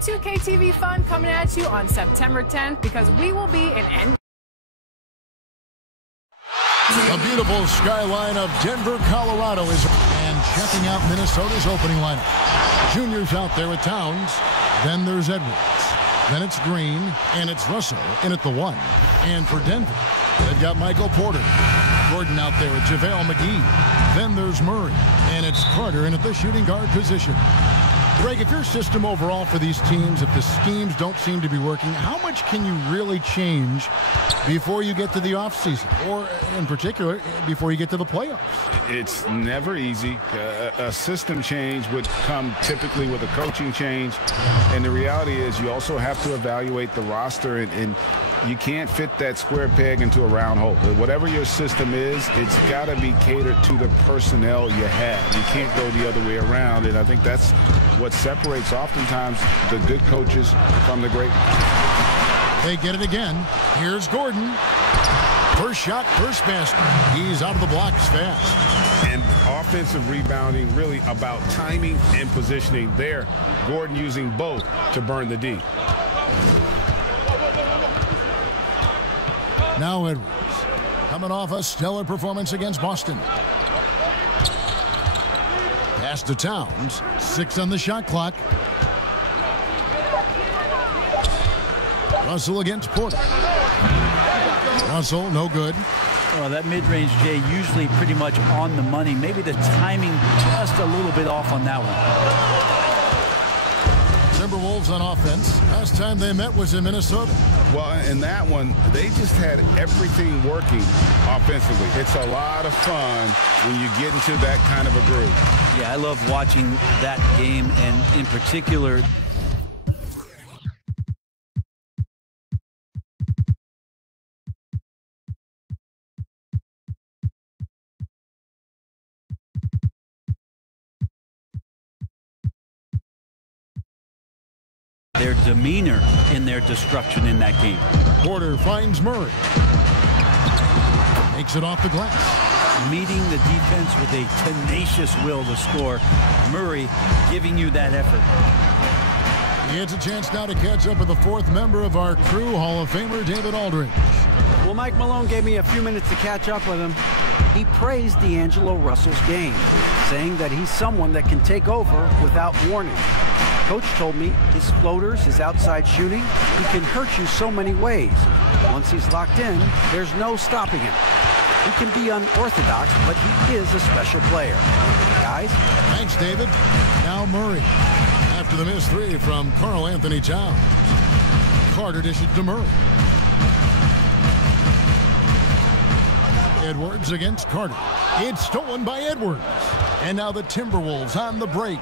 2K TV fun coming at you on September 10th because we will be in A beautiful skyline of Denver, Colorado is and checking out Minnesota's opening lineup. Juniors out there with Towns. Then there's Edwards. Then it's Green, and it's Russell in at the 1. And for Denver, they've got Michael Porter. Gordon out there with JaVale McGee. Then there's Murray, and it's Carter in at the shooting guard position. Greg, if your system overall for these teams, if the schemes don't seem to be working, how much can you really change before you get to the offseason, or in particular, before you get to the playoffs? It's never easy. A system change would come typically with a coaching change, and the reality is you also have to evaluate the roster, and you can't fit that square peg into a round hole. Whatever your system is, it's got to be catered to the personnel you have. You can't go the other way around, and I think that's what separates oftentimes the good coaches from the great. They get it again. Here's Gordon. First shot, first basket. He's out of the blocks fast. And offensive rebounding really about timing and positioning there. Gordon using both to burn the D. Now Edwards, coming off a stellar performance against Boston. Pass to Towns. 6 on the shot clock. Russell against Porter. Russell, no good. Well, that mid-range, Jay, usually pretty much on the money. Maybe the timing just a little bit off on that one. Timberwolves on offense. Last time they met was in Minnesota. Well, in that one, they just had everything working offensively. It's a lot of fun when you get into that kind of a groove. Yeah, I love watching that game, and in particular, their demeanor in their destruction in that game. Porter finds Murray. Makes it off the glass. Meeting the defense with a tenacious will to score. Murray giving you that effort. He gets a chance now to catch up with the 4th member of our crew, Hall of Famer David Aldridge. Well, Mike Malone gave me a few minutes to catch up with him. He praised D'Angelo Russell's game, saying that he's someone that can take over without warning. Coach told me his floaters, his outside shooting, he can hurt you so many ways. Once he's locked in, there's no stopping him. He can be unorthodox, but he is a special player. Guys? Thanks, David. Now Murray. After the missed 3 from Karl Anthony Towns. Carter dishes to Murray. Edwards against Carter. It's stolen by Edwards. And now the Timberwolves on the break.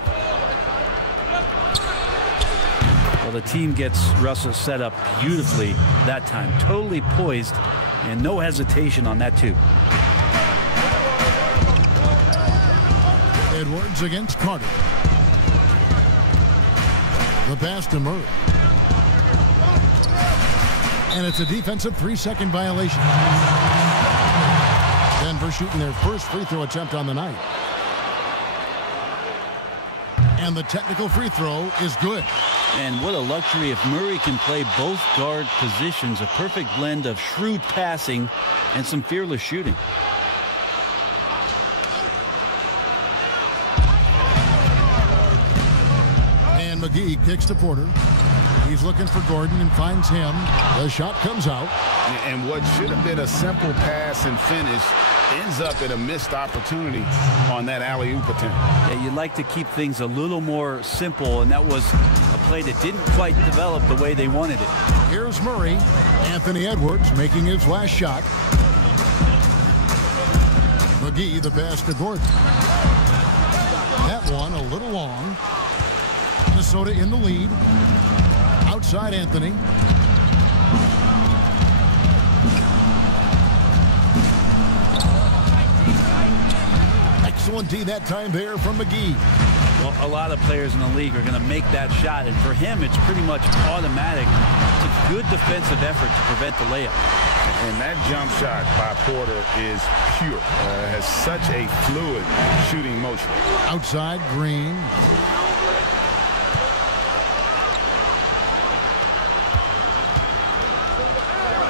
Well, the team gets Russell set up beautifully that time. Totally poised and no hesitation on that too. Edwards against Carter. The pass to Murray. And it's a defensive 3-second violation. Denver shooting their first free throw attempt on the night. And the technical free throw is good. And what a luxury if Murray can play both guard positions. A perfect blend of shrewd passing and some fearless shooting. And McGee kicks to Porter. He's looking for Gordon and finds him. The shot comes out. And what should have been a simple pass and finish ends up at a missed opportunity on that alley-oop attempt. Yeah, you'd like to keep things a little more simple, and that was a play that didn't quite develop the way they wanted it. Here's Murray. Anthony Edwards making his last shot. McGee the pass to Gordon. That one a little long. Minnesota in the lead. Outside Anthony. Excellent D that time there from McGee. Well, a lot of players in the league are going to make that shot, and for him, it's pretty much automatic. It's a good defensive effort to prevent the layup. And that jump shot by Porter is pure. Has such a fluid shooting motion. Outside Green.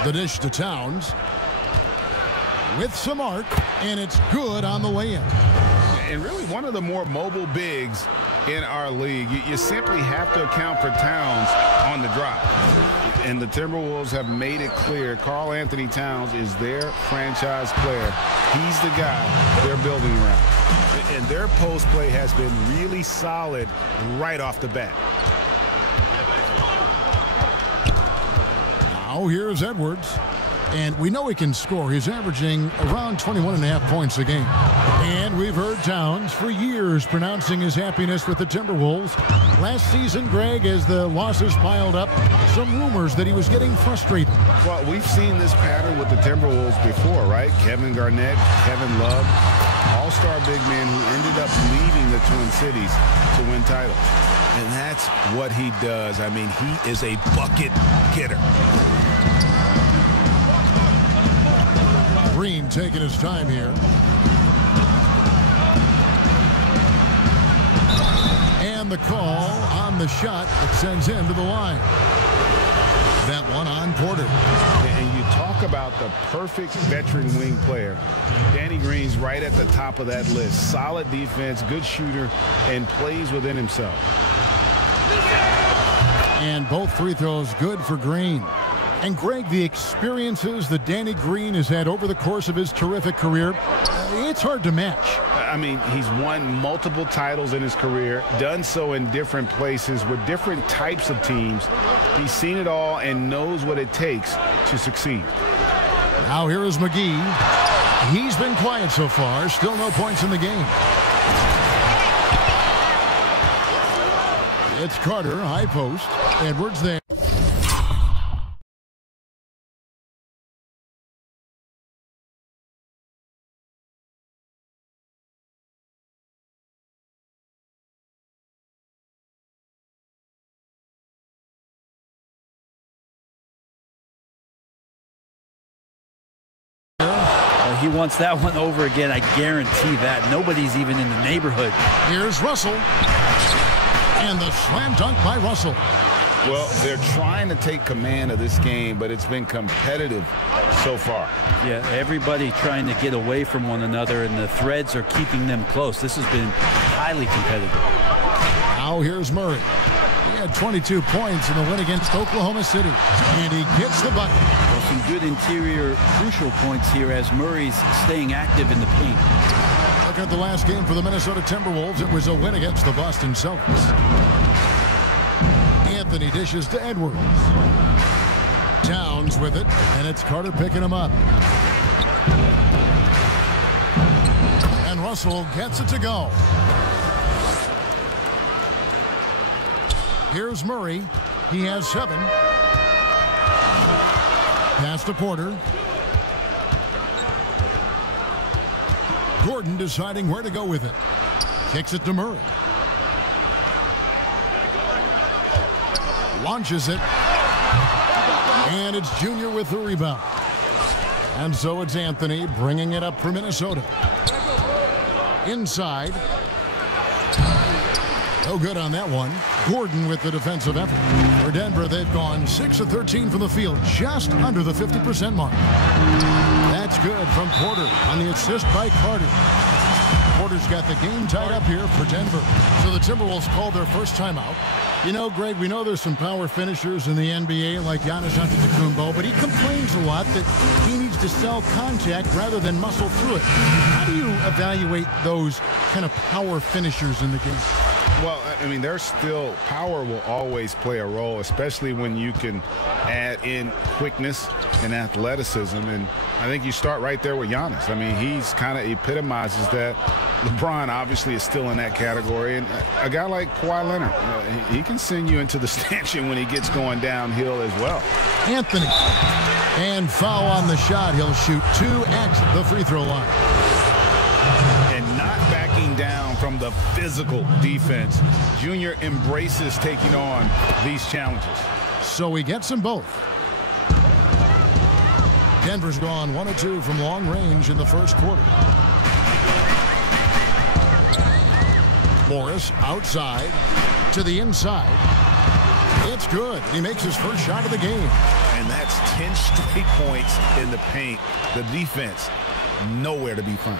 The dish to Towns. With some arc, and it's good on the way in. And really one of the more mobile bigs in our league. You simply have to account for Towns on the drive. And the Timberwolves have made it clear Karl Anthony Towns is their franchise player. He's the guy they're building around. And their post play has been really solid right off the bat. Now here's Edwards. And we know he can score. He's averaging around 21.5 points a game. And we've heard Towns for years pronouncing his happiness with the Timberwolves. Last season, Greg, as the losses piled up, some rumors that he was getting frustrated. Well, we've seen this pattern with the Timberwolves before, right? Kevin Garnett, Kevin Love, all-star big man who ended up leaving the Twin Cities to win titles. And that's what he does. I mean, he is a bucket getter. Green taking his time here. And the call on the shot that sends him to the line. That one on Porter. And you talk about the perfect veteran wing player. Danny Green's right at the top of that list. Solid defense, good shooter, and plays within himself. And both free throws good for Green. And Greg, the experiences that Danny Green has had over the course of his terrific career, it's hard to match. I mean, he's won multiple titles in his career, done so in different places with different types of teams. He's seen it all and knows what it takes to succeed. Now here is McGee. He's been quiet so far. Still no points in the game. It's Carter, high post. Edwards there. He wants that one over again. I guarantee that. Nobody's even in the neighborhood. Here's Russell. And the slam dunk by Russell. Well, they're trying to take command of this game, but it's been competitive so far. Yeah, everybody trying to get away from one another, and the threads are keeping them close. This has been highly competitive. Now here's Murray. He had 22 points in the win against Oklahoma City, and he gets the bucket. Well, some good interior crucial points here as Murray's staying active in the paint. Look at the last game for the Minnesota Timberwolves. It was a win against the Boston Celtics. Anthony dishes to Edwards. Towns with it, and it's Carter picking him up. And Russell gets it to go. Here's Murray. He has 7. Pass to Porter. Gordon deciding where to go with it. Kicks it to Murray. Launches it. And it's Junior with the rebound. And so it's Anthony bringing it up for Minnesota. Inside. No good on that one. Gordon with the defensive effort. For Denver, they've gone 6 of 13 from the field, just under the 50% mark. That's good from Porter on the assist by Carter. Porter's got the game tied up here for Denver. So the Timberwolves called their first timeout. You know, Greg, we know there's some power finishers in the NBA like Giannis Antetokounmpo, but he complains a lot that he needs to sell contact rather than muscle through it. How do you evaluate those kind of power finishers in the game? Well, I mean, there's still power will always play a role, especially when you can add in quickness and athleticism. And I think you start right there with Giannis. I mean, he's kind of epitomizes that. LeBron obviously is still in that category. And a guy like Kawhi Leonard, he can send you into the stanchion when he gets going downhill as well. Anthony. And foul on the shot. He'll shoot 2 at the free throw line. And not backing down from the physical defense. Junior embraces taking on these challenges. So he gets them both. Denver's gone 1 of 2 from long range in the first quarter. Morris outside to the inside. It's good. He makes his first shot of the game. And that's 10 straight points in the paint. The defense, nowhere to be found.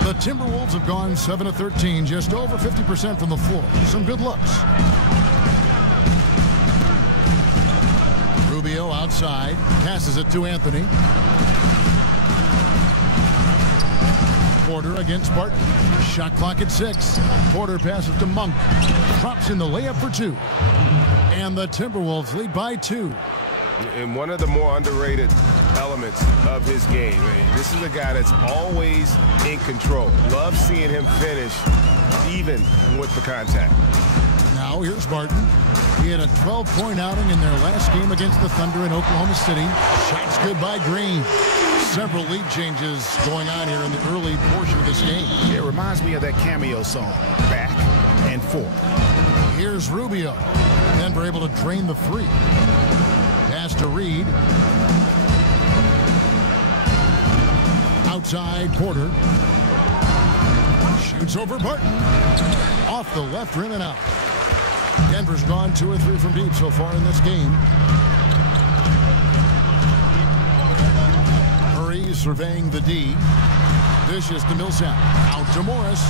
The Timberwolves have gone 7 of 13, just over 50% from the floor. Some good looks. Rubio outside, passes it to Anthony. Porter against Barton. Shot clock at 6. Porter passes to Monk. Drops in the layup for 2. And the Timberwolves lead by 2. And one of the more underrated elements of his game. This is a guy that's always in control. Love seeing him finish even with the contact. Now here's Barton. He had a 12-point outing in their last game against the Thunder in Oklahoma City. Shots good by Green. Several lead changes going on here in the early portion of this game. It reminds me of that cameo song, Back and Forth. Here's Rubio. Denver able to drain the 3. Pass to Reed. Outside, Porter. Shoots over Barton. Off the left rim and out. Denver's gone 2 or 3 from deep so far in this game. Murray surveying the D. Dishes to Millsap. Out to Morris.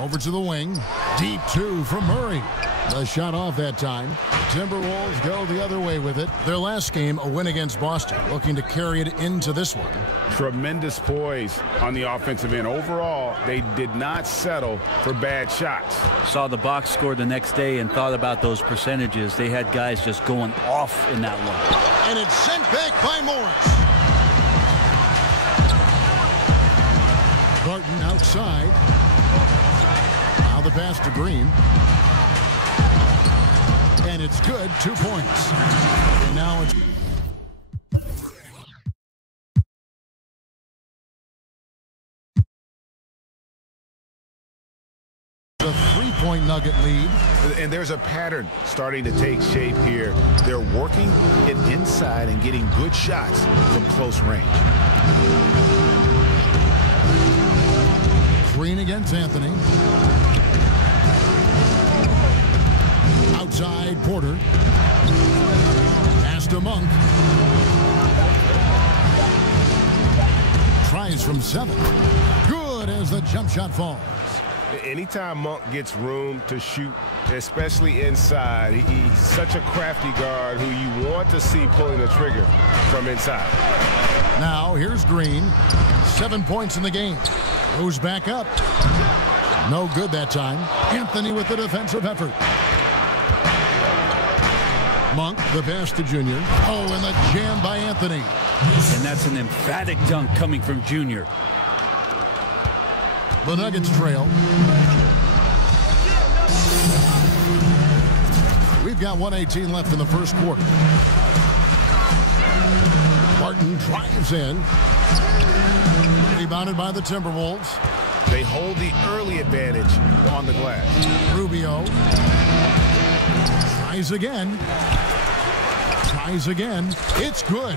Over to the wing. Deep 2 from Murray. The shot off that time. Timberwolves go the other way with it. Their last game, a win against Boston, looking to carry it into this one. Tremendous poise on the offensive end. Overall, they did not settle for bad shots. Saw the box score the next day and thought about those percentages. They had guys just going off in that one. And it's sent back by Morris. Barton outside. Now the pass to Green. And it's good, 2 points. And now it's a 3-point Nugget lead. And there's a pattern starting to take shape here. They're working it inside and getting good shots from close range. Green against Anthony. Outside, Porter. Pass to Monk. Tries from 7. Good as the jump shot falls. Anytime Monk gets room to shoot, especially inside, he's such a crafty guard who you want to see pulling the trigger from inside. Now here's Green. 7 points in the game. Goes back up. No good that time. Anthony with the defensive effort. Monk, the pass to Junior. Oh, and the jam by Anthony. And that's an emphatic dunk coming from Junior. The Nuggets trail. We've got 1:18 left in the first quarter. Barton drives in. Rebounded by the Timberwolves. They hold the early advantage on the glass. Rubio. Tries again. Tries again. It's good.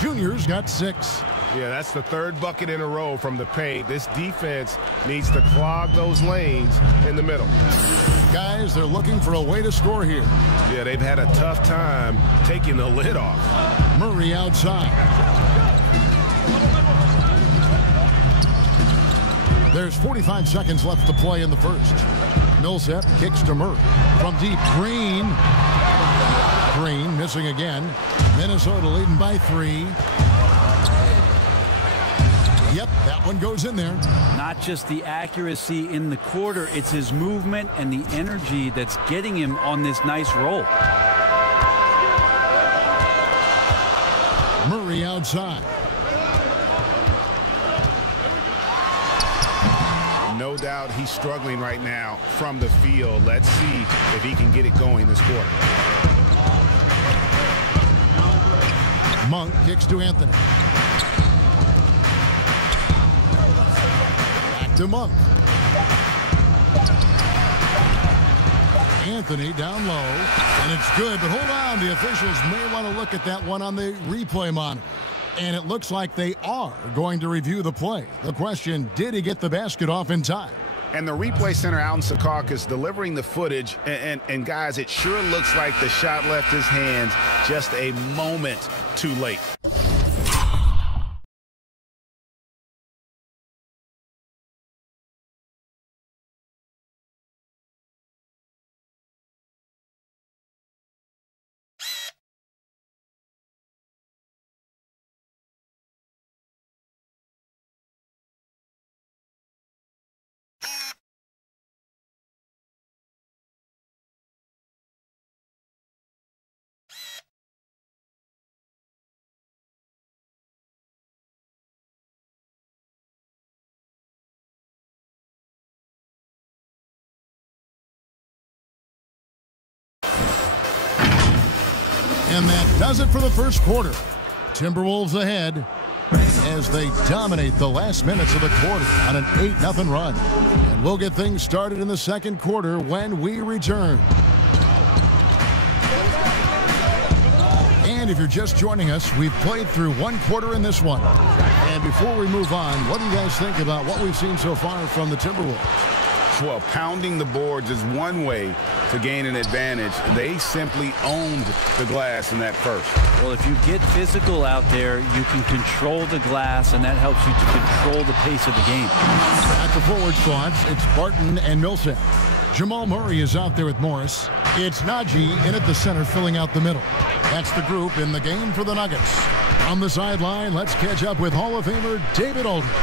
Junior's got 6. Yeah, that's the 3rd bucket in a row from the paint. This defense needs to clog those lanes in the middle. Guys, they're looking for a way to score here. Yeah, they've had a tough time taking the lid off. Murray outside. There's 45 seconds left to play in the first. Millsap kicks to Murray. From deep, Green. Green missing again. Minnesota leading by 3. Yep, that one goes in there. Not just the accuracy in the quarter, it's his movement and the energy that's getting him on this nice roll. Murray outside. No doubt he's struggling right now from the field. Let's see if he can get it going this quarter. Monk kicks to Anthony. Back to Monk. Anthony down low, and it's good, but hold on. The officials may want to look at that one on the replay monitor. And it looks like they are going to review the play. The question, did he get the basket off in time? And the replay center out in Secaucus delivering the footage. And guys, it sure looks like the shot left his hands just a moment too late. And that does it for the first quarter. Timberwolves ahead as they dominate the last minutes of the quarter on an 8-0 run. And we'll get things started in the second quarter when we return. And if you're just joining us, we've played through one quarter in this one. And before we move on, what do you guys think about what we've seen so far from the Timberwolves? Well, pounding the boards is one way to gain an advantage. They simply owned the glass in that first. Well, if you get physical out there, you can control the glass, and that helps you to control the pace of the game. At the forward spots, it's Barton and Millsap. Jamal Murray is out there with Morris. It's Najee in at the center, filling out the middle. That's the group in the game for the Nuggets. On the sideline, let's catch up with Hall of Famer David Aldridge.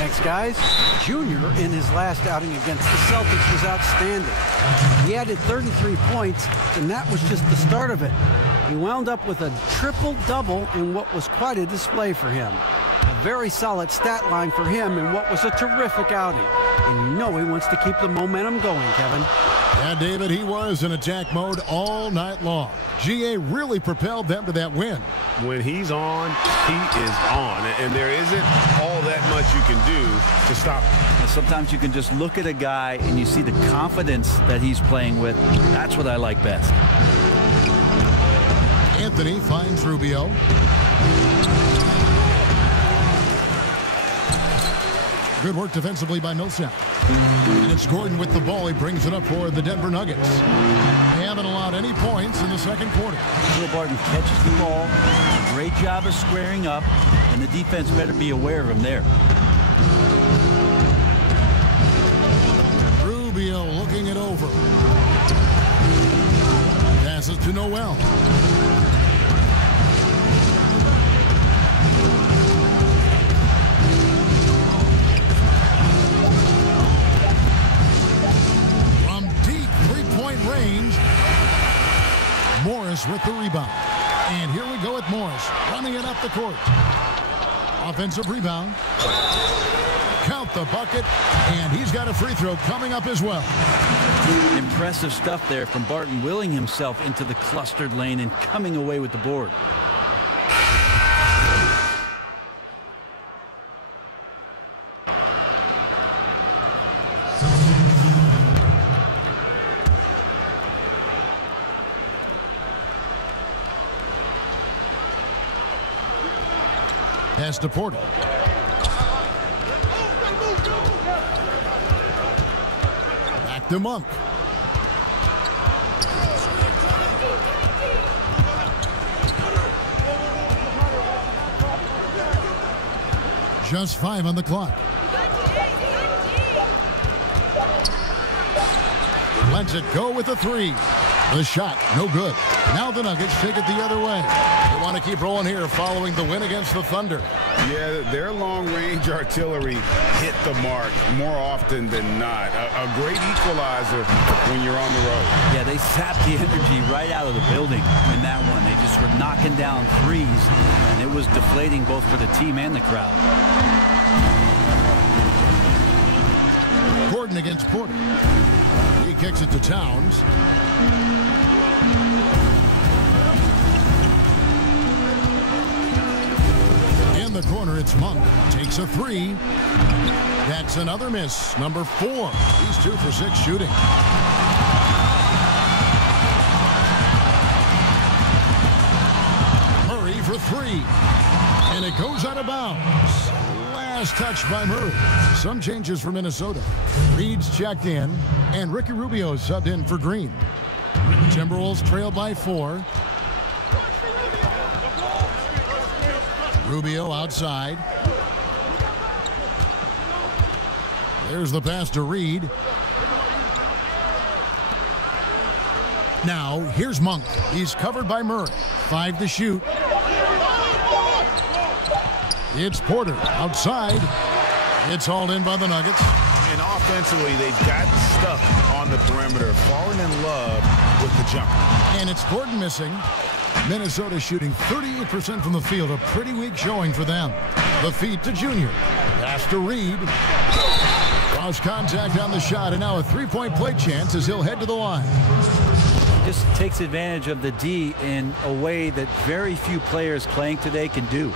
Thanks, guys. Junior, in his last outing against the Celtics, was outstanding. He added 33 points, and that was just the start of it. He wound up with a triple-double in what was quite a display for him. A very solid stat line for him in what was a terrific outing. And you know he wants to keep the momentum going, Kevin. Yeah, David, he was in attack mode all night long. GA really propelled them to that win. When he's on, he is on. And there isn't all that much you can do to stop him. And sometimes you can just look at a guy and you see the confidence that he's playing with. That's what I like best. Anthony finds Rubio. Good work defensively by Millsap. And it's Gordon with the ball. He brings it up for the Denver Nuggets. They haven't allowed any points in the second quarter. Will Barton catches the ball. Great job of squaring up, and the defense better be aware of him there. Rubio looking it over. Passes to Noel. Range. Morris with the rebound. And here we go with Morris running it up the court. Offensive rebound. Count the bucket. And he's got a free throw coming up as well. Impressive stuff there from Barton, willing himself into the clustered lane and coming away with the board. Pass to Porter. Back to Monk. Just 5 on the clock. Lets it go with a 3. The shot, no good. Now the Nuggets take it the other way. They want to keep rolling here following the win against the Thunder. Yeah, their long-range artillery hit the mark more often than not. A great equalizer when you're on the road. Yeah, they sapped the energy right out of the building in that one. They just were knocking down threes, and it was deflating both for the team and the crowd. Gordon against Porter. He kicks it to Towns. In the corner, it's Monk. Takes a 3. That's another miss. Number 4. He's 2 for 6 shooting. Murray for 3. And it goes out of bounds. Last touch by Murray. Some changes for Minnesota. Reed's checked in, and Ricky Rubio subbed in for Green. Timberwolves trail by 4. Rubio outside. There's the pass to Reed. Now, here's Monk. He's covered by Murray. 5 to shoot. It's Porter outside. It's hauled in by the Nuggets. And offensively, they've gotten stuck on the perimeter, falling in love with the jumper. And it's Gordon missing. Minnesota shooting 38% from the field. A pretty weak showing for them. The feed to Junior. Pass to Reed. Cross contact on the shot, and now a three-point play chance as he'll head to the line. Just takes advantage of the D in a way that very few players playing today can do.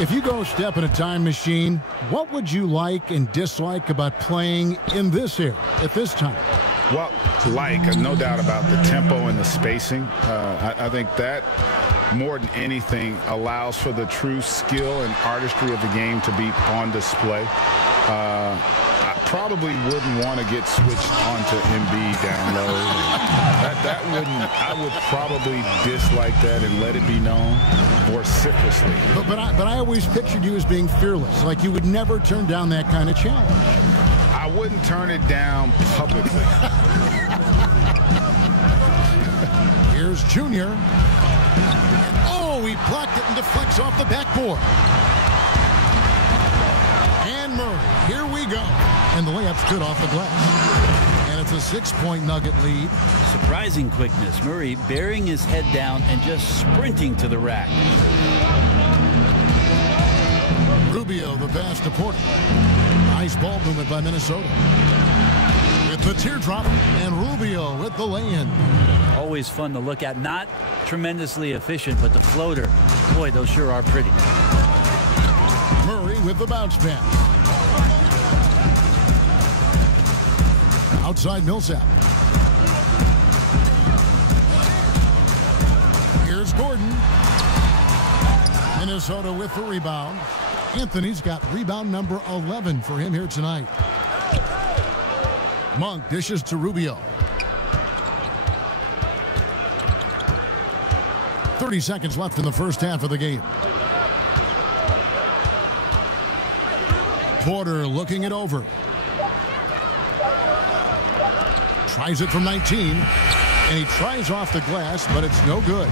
If you go step in a time machine, what would you like and dislike about playing in this era at this time? Well, no doubt about the tempo and the spacing. I think that more than anything allows for the true skill and artistry of the game to be on display. I probably wouldn't want to get switched onto Embiid down low. I would probably dislike that and let it be known vociferously. But I always pictured you as being fearless, like you would never turn down that kind of challenge. I wouldn't turn it down publicly. Here's Junior. Oh, he blocked it and deflects off the backboard. And Murray, here we go. And the layup's good off the glass. And it's a 6-point Nugget lead. Surprising quickness. Murray bearing his head down and just sprinting to the rack. Rubio, the pass to Porter. Nice ball movement by Minnesota. With the teardrop, and Rubio with the lay-in. Always fun to look at. Not tremendously efficient, but the floater, boy, those sure are pretty. Murray with the bounce pass. Outside Millsap. Here's Gordon. Minnesota with the rebound. Anthony's got rebound number 11 for him here tonight. Monk dishes to Rubio. 30 seconds left in the first half of the game. Porter looking it over. Tries it from 19, and he tries off the glass, but it's no good. I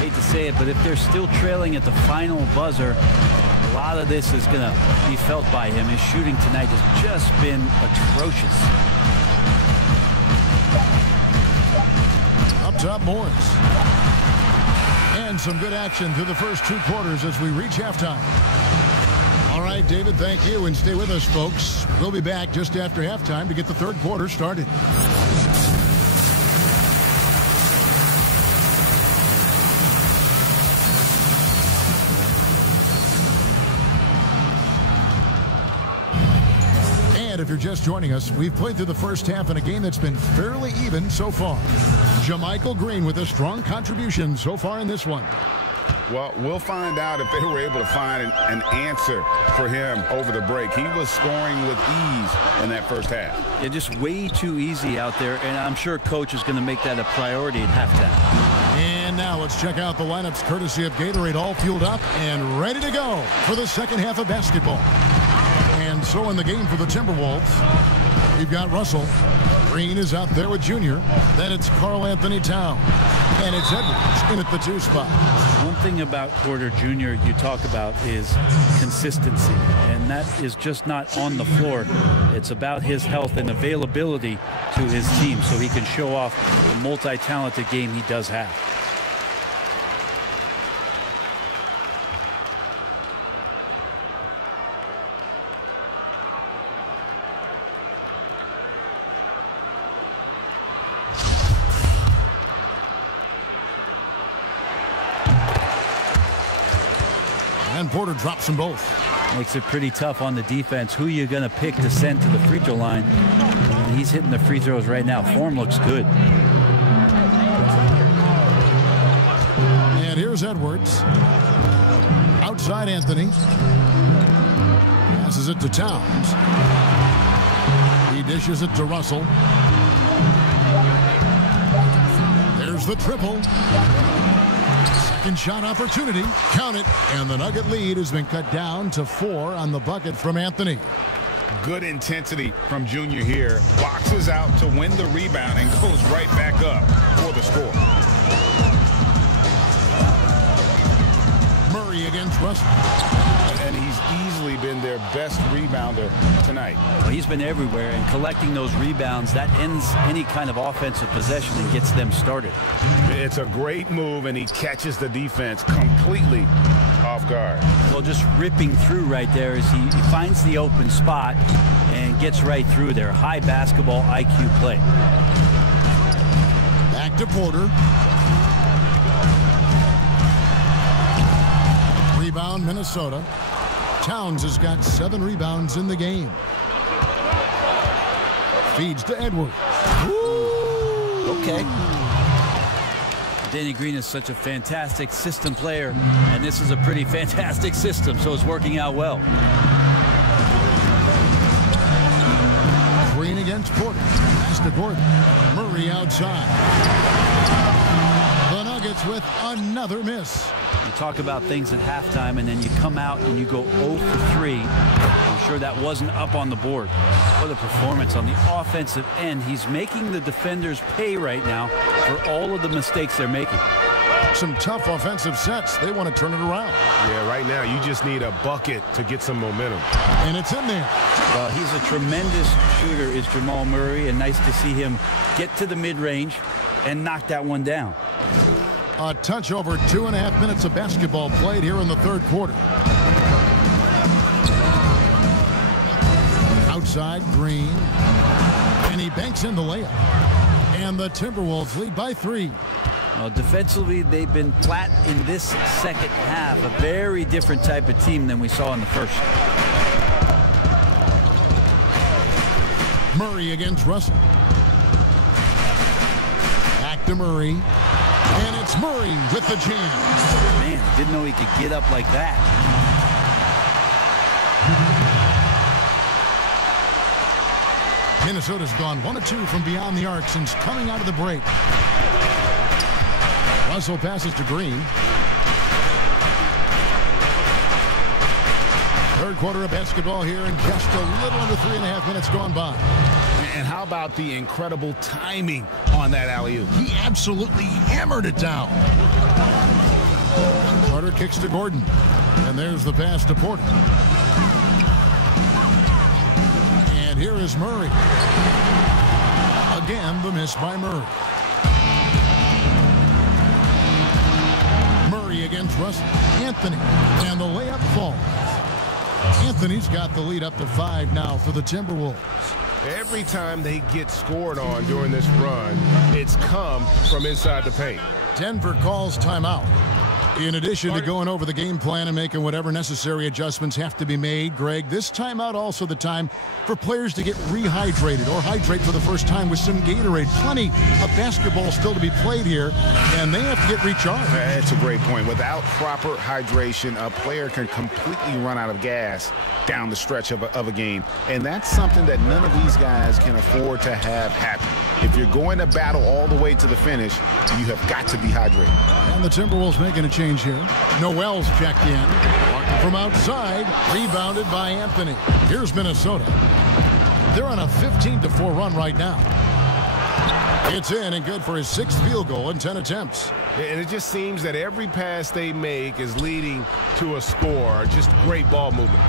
hate to say it, but if they're still trailing at the final buzzer, a lot of this is going to be felt by him. His shooting tonight has just been atrocious. Up top, Morris. And some good action through the first 2 quarters as we reach halftime. All right, David, thank you, and stay with us, folks. We'll be back just after halftime to get the third quarter started. If you're just joining us, we've played through the first half in a game that's been fairly even so far. JaMychal Green with a strong contribution so far in this one. Well, we'll find out if they were able to find an answer for him over the break. He was scoring with ease in that first half. Yeah, just way too easy out there, and I'm sure Coach is going to make that a priority at halftime. And now let's check out the lineups courtesy of Gatorade, all fueled up and ready to go for the second half of basketball. And so in the game for the Timberwolves, we've got Russell. Green is out there with Junior. Then it's Karl Anthony Towns. And it's Edwards in at the 2 spot. One thing about Porter Jr. you talk about is consistency. And that is just not on the floor. It's about his health and availability to his team so he can show off the multi-talented game he does have. And Porter drops them both. Makes it pretty tough on the defense. Who you going to pick to send to the free throw line? And he's hitting the free throws right now. Form looks good. And here's Edwards. Outside Anthony. Passes it to Towns. He dishes it to Russell. There's the triple. Second shot opportunity. Count it. And the Nugget lead has been cut down to 4 on the bucket from Anthony. Good intensity from Junior here. Boxes out to win the rebound and goes right back up for the score. Murray against Russell. And he's easily been their best rebounder tonight. Well, he's been everywhere, and collecting those rebounds, that ends any kind of offensive possession and gets them started. It's a great move, and he catches the defense completely off guard. Well, just ripping through right there as he finds the open spot and gets right through there. High basketball IQ play. Back to Porter. Rebound, Minnesota. Towns has got 7 rebounds in the game. Feeds to Edwards. Okay. Danny Green is such a fantastic system player, and this is a pretty fantastic system, so it's working out well. Green against Porter. Pass to Gordon. Murray outside. The Nuggets with another miss. You talk about things at halftime, and then you come out and you go 0 for 3. I'm sure that wasn't up on the board. What a performance on the offensive end. He's making the defenders pay right now for all of the mistakes they're making. Some tough offensive sets. They want to turn it around. Yeah, right now you just need a bucket to get some momentum. And it's in there. Well, he's a tremendous shooter, is Jamal Murray, and nice to see him get to the mid-range and knock that one down. A touch over 2.5 minutes of basketball played here in the third quarter. Outside, Green. And he banks in the layup. And the Timberwolves lead by 3. Well, defensively, they've been flat in this second half. A very different type of team than we saw in the first. Murray against Russell. Back to Murray. And it's Murray with the jam. Man, didn't know he could get up like that. Minnesota's gone 1 of 2 from beyond the arc since coming out of the break. Russell passes to Green. Third quarter of basketball here, and just a little under 3.5 minutes gone by. And how about the incredible timing on that alley-oop? He absolutely hammered it down. Carter kicks to Gordon. And there's the pass to Porter. And here is Murray. Again, the miss by Murray. Murray against Russell. Anthony. And the layup falls. Anthony's got the lead up to 5 now for the Timberwolves. Every time they get scored on during this run, it's come from inside the paint. Denver calls timeout. In addition to going over the game plan and making whatever necessary adjustments have to be made, Greg, this timeout also the time for players to get rehydrated or hydrate for the first time with some Gatorade. Plenty of basketball still to be played here, and they have to get recharged. That's a great point. Without proper hydration, a player can completely run out of gas down the stretch of a game, and that's something that none of these guys can afford to have happen. If you're going to battle all the way to the finish, you have got to be hydrated. And the Timberwolves making a change here. Noel's checked in. Martin from outside, rebounded by Anthony. Here's Minnesota. They're on a 15-4 run right now. It's in and good for his 6th field goal in 10 attempts. And it just seems that every pass they make is leading to a score. Just great ball movement.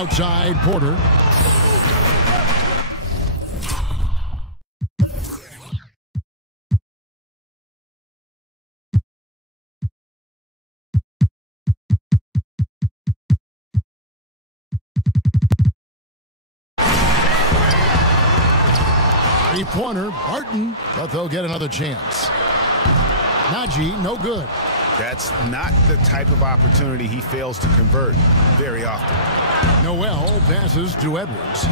Outside Porter. Three-pointer, Barton, but they'll get another chance. Najee, no good. That's not the type of opportunity he fails to convert very often. Noel passes to Edwards.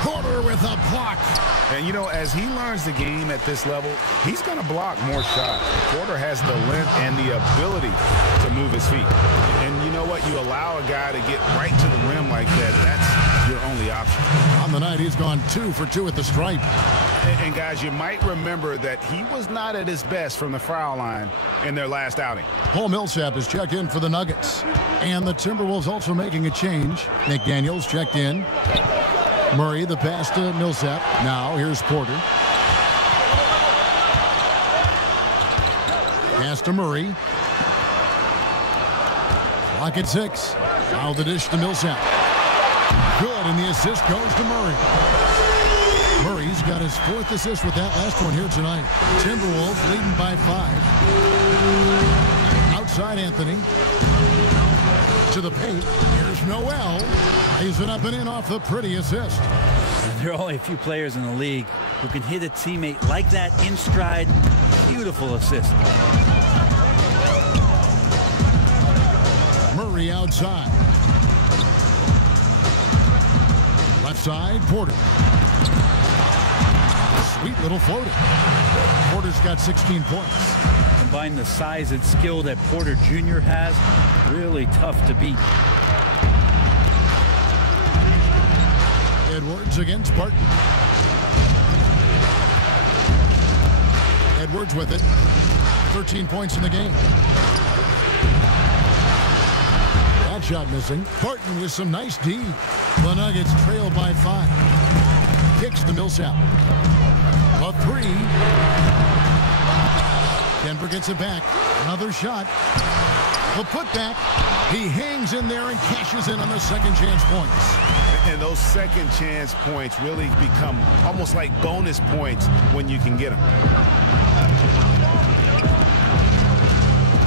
Porter with a block. And, you know, as he learns the game at this level, he's going to block more shots. Porter has the length and the ability to move his feet. And you know what? You allow a guy to get right to the rim like that, that's your only option. On the night, he's gone 2 for 2 at the stripe. And guys, you might remember that he was not at his best from the foul line in their last outing. Paul Millsap is checked in for the Nuggets. And the Timberwolves also making a change. McDaniels checked in. Murray, the pass to Millsap. Now, here's Porter. Pass to Murray. Clock at 6. Now the dish to Millsap. Good, and the assist goes to Murray. Murray's got his 4th assist with that last one here tonight. Timberwolves leading by 5. Outside Anthony. To the paint. Here's Noel. Lays it up and in off the pretty assist. There are only a few players in the league who can hit a teammate like that in stride. Beautiful assist. Murray outside. Left side, Porter. Sweet little floater. Porter's got 16 points. Combine the size and skill that Porter Jr. has, really tough to beat. Edwards against Barton. Edwards with it. 13 points in the game. That shot missing. Barton with some nice D. The Nuggets trail by 5. Kicks to Millsap. A 3. Denver gets it back. Another shot. The putback. He hangs in there and cashes in on the second chance points. And those second chance points really become almost like bonus points when you can get them.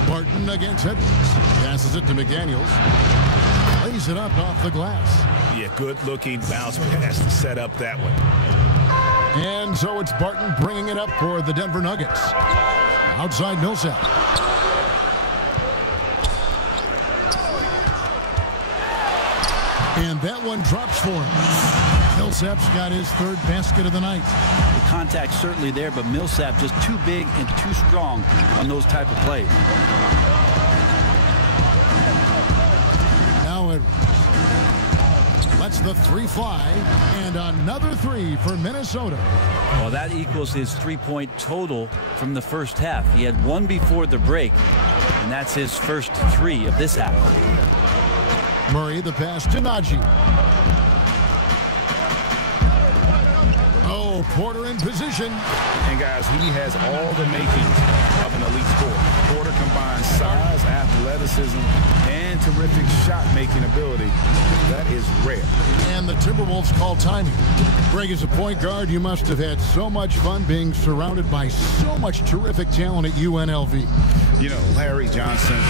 Barton against Edwards. Passes it to McDaniels. Lays it up off the glass. Yeah, good-looking bounce pass to set up that one. And so it's Barton bringing it up for the Denver Nuggets. Outside Millsap. And that one drops for him. Millsap's got his 3rd basket of the night. The contact's certainly there, but Millsap just too big and too strong on those type of plays. Now Edwards lets the 3 fly, and another 3 for Minnesota. Well, that equals his 3-point total from the first half. He had 1 before the break, and that's his first 3 of this half. Murray, the pass to Najee. Oh, Porter in position. And guys, he has all the makings of an elite scorer. Porter combines size, athleticism, and terrific shot-making ability. That is rare. And the Timberwolves call timing. Greg, as a point guard, you must have had so much fun being surrounded by so much terrific talent at UNLV. You know, Larry Johnson,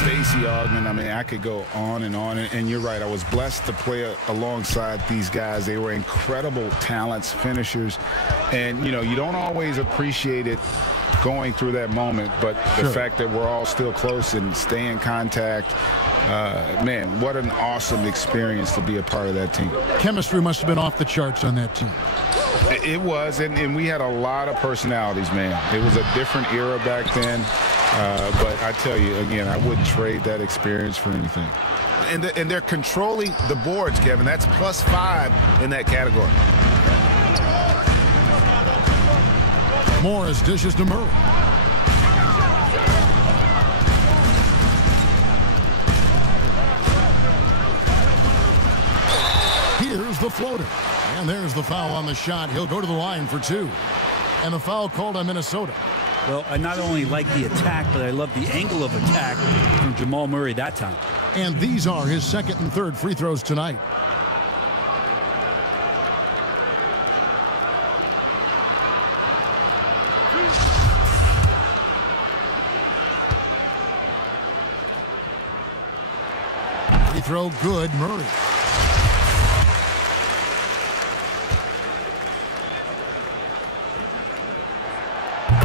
Stacey Augmon, I mean, I could go on. And you're right, I was blessed to play alongside these guys. They were incredible talents, finishers. And, you know, you don't always appreciate it going through that moment, but the fact that we're all still close and stay in contact, man, what an awesome experience to be a part of that team. Chemistry must have been off the charts on that team. It was, and we had a lot of personalities, man. It was a different era back then, but I tell you, again, I wouldn't trade that experience for anything. And they're controlling the boards, Kevin. That's +5 in that category. Morris dishes to Murray. Here's the floater. And there's the foul on the shot. He'll go to the line for 2. And the foul called on Minnesota. Well, I not only like the attack, but I love the angle of attack from Jamal Murray that time. And these are his second and third free throws tonight. Free throw good, Murray.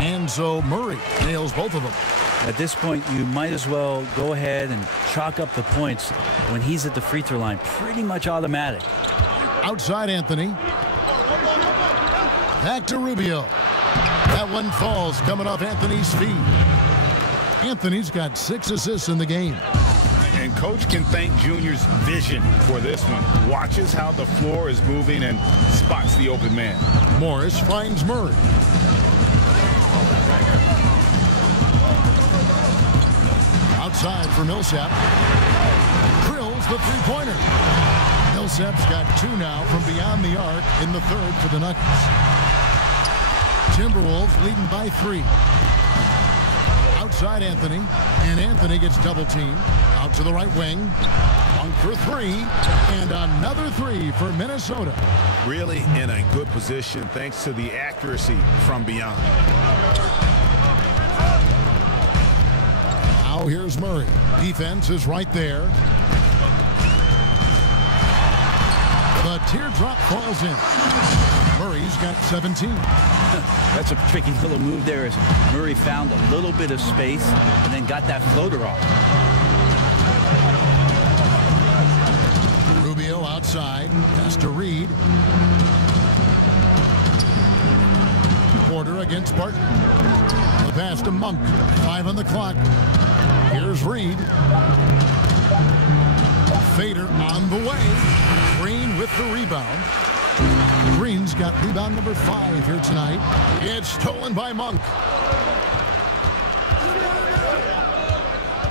And so Murray nails both of them. At this point, you might as well go ahead and chalk up the points when he's at the free throw line. Pretty much automatic. Outside Anthony. Back to Rubio. That one falls coming off Anthony's feet. Anthony's got 6 assists in the game. And coach can thank Junior's vision for this one. Watches how the floor is moving and spots the open man. Morris finds Murray. Outside for Millsap. Drills the three-pointer. Millsap's got 2 now from beyond the arc in the third for the Nuggets. Timberwolves leading by 3. Outside Anthony, and Anthony gets double-teamed. Out to the right wing. Monk for 3, and another 3 for Minnesota. Really in a good position thanks to the accuracy from beyond. Now here's Murray. Defense is right there. The teardrop falls in. Murray's got 17. That's a tricky little move there as Murray found a little bit of space and then got that floater off. Rubio outside. Pass to Reed. Porter against Barton. The pass to Monk. 5 on the clock. Here's Reed. Fader on the way. Green with the rebound. Green's got rebound number 5 here tonight. It's stolen by Monk.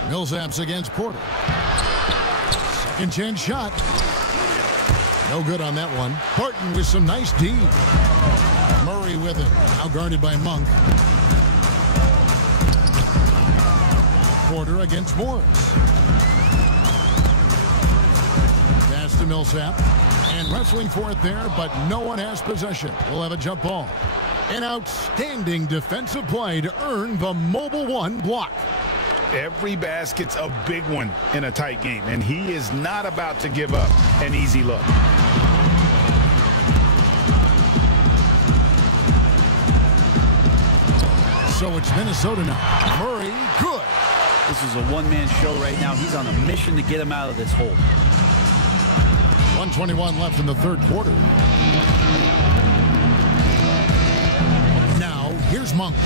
Millsap's against Porter. Second chance shot. No good on that one. Barton with some nice D. Murray with it. Now guarded by Monk. Porter against Morris. Pass to Millsap. And wrestling for it there, but no one has possession. We'll have a jump ball. An outstanding defensive play to earn the Mobile One block. Every basket's a big one in a tight game, and he is not about to give up an easy look. So it's Minnesota now. Murray, good. This is a one-man show right now. He's on a mission to get him out of this hole. 1:21 left in the third quarter. Now, here's Monk.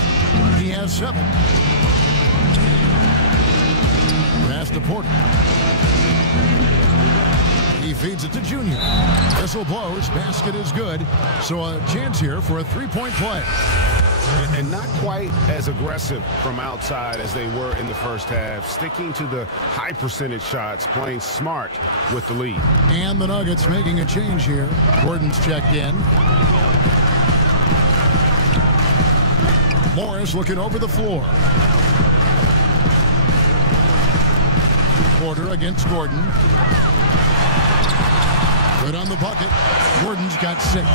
He has 7. Pass to Porter. He feeds it to Junior. Whistle blows. Basket is good. So a chance here for a three-point play. And not quite as aggressive from outside as they were in the first half. Sticking to the high percentage shots, playing smart with the lead. And the Nuggets making a change here. Gordon's checked in. Morris looking over the floor. Porter against Gordon. Good on the bucket. Gordon's got 6.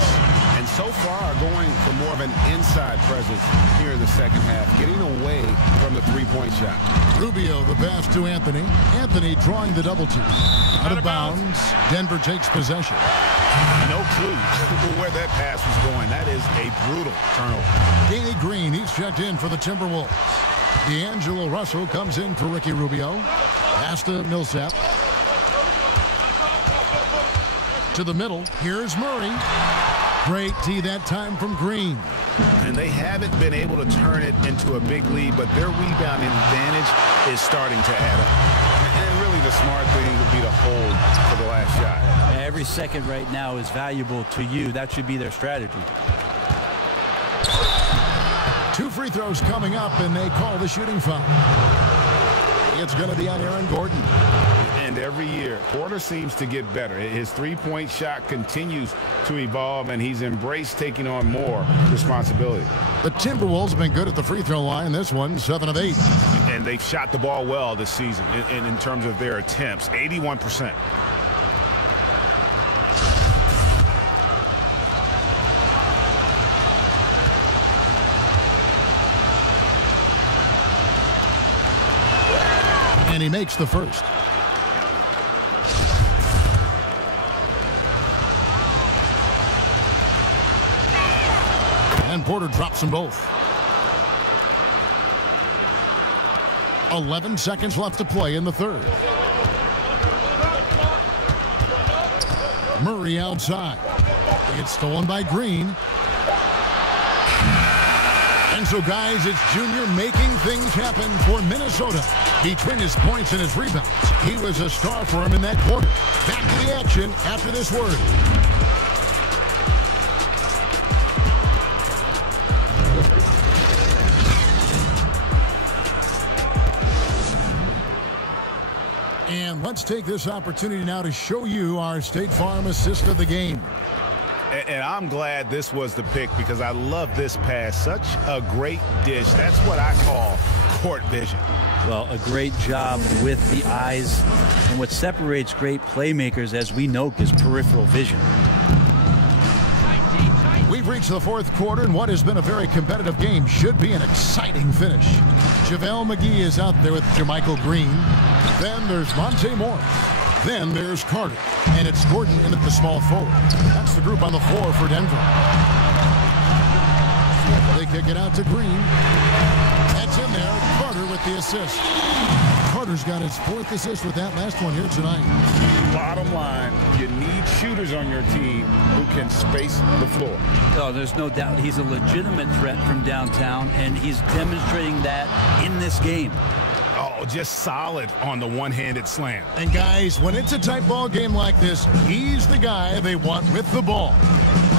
And so far going for more of an inside presence here in the second half, getting away from the three-point shot. Rubio the pass to Anthony. Anthony drawing the double team. Out of bounds. Denver takes possession. No clue where that pass was going. That is a brutal turnover. Danny Green, he's checked in for the Timberwolves. D'Angelo Russell comes in for Ricky Rubio. Pass to Millsap. To the middle. Here's Murray. Great tee that time from Green. And they haven't been able to turn it into a big lead, but their rebounding advantage is starting to add up. And really the smart thing would be to hold for the last shot. Every second right now is valuable to you. That should be their strategy. 2 free throws coming up, and they call the shooting foul. It's going to be on Aaron Gordon. And every year, Porter seems to get better. His three-point shot continues to evolve, and he's embraced taking on more responsibility. The Timberwolves have been good at the free throw line. This one, 7 of 8. And they've shot the ball well this season in terms of their attempts, 81%. And he makes the first. And Porter drops them both. 11 seconds left to play in the third. Murray outside. It's stolen by Green. And so, guys, it's Junior making things happen for Minnesota. Between his points and his rebounds, he was a star for him in that quarter. Back to the action after this word. And let's take this opportunity now to show you our State Farm assist of the game. And I'm glad this was the pick because I love this pass. Such a great dish. That's what I call court vision. Well, a great job with the eyes. And what separates great playmakers, as we know, is peripheral vision. We've reached the fourth quarter, and what has been a very competitive game should be an exciting finish. JaVale McGee is out there with Jermichael Green. Then there's Monte Morris. Then there's Carter. And it's Gordon in at the small forward. That's the group on the floor for Denver. They kick it out to Green. That's in there. Carter with the assist. Carter's got his fourth assist with that last one here tonight. Bottom line, you need shooters on your team who can space the floor. Oh, there's no doubt he's a legitimate threat from downtown, and he's demonstrating that in this game. Oh, just solid on the one-handed slam. And guys, when it's a tight ball game like this, he's the guy they want with the ball.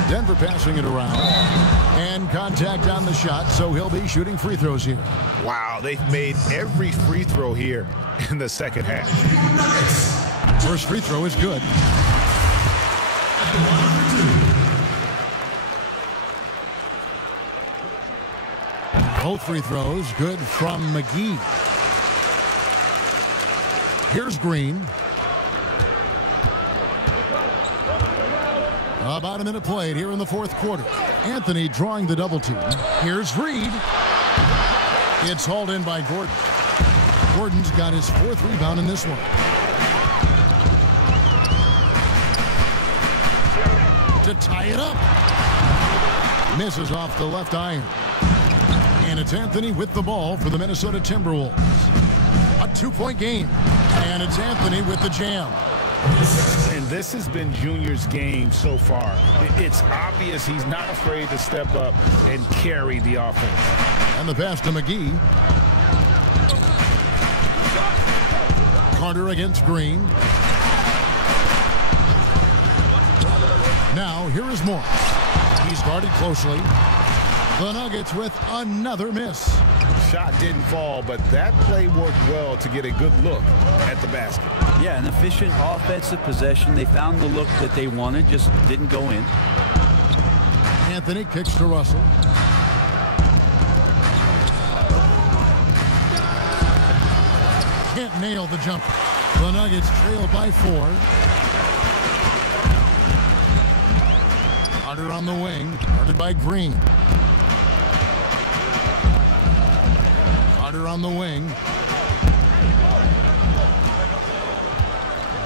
Denver passing it around. And contact on the shot, so he'll be shooting free throws here. Wow, they've made every free throw here in the second half. First free throw is good. Both free throws good from McGee. Here's Green. About a minute played here in the fourth quarter. Anthony drawing the double team. Here's Reed. It's hauled in by Gordon. Gordon's got his fourth rebound in this one. To tie it up. Misses off the left iron. And it's Anthony with the ball for the Minnesota Timberwolves. A two-point game. And it's Anthony with the jam. And this has been Junior's game so far. It's obvious he's not afraid to step up and carry the offense. And the pass to McGee. Carter against Green. Now, here is Morris. He's guarded closely. The Nuggets with another miss. Shot didn't fall, but that play worked well to get a good look at the basket. Yeah, an efficient offensive possession. They found the look that they wanted, just didn't go in. Anthony kicks to Russell. Can't nail the jumper. The Nuggets trail by 4. Carter on the wing, guarded by Green. Carter on the wing.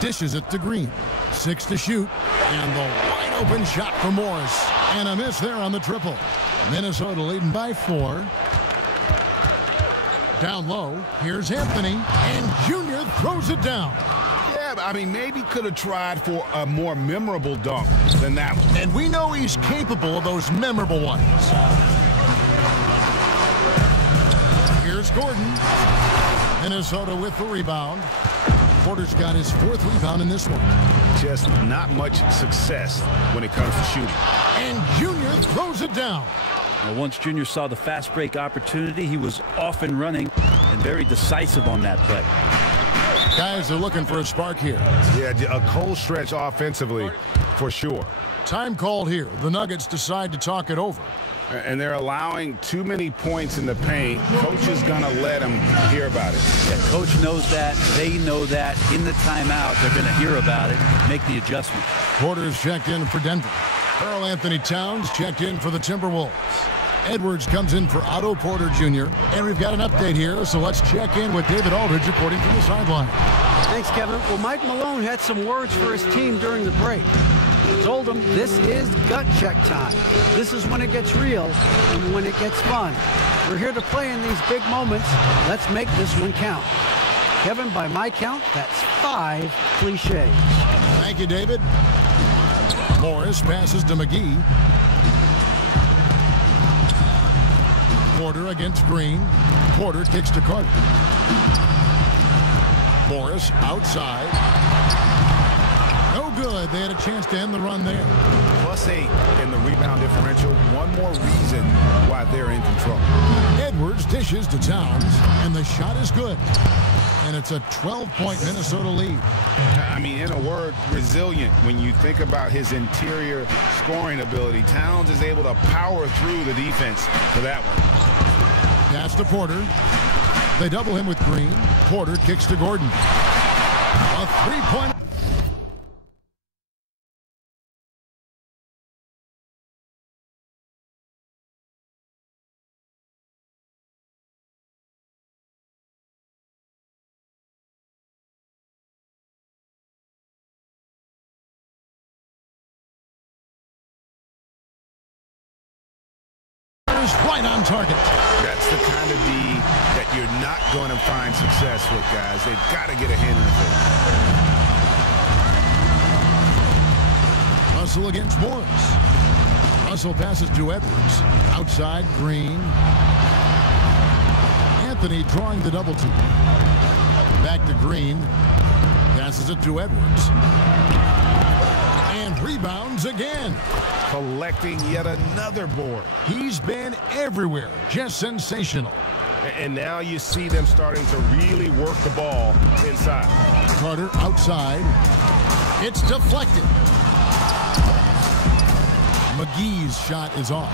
Dishes it to Green. 6 to shoot. And the wide open shot for Morris. And a miss there on the triple. Minnesota leading by 4. Down low. Here's Anthony. And Junior throws it down. Yeah, I mean, maybe could have tried for a more memorable dunk than that one. And we know he's capable of those memorable ones. Here's Gordon. Minnesota with the rebound. Porter's got his fourth rebound in this one. Just not much success when it comes to shooting. And Junior throws it down. Well, once Junior saw the fast break opportunity, he was off and running and very decisive on that play. Guys are looking for a spark here. Yeah, a cold stretch offensively for sure. Time called here. The Nuggets decide to talk it over. And they're allowing too many points in the paint. Coach is going to let them hear about it. Yeah, coach knows that. They know that. In the timeout, they're going to hear about it, make the adjustment. Porter's checked in for Denver. Karl Anthony Towns checked in for the Timberwolves. Edwards comes in for Otto Porter Jr. And we've got an update here, so let's check in with David Aldridge reporting from the sideline. Thanks, Kevin. Well, Mike Malone had some words for his team during the break. He told them this is gut check time. This is when it gets real and when it gets fun. We're here to play in these big moments. Let's make this one count. Kevin, by my count, that's 5 cliches. Thank you, David. Morris passes to McGee. Porter against Green. Porter kicks to Carter. Morris outside. No good. They had a chance to end the run there. +8 in the rebound differential. One more reason why they're in control. Edwards dishes to Towns, and the shot is good. And it's a 12-point Minnesota lead. I mean, in a word, resilient. When you think about his interior scoring ability, Towns is able to power through the defense for that one. Pass to Porter. They double him with Green. Porter kicks to Gordon. A three-point. Right on target. That's the kind of D that you're not going to find success with, guys. They've got to get a hand in the face. Russell against Morris. Russell passes to Edwards. Outside, Green. Anthony drawing the double team. Back to Green. Passes it to Edwards. And rebounds again. Collecting yet another board. He's been everywhere. Just sensational. And now you see them starting to really work the ball inside. Carter outside. It's deflected. McGee's shot is off.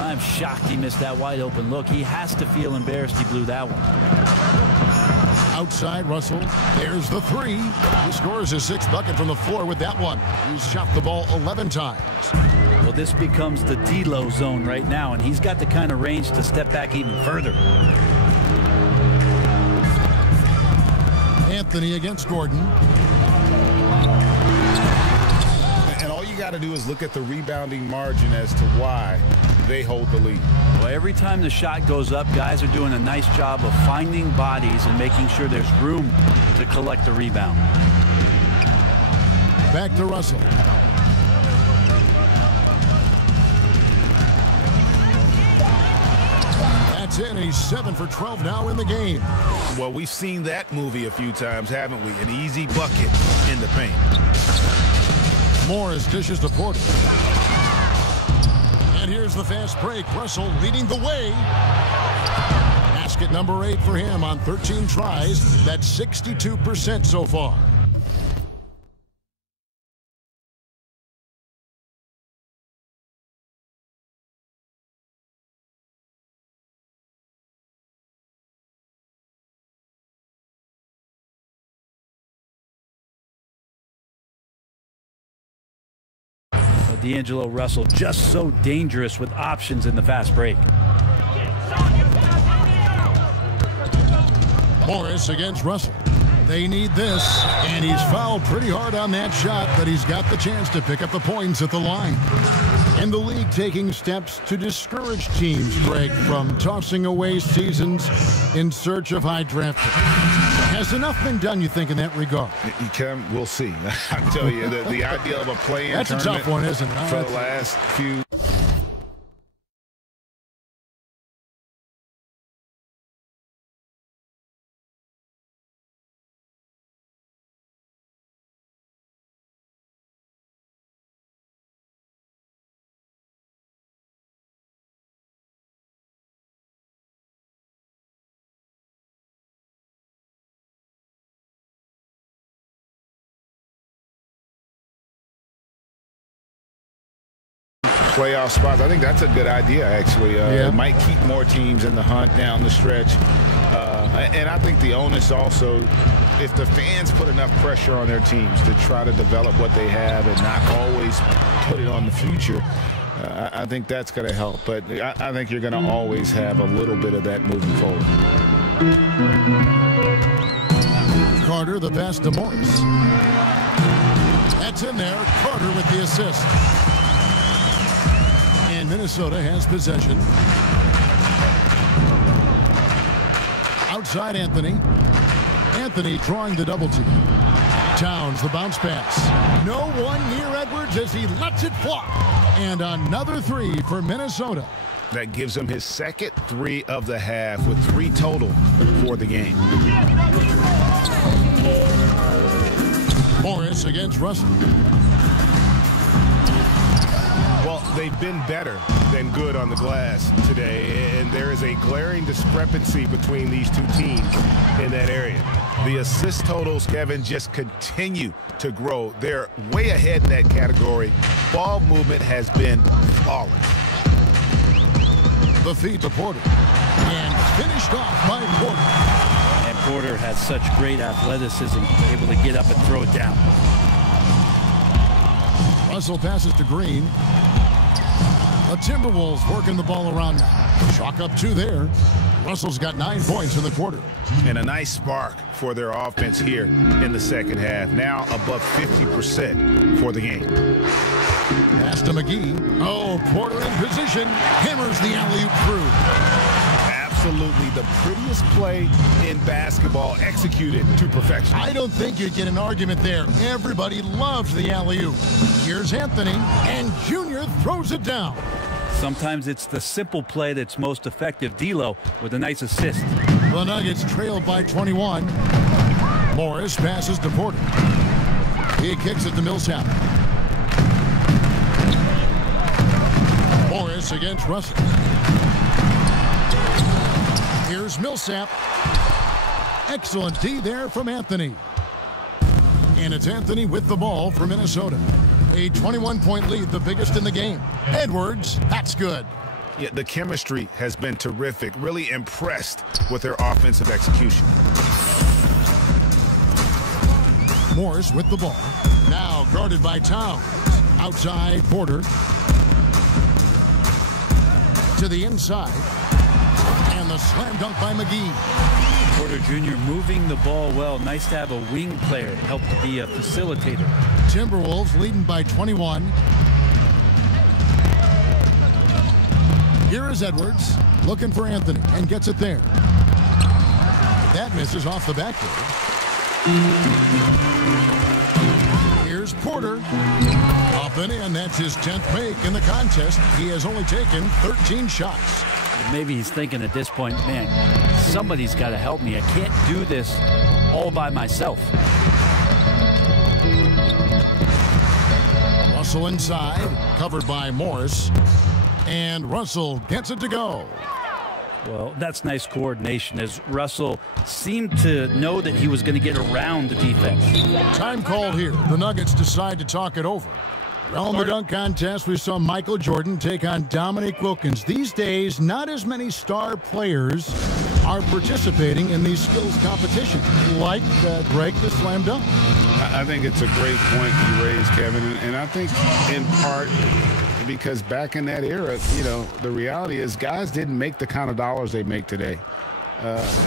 I'm shocked he missed that wide open look. He has to feel embarrassed he blew that one. Outside, Russell. There's the three. He scores his 6th bucket from the floor with that one. He's shot the ball 11 times. Well, this becomes the D-low zone right now, and he's got the kind of range to step back even further. Anthony against Gordon. And all you got to do is look at the rebounding margin as to why they hold the lead. Well, every time the shot goes up, guys are doing a nice job of finding bodies and making sure there's room to collect the rebound. Back to Russell. That's it. He's 7 for 12 now in the game. Well, we've seen that movie a few times, haven't we? An easy bucket in the paint. Morris dishes to Porter. And here's the fast break. Russell leading the way. Basket number 8 for him on 13 tries. That's 62% so far. D'Angelo Russell just so dangerous with options in the fast break. Morris against Russell. They need this, and he's fouled pretty hard on that shot, but he's got the chance to pick up the points at the line. And the league taking steps to discourage teams, Greg, from tossing away seasons in search of high draft picks. Has enough been done, you think, in that regard? We'll see. I tell you, the idea of a play-in That's a tough one, isn't it? For the last few playoff spots. I think that's a good idea, actually. It might keep more teams in the hunt down the stretch. And I think the onus also, if the fans put enough pressure on their teams to try to develop what they have and not always put it on the future, I think that's going to help. But I think you're going to always have a little bit of that moving forward. Carter, the pass to Morris. That's in there. Carter with the assist. And Minnesota has possession. Outside Anthony. Anthony drawing the double team. Towns, the bounce pass. No one near Edwards as he lets it fly. And another three for Minnesota. That gives him his second three of the half with 3 total for the game. Morris against Russell. Well, they've been better than good on the glass today, and there is a glaring discrepancy between these two teams in that area. The assist totals, Kevin, just continue to grow. They're way ahead in that category. Ball movement has been flawless. The feed to Porter. And finished off by Porter. And Porter has such great athleticism, able to get up and throw it down. Russell passes to Green. The Timberwolves working the ball around now. Chalk up 2 there. Russell's got 9 points in the quarter. And a nice spark for their offense here in the second half. Now above 50% for the game. Pass to McGee. Oh, Porter in position. Hammers the alley-oop through. Absolutely the prettiest play in basketball, executed to perfection. I don't think you'd get an argument there. Everybody loves the alley-oop. Here's Anthony, and Junior throws it down. Sometimes it's the simple play that's most effective. D'Lo with a nice assist. The Nuggets trail by 21. Morris passes to Porter. He kicks it to Millsap. Morris against Russell. Here's Millsap. Excellent D there from Anthony. And it's Anthony with the ball for Minnesota. A 21-point lead, the biggest in the game. Edwards, that's good. Yeah, the chemistry has been terrific. Really impressed with their offensive execution. Morris with the ball. Now guarded by Towns. Outside Porter. To the inside. And the slam dunk by McGee. Porter Jr. moving the ball well. Nice to have a wing player help to be a facilitator. Timberwolves leading by 21. Here is Edwards looking for Anthony and gets it there. That misses off the backboard. Here's Porter. Up and in. That's his 10th make in the contest. He has only taken 13 shots. Maybe he's thinking at this point, man, somebody's got to help me. I can't do this all by myself. Russell inside, covered by Morris. And Russell gets it to go. Well, that's nice coordination as Russell seemed to know that he was going to get around the defense. Time called here. The Nuggets decide to talk it over. Well, in the dunk contest, we saw Michael Jordan take on Dominique Wilkins. These days, not as many star players are participating in these skills competitions, like Greg the slam dunk. I think it's a great point you raised, Kevin, and I think in part because back in that era, you know, the reality is guys didn't make the kind of dollars they make today.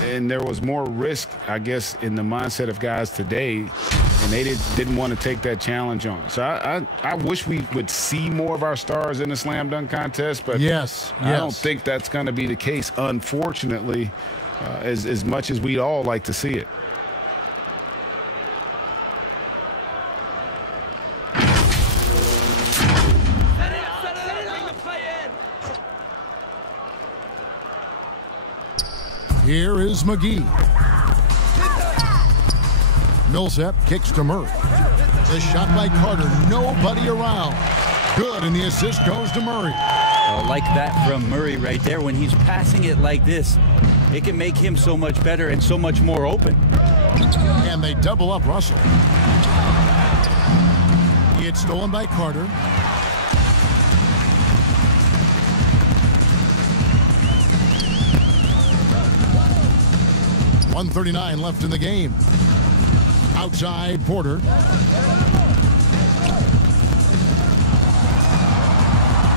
And there was more risk, I guess, in the mindset of guys today, and they didn't want to take that challenge on. So I wish we would see more of our stars in the slam dunk contest, but yes. I don't think that's going to be the case, unfortunately, as much as we'd all like to see it. Here is McGee. Millsap kicks to Murray. The shot by Carter, nobody around. Good, and the assist goes to Murray. Like that from Murray right there. When he's passing it like this, it can make him so much better and so much more open. And they double up Russell. It's stolen by Carter. 1:39 left in the game. Outside Porter.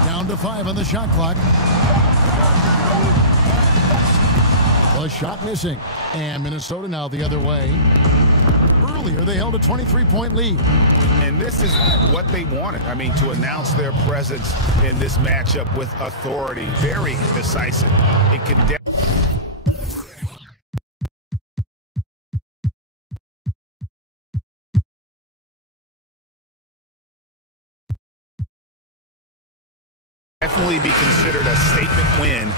Down to 5 on the shot clock. The shot missing. And Minnesota now the other way. Earlier, they held a 23-point lead. And this is what they wanted. I mean, to announce their presence in this matchup with authority. Very decisive. It can definitely be considered a statement win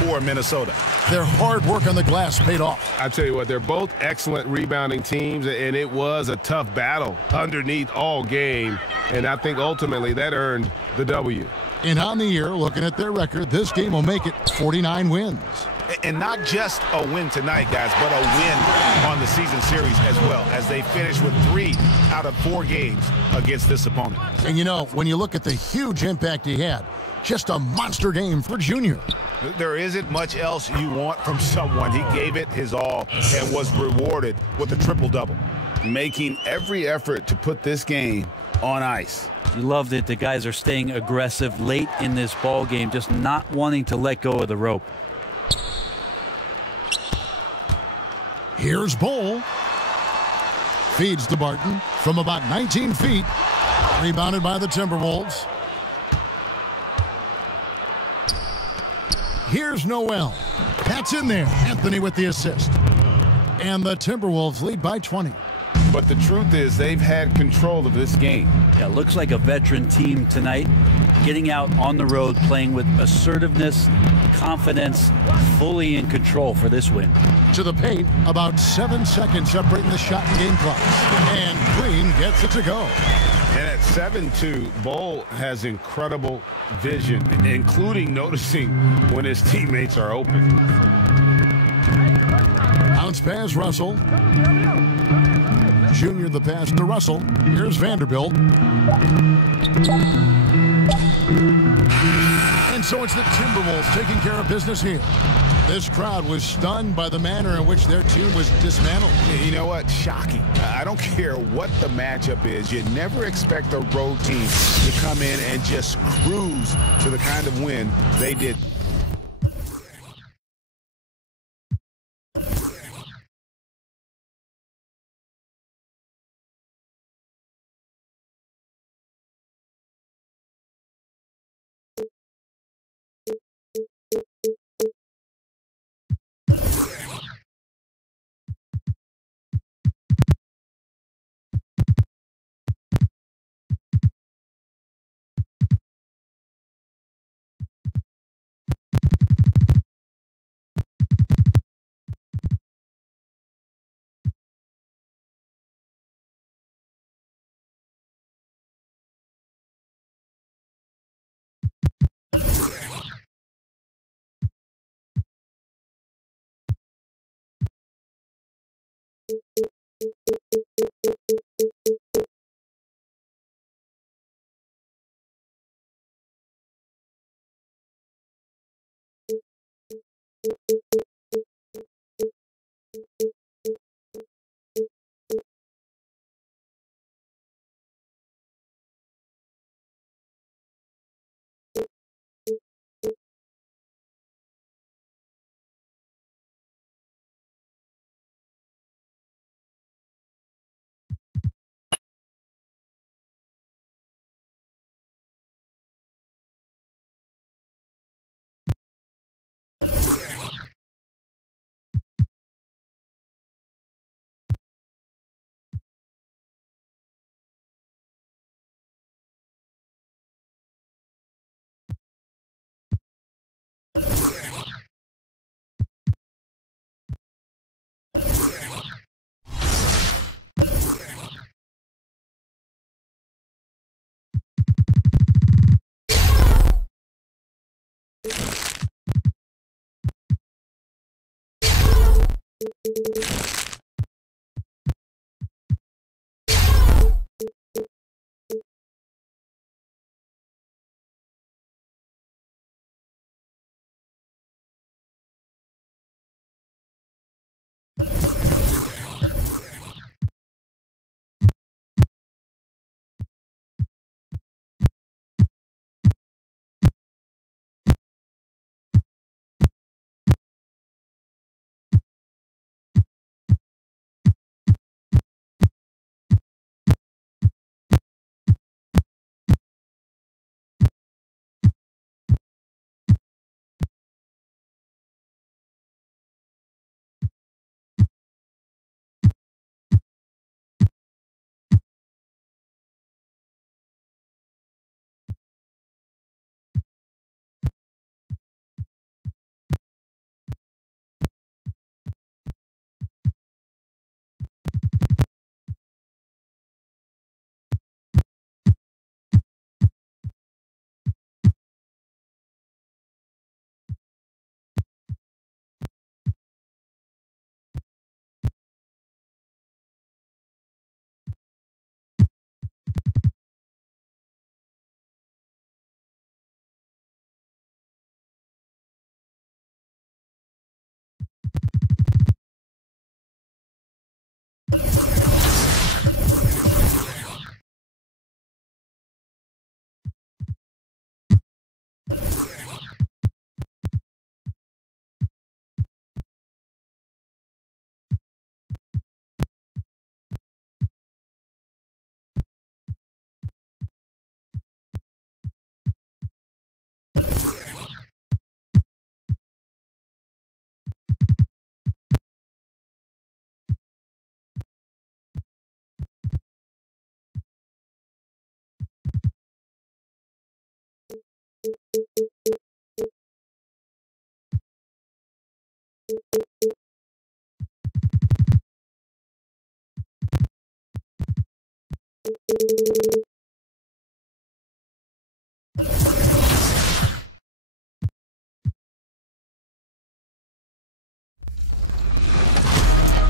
for Minnesota. Their hard work on the glass paid off. I tell you what, they're both excellent rebounding teams, and it was a tough battle underneath all game, and I think ultimately that earned the W. And on the year, looking at their record, this game will make it 49 wins. And not just a win tonight, guys, but a win on the season series as well, as they finish with 3 out of 4 games against this opponent. And you know, when you look at the huge impact he had, just a monster game for Junior. There isn't much else you want from someone. He gave it his all and was rewarded with a triple-double, making every effort to put this game on ice. You loved it. The guys are staying aggressive late in this ball game, just not wanting to let go of the rope. Here's Bowl. Feeds to Barton from about 19 feet. Rebounded by the Timberwolves. Here's Noel. That's in there. Anthony with the assist. And the Timberwolves lead by 20. But the truth is they've had control of this game. Yeah, looks like a veteran team tonight, getting out on the road, playing with assertiveness, confidence, fully in control for this win. To the paint, about 7 seconds separating the shot and game clock. And Green gets it to go. And at 7-2, Bowl has incredible vision, including noticing when his teammates are open. Bounce pass, Russell. Junior the pass to Russell. Here's Vanderbilt. And so it's the Timberwolves taking care of business here. This crowd was stunned by the manner in which their team was dismantled. You know what? Shocking. I don't care what the matchup is. You never expect a road team to come in and just cruise to the kind of win they did.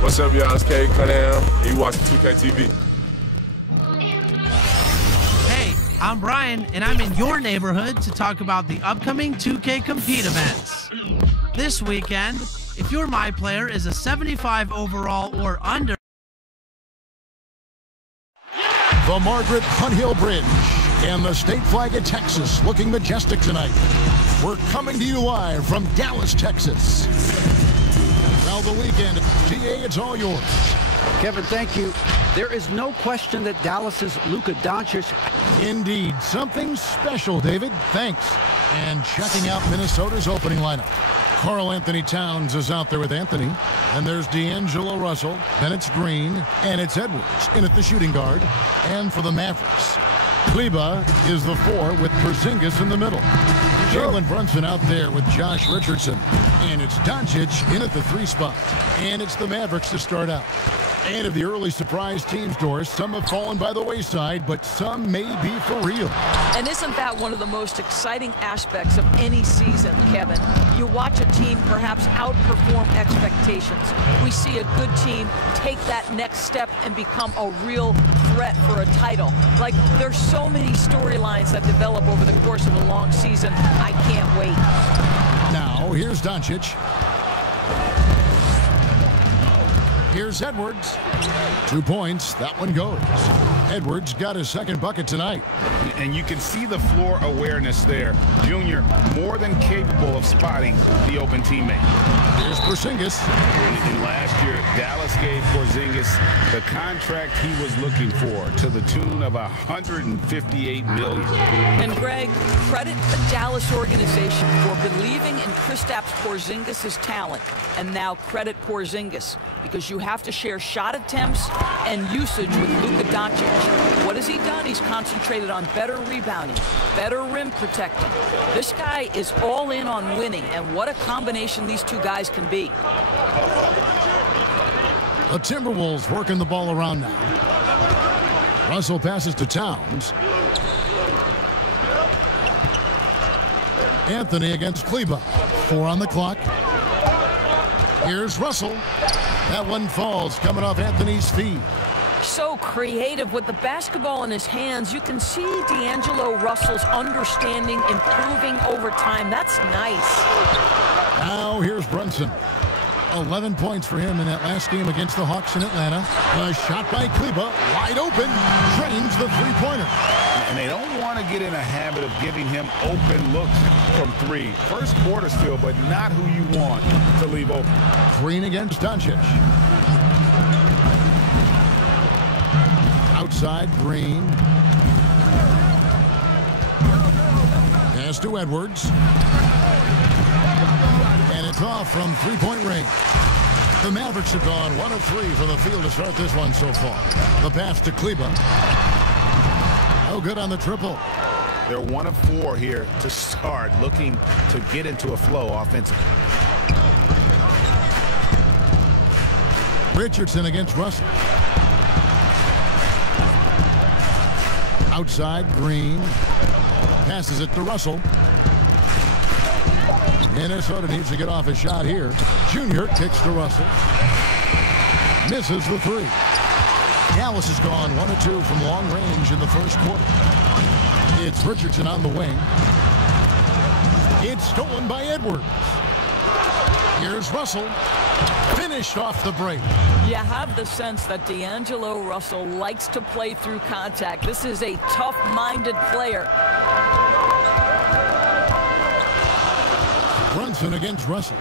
What's up, y'all? It's Cade Cunningham, and you watching 2K TV. Hey, I'm Brian, and I'm in your neighborhood to talk about the upcoming 2K Compete events. This weekend, if your My Player is a 75 overall or under, The Margaret Hunt Hill Bridge and the state flag of Texas looking majestic tonight. We're coming to you live from Dallas, Texas. Now the weekend, TA, it's all yours. Kevin, thank you. There is no question that Dallas's Luka Doncic. Indeed, something special, David. Thanks. And checking out Minnesota's opening lineup. Karl Anthony Towns is out there with Anthony. And there's D'Angelo Russell. Then it's Green. And it's Edwards in at the shooting guard. And for the Mavericks, Kleber is the 4 with Porzingis in the middle. Jalen Brunson out there with Josh Richardson. And it's Doncic in at the 3 spot. And it's the Mavericks to start out. And of the early surprise teams, Doris, some have fallen by the wayside, but some may be for real. And isn't that one of the most exciting aspects of any season, Kevin? You watch a team perhaps outperform expectations. We see a good team take that next step and become a real threat for a title. Like, there's so many storylines that develop over the course of a long season. I can't wait. Now, here's Doncic. Here's Edwards. 2 points. That one goes. Edwards got his second bucket tonight. And you can see the floor awareness there. Junior more than capable of spotting the open teammate. Here's Porzingis. And last year, Dallas gave Porzingis the contract he was looking for to the tune of $158 million. And Greg, credit the Dallas organization for believing in Kristaps Porzingis' talent. And now credit Porzingis, because you have to share shot attempts and usage with Luka Doncic. What has he done? He's concentrated on better rebounding, better rim protecting. This guy is all in on winning, and what a combination these two guys can be. The Timberwolves working the ball around now. Russell passes to Towns. Anthony against Kleber. 4 on the clock. Here's Russell. That one falls, coming off Anthony's feet. So creative with the basketball in his hands. You can see D'Angelo Russell's understanding improving over time. That's nice. Now here's Brunson. 11 points for him in that last game against the Hawks in Atlanta. A shot by Kleber, wide open, drains the three-pointer. And they don't want to get in a habit of giving him open looks from 3. First quarter still, but not who you want to leave open. Green against Doncic. Outside, Green. Pass to Edwards. And it's off from three-point range. The Mavericks have gone 1 of 3 from the field to start this one so far. The pass to Kleber. No good on the triple. They're 1 of 4 here to start, looking to get into a flow offensively. Richardson against Russell. Outside, Green. Passes it to Russell. Minnesota needs to get off a shot here. Junior kicks to Russell. Misses the 3. Dallas has gone 1 of 2 from long range in the first quarter. It's Richardson on the wing. It's stolen by Edwards. Here's Russell. Finished off the break. You have the sense that D'Angelo Russell likes to play through contact. This is a tough-minded player. Brunson against Russell.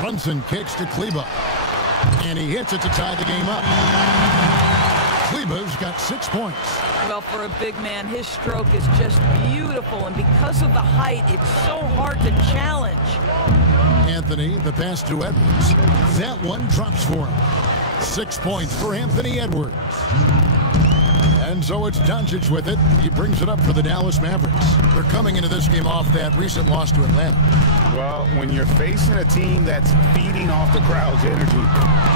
Brunson kicks to Kleber. And he hits it to tie the game up. Kleber's got 6 points. Well, for a big man, his stroke is just beautiful. And because of the height, it's so hard to challenge. Anthony, the pass to Edwards. That one drops for him. 6 points for Anthony Edwards. And so it's Doncic with it. He brings it up for the Dallas Mavericks. They're coming into this game off that recent loss to Atlanta. Well, when you're facing a team that's feeding off the crowd's energy,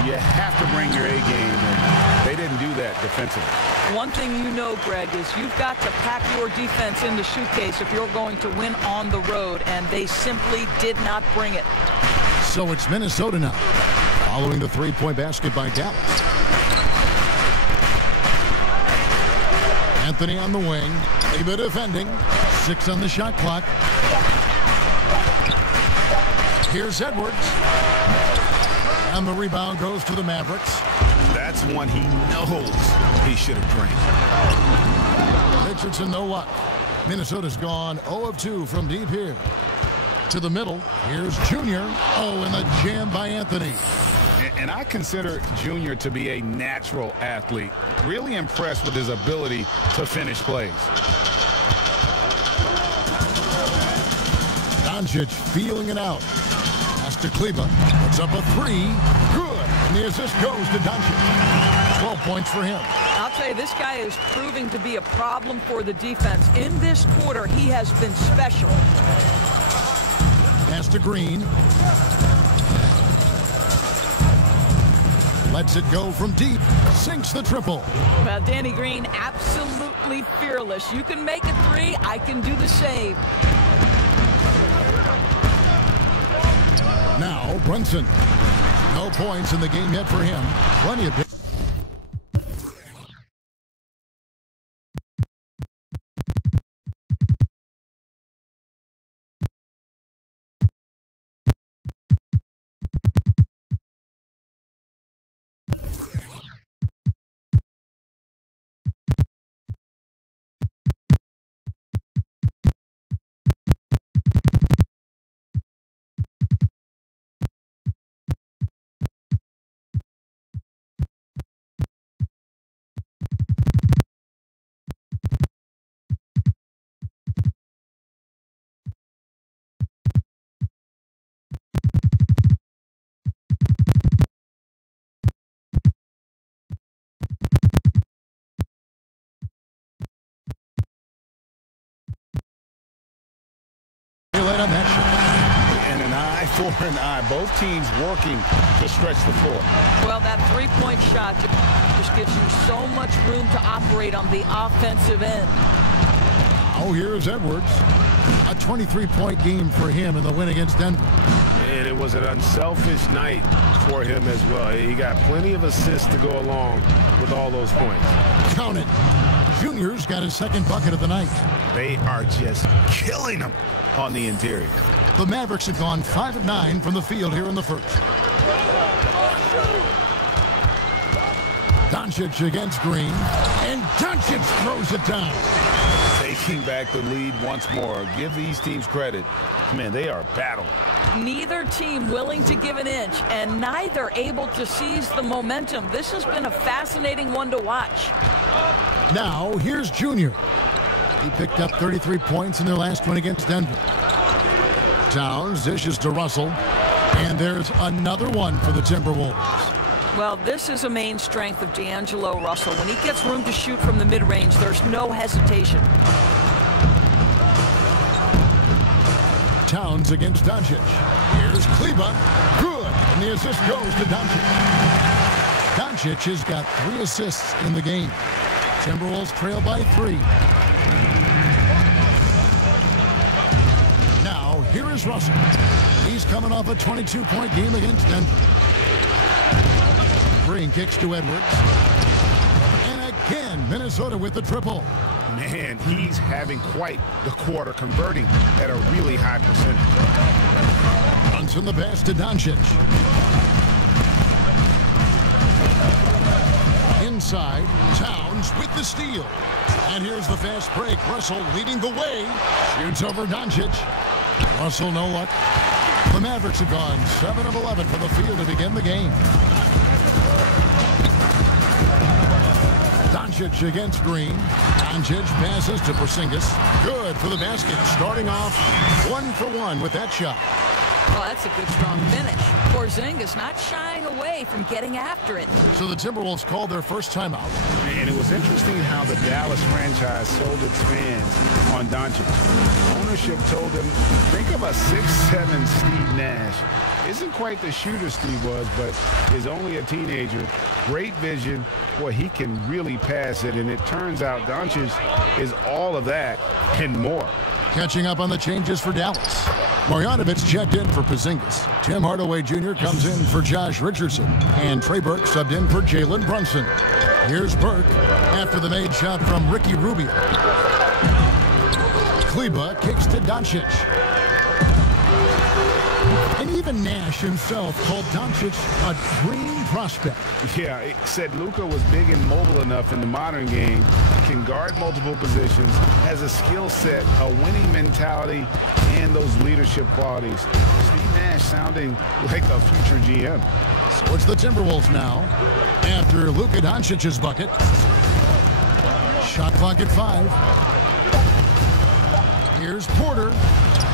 you have to bring your A game, and they didn't do that defensively. One thing you know, Greg, is you've got to pack your defense in the suitcase if you're going to win on the road, and they simply did not bring it. So it's Minnesota now, following the three-point basket by Dallas. Anthony on the wing, Leba defending, 6 on the shot clock. Here's Edwards. And the rebound goes to the Mavericks. That's one he knows he should have drained. Richardson, no luck. Minnesota's gone 0 of 2 from deep here. To the middle, here's Junior. Oh, and the jam by Anthony. And I consider Junior to be a natural athlete. Really impressed with his ability to finish plays. Doncic feeling it out. Pass to Kleba. Puts up a 3. Good. And the assist goes to Doncic. 12 points for him. I'll tell you, this guy is proving to be a problem for the defense. In this quarter, he has been special. Pass to Green. Lets it go from deep. Sinks the triple. Well, Danny Green, absolutely fearless. You can make a 3. I can do the same. Now, Brunson. No points in the game yet for him. Plenty of... On that shot. And an eye for an eye. Both teams working to stretch the floor. Well, that three-point shot just gives you so much room to operate on the offensive end. Oh, here's Edwards. A 23-point game for him in the win against Denver. And it was an unselfish night for him as well. He got plenty of assists to go along with all those points. Count it. Junior's got his second bucket of the night. They are just killing him on the interior. The Mavericks have gone 5 of 9 from the field here in the first. Doncic against Green, and Doncic throws it down. Taking back the lead once more. Give these teams credit. Man, they are battling. Neither team willing to give an inch, and neither able to seize the momentum. This has been a fascinating one to watch. Now, here's Junior. He picked up 33 points in their last win against Denver. Towns dishes to Russell, and there's another one for the Timberwolves. Well, this is a main strength of D'Angelo Russell. When he gets room to shoot from the mid-range, there's no hesitation. Towns against Doncic. Here's Kleba. Good. And the assist goes to Doncic. Doncic has got 3 assists in the game. Timberwolves trail by 3. Now, here is Russell. He's coming off a 22-point game against Denver. Green kicks to Edwards. And again, Minnesota with the triple. Man, he's having quite the quarter, converting at a really high percentage. Brunson the pass to Doncic. Inside, Towns with the steal. And here's the fast break. Russell leading the way. Shoots over Doncic. Russell no luck. The Mavericks have gone 7 of 11 from the field to begin the game. Doncic against Green. Doncic passes to Porzingis. Good for the basket. Starting off 1 for 1 with that shot. Well, that's a good, strong finish. Porzingis not shying away from getting after it. So the Timberwolves called their first timeout. And it was interesting how the Dallas franchise sold its fans on Doncic. Ownership told them, think of a 6'7" Steve Nash. Isn't quite the shooter Steve was, but is only a teenager. Great vision. Boy, he can really pass it. And it turns out Doncic is all of that and more. Catching up on the changes for Dallas. Marjanovic checked in for Porzingis. Tim Hardaway Jr. comes in for Josh Richardson. And Trey Burke subbed in for Jalen Brunson. Here's Burke after the made shot from Ricky Rubio. Kleber kicks to Doncic. And even Nash himself called Doncic a dream prospect. Yeah, it said Luka was big and mobile enough in the modern game, can guard multiple positions, has a skill set, a winning mentality, and those leadership qualities. Steve Nash sounding like a future GM. So it's the Timberwolves now after Luka Doncic's bucket. Shot clock at 5. Here's Porter.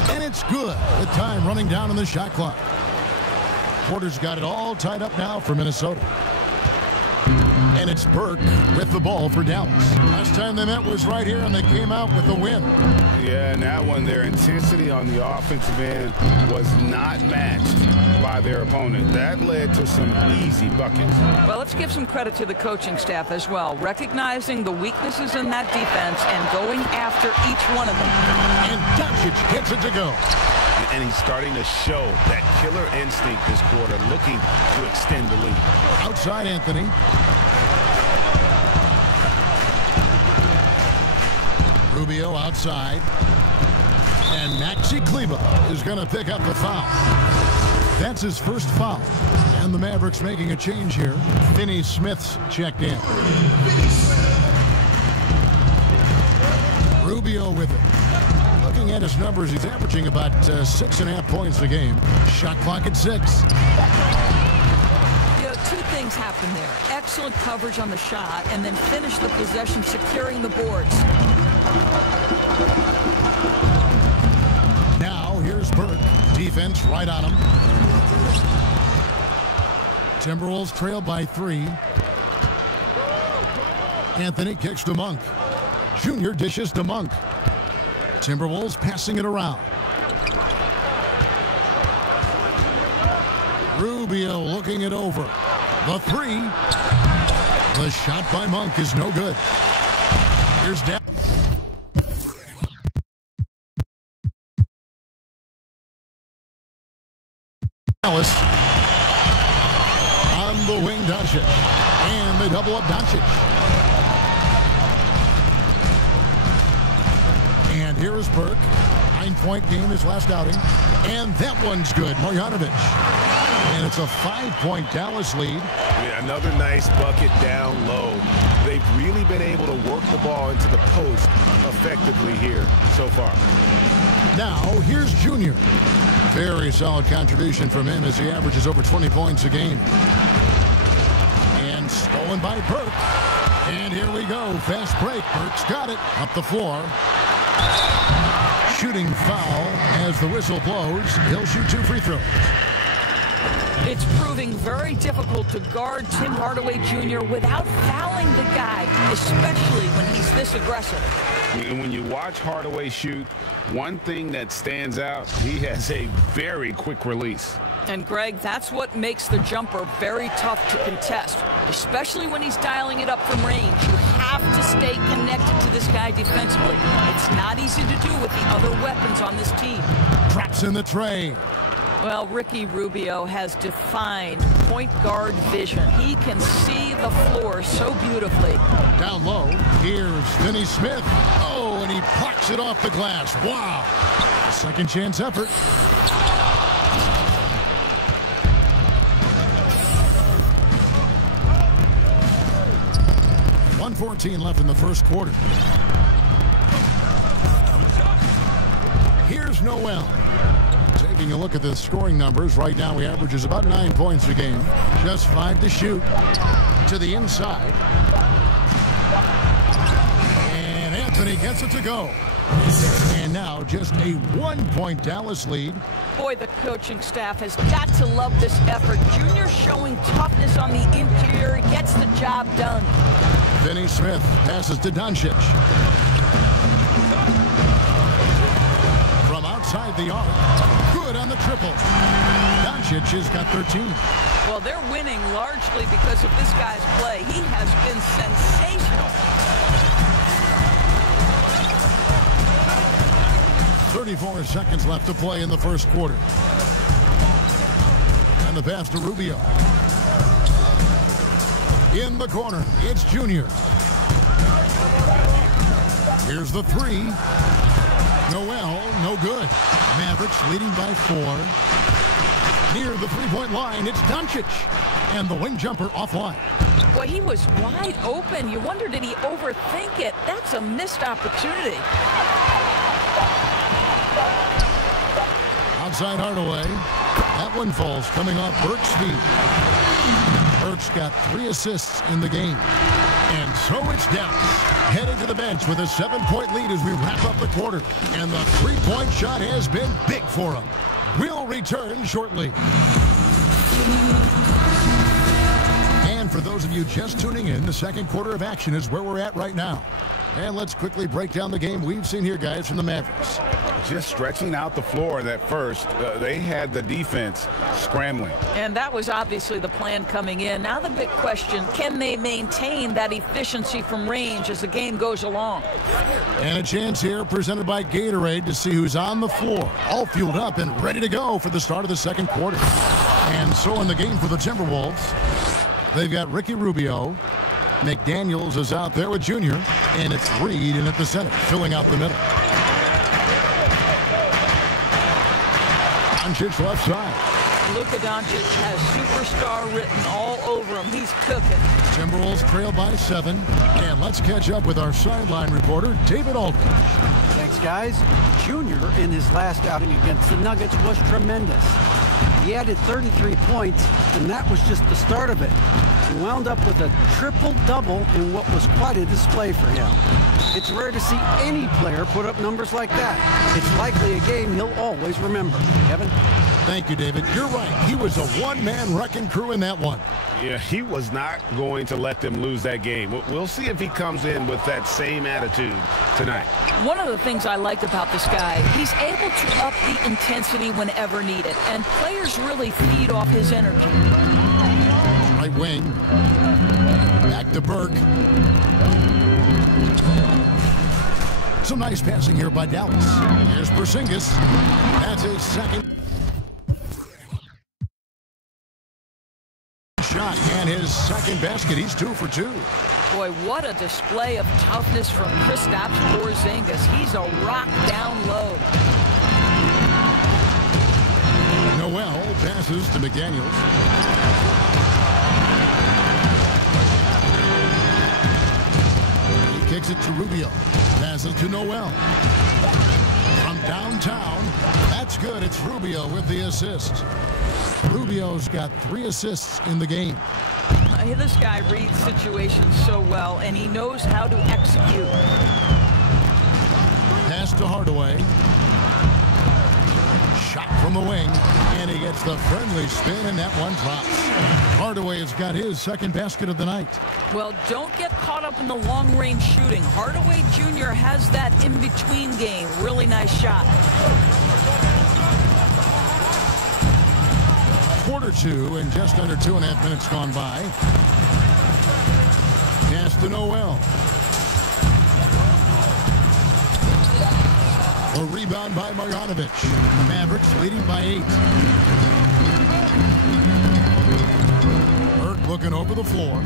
And it's good. The time running down on the shot clock. Porter's got it all tied up now for Minnesota. And it's Burke with the ball for Dallas. Last time they met was right here, and they came out with a win. Yeah, and that one, their intensity on the offensive end was not matched by their opponent. That led to some easy buckets. Well, let's give some credit to the coaching staff as well, recognizing the weaknesses in that defense and going after each one of them. And Doncic gets it to go. And he's starting to show that killer instinct this quarter, looking to extend the lead. Outside Anthony. Rubio outside. And Maxi Kleber is going to pick up the foul. That's his first foul. And the Mavericks making a change here. Finney Smith's checked in. Rubio with it. Looking at his numbers, he's averaging about 6.5 points a game. Shot clock at 6. Two things happen there. Excellent coverage on the shot, and then finish the possession securing the boards. Now, here's Burke. Defense right on him. Timberwolves trail by 3. Anthony kicks to Monk. Junior dishes to Monk. Timberwolves passing it around. Rubio looking it over. The 3. The shot by Monk is no good. Here's Dallas. On the wing, Doncic. And they double up Doncic. And here is Burke. 9-point game his last outing. And that one's good. Marjanovic. And it's a 5-point Dallas lead. Yeah, another nice bucket down low. They've really been able to work the ball into the post effectively here so far. Now, here's Junior. Very solid contribution from him as he averages over 20 points a game. And stolen by Burke. And here we go. Fast break. Burke's got it. Up the floor. Shooting foul as the whistle blows. He'll shoot 2 free throws. It's proving very difficult to guard Tim Hardaway Jr. without fouling the guy, especially when he's this aggressive. When you watch Hardaway shoot, one thing that stands out, he has a very quick release. And Greg, that's what makes the jumper very tough to contest, especially when he's dialing it up from range. You have to stay connected to this guy defensively. It's not easy to do with the other weapons on this team. Traps in the tray. Well, Ricky Rubio has defined point guard vision. He can see the floor so beautifully. Down low, here's Finney Smith. Oh, and he blocks it off the glass. Wow. Second chance effort. .114 left in the first quarter. Here's Noel. Taking a look at the scoring numbers, right now he averages about 9 points a game. Just 5 to shoot. To the inside. And Anthony gets it to go. And now just a 1-point Dallas lead. Boy, the coaching staff has got to love this effort. Junior showing toughness on the interior, gets the job done. Finney Smith passes to Doncic. From outside the arc, good on the triple. Doncic has got 13. Well, they're winning largely because of this guy's play. He has been sensational. 34 seconds left to play in the first quarter. And the pass to Rubio. In the corner, it's Junior. Here's the three. Noel, no good. Mavericks leading by 4. Near the three-point line, it's Doncic. And the wing jumper offline. Boy, he was wide open. You wonder, did he overthink it? That's a missed opportunity. Outside Hardaway. That one falls coming off Burke's feet. Burke's got 3 assists in the game. And so it's Dallas heading to the bench with a 7-point lead as we wrap up the quarter. And the three-point shot has been big for him. We'll return shortly. And for those of you just tuning in, the second quarter of action is where we're at right now. And let's quickly break down the game we've seen here, guys, from the Mavericks. Just stretching out the floor that first. They had the defense scrambling. And that was obviously the plan coming in. Now the big question, can they maintain that efficiency from range as the game goes along? And a chance here presented by Gatorade to see who's on the floor, all fueled up and ready to go for the start of the second quarter. And so in the game for the Timberwolves, they've got Ricky Rubio. McDaniels is out there with Junior, and it's Reed in at the center, filling out the middle. Doncic left side. Luka Doncic has superstar written all over him. He's cooking. Timberwolves trail by 7. And let's catch up with our sideline reporter, David Aldridge. Thanks, guys. Junior, in his last outing against the Nuggets, was tremendous. He added 33 points, and that was just the start of it. He wound up with a triple-double in what was quite a display for him. It's rare to see any player put up numbers like that. It's likely a game he'll always remember. Kevin? Thank you, David. You're right. He was a one-man wrecking crew in that one. Yeah, he was not going to let them lose that game. We'll see if he comes in with that same attitude tonight. One of the things I like about this guy, he's able to up the intensity whenever needed, and players really feed off his energy. Right wing. Back to Burke. Some nice passing here by Dallas. Here's Porzingis. That's his second shot and his second basket. He's 2 for 2. Boy, what a display of toughness from Kristaps Porzingis. He's a rock down low. Noel passes to McDaniels. He kicks it to Rubio. Passes to Noel. From downtown, that's good. It's Rubio with the assist. Rubio's got 3 assists in the game. This guy reads situations so well, and he knows how to execute. Pass to Hardaway. Shot from the wing, and he gets the friendly spin, and that one drops. Hardaway has got his second basket of the night. Well, don't get caught up in the long-range shooting. Hardaway Jr. has that in-between game. Really nice shot. Quarter 2 and just under 2.5 minutes gone by. Pass to Noel. A rebound by Marjanovic. Mavericks leading by 8. Burke looking over the floor.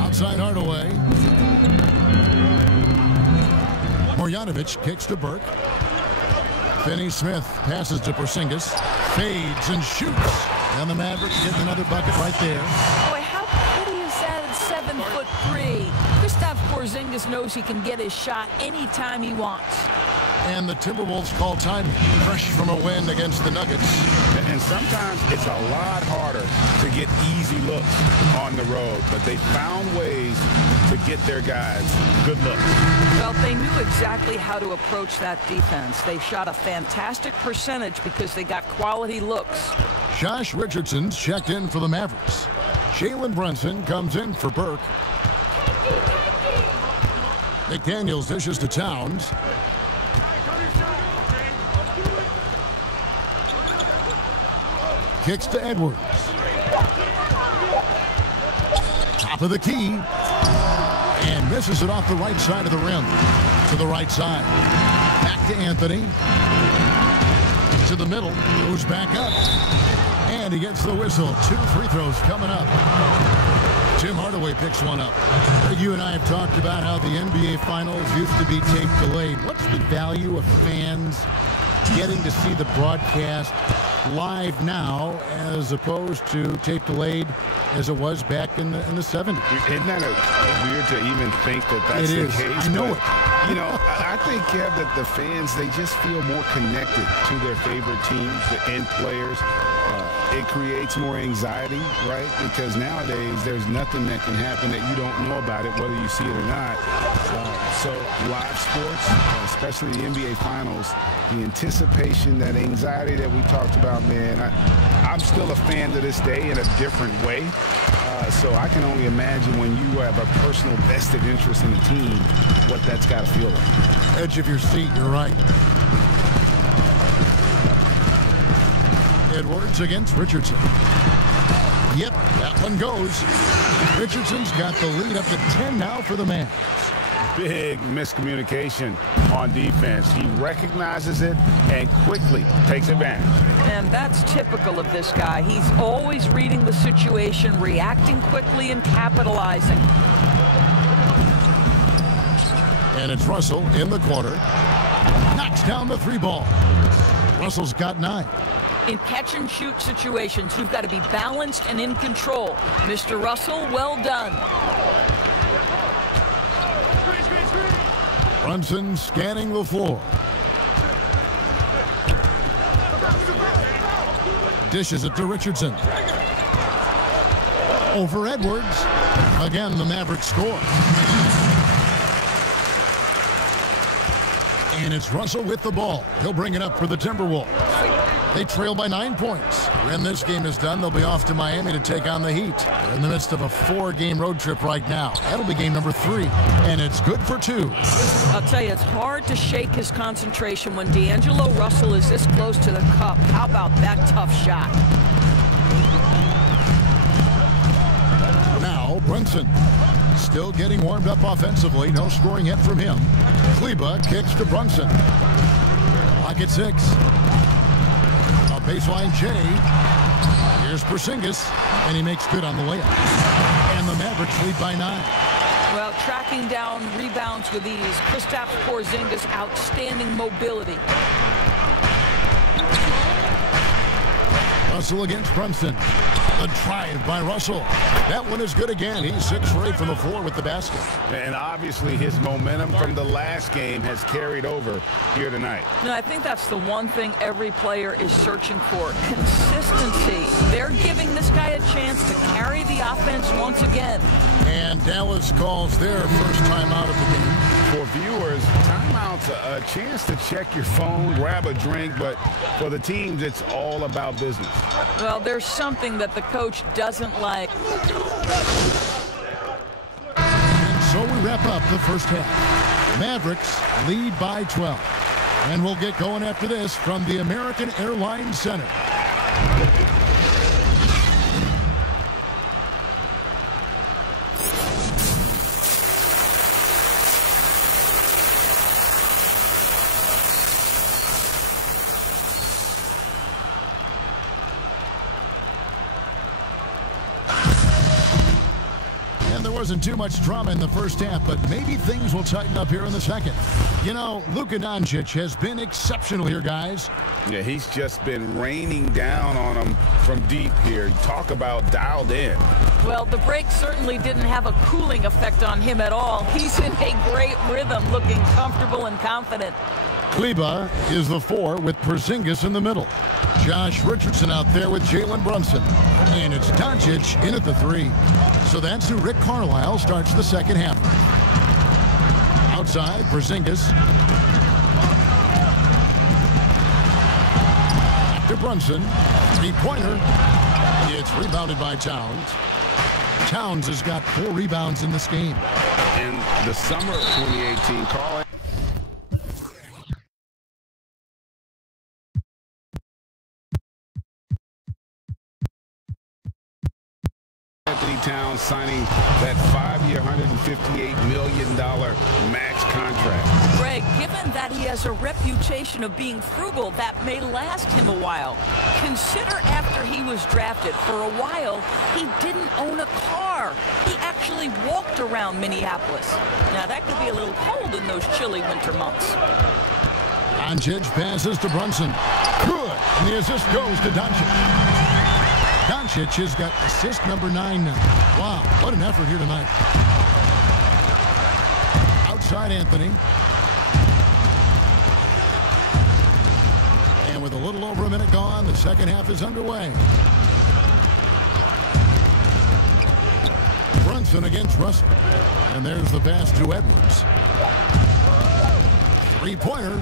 Outside Hardaway. Marjanovic kicks to Burke. Finney Smith passes to Porzingis, fades and shoots. And the Mavericks getting another bucket right there. Boy, how pretty is that at 7'3"? Kristaps Porzingis knows he can get his shot anytime he wants. And the Timberwolves call time. Fresh from a win against the Nuggets. And sometimes it's a lot harder to get easy looks on the road, but they found ways to get their guys good looks. Well, they knew exactly how to approach that defense. They shot a fantastic percentage because they got quality looks. Josh Richardson's checked in for the Mavericks. Jalen Brunson comes in for Burke. McDaniels dishes to Towns. Kicks to Edwards. Top of the key. And misses it off the right side of the rim. To the right side. Back to Anthony. To the middle. Goes back up. And he gets the whistle. 2 free throws coming up. Tim Hardaway picks one up. You and I have talked about how the NBA Finals used to be tape delayed. What's the value of fans getting to see the broadcast live now as opposed to tape delayed as it was back in the 70s? Isn't that weird to even think that that's the case? I know it. You know, I think, Kev, that the fans, they just feel more connected to their favorite teams and players. It creates more anxiety, right? Because nowadays there's nothing that can happen that you don't know about it, whether you see it or not. So live sports, especially the NBA Finals, the anticipation, that anxiety that we talked about, man, I'm still a fan to this day in a different way. So I can only imagine when you have a personal vested interest in the team, what that's got to feel like. Edge of your seat, you're right. Edwards against Richardson. Yep, that one goes. Richardson's got the lead up to 10 now for the Mavs. Big miscommunication on defense. He recognizes it and quickly takes advantage. And that's typical of this guy. He's always reading the situation, reacting quickly, and capitalizing. And it's Russell in the corner. Knocks down the 3 ball. Russell's got 9. In catch-and-shoot situations, you've got to be balanced and in control. Mr. Russell, well done. Brunson scanning the floor. Dishes it to Richardson. Over Edwards. Again, the Mavericks score. And it's Russell with the ball. He'll bring it up for the Timberwolves. They trail by 9 points. When this game is done, they'll be off to Miami to take on the Heat. They're in the midst of a 4-game road trip right now. That'll be game number 3, and it's good for 2. I'll tell you, it's hard to shake his concentration when D'Angelo Russell is this close to the cup. How about that tough shot? Now, Brunson still getting warmed up offensively. No scoring yet from him. Kleba kicks to Brunson. Lock at 6. Baseline J. Here's Porzingis, and he makes good on the layup. And the Mavericks lead by 9. Well, tracking down rebounds with ease. Kristaps Porzingis, outstanding mobility. Russell against Brunson. The drive by Russell. That one is good again. He's 6 for 8 from the floor with the basket. And obviously his momentum from the last game has carried over here tonight. No, I think that's the one thing every player is searching for. Consistency. They're giving this guy a chance to carry the offense once again. And Dallas calls their first timeout of the game. For viewers, timeout's a chance to check your phone, grab a drink, but for the teams, it's all about business. Well, there's something that the coach doesn't like. And so we wrap up the first half. Mavericks lead by 12. And we'll get going after this from the American Airlines Center. Wasn't too much drama in the first half, but maybe things will tighten up here in the second. You know, Luka Doncic has been exceptional here, guys. Yeah, he's just been raining down on them from deep here. Talk about dialed in. Well, the break certainly didn't have a cooling effect on him at all. He's in a great rhythm, looking comfortable and confident. Kleba is the 4 with Porzingis in the middle. Josh Richardson out there with Jalen Brunson. And it's Doncic in at the 3. So that's who Rick Carlisle starts the second half. Outside, Porzingis. To Brunson. Three-pointer. It's rebounded by Towns. Towns has got 4 rebounds in this game. In the summer of 2018, Carl Anthony Towns signing that 5-year, $158 million max contract. Greg, given that he has a reputation of being frugal, that may last him a while. Consider after he was drafted, for a while, he didn't own a car. He actually walked around Minneapolis. Now, that could be a little cold in those chilly winter months. Doncic passes to Brunson. Good. And the assist goes to Doncic. Doncic has got assist number 9 now. Wow, what an effort here tonight. Outside Anthony. And with a little over a minute gone, the second half is underway. Brunson against Russell. And there's the pass to Edwards. Three-pointer.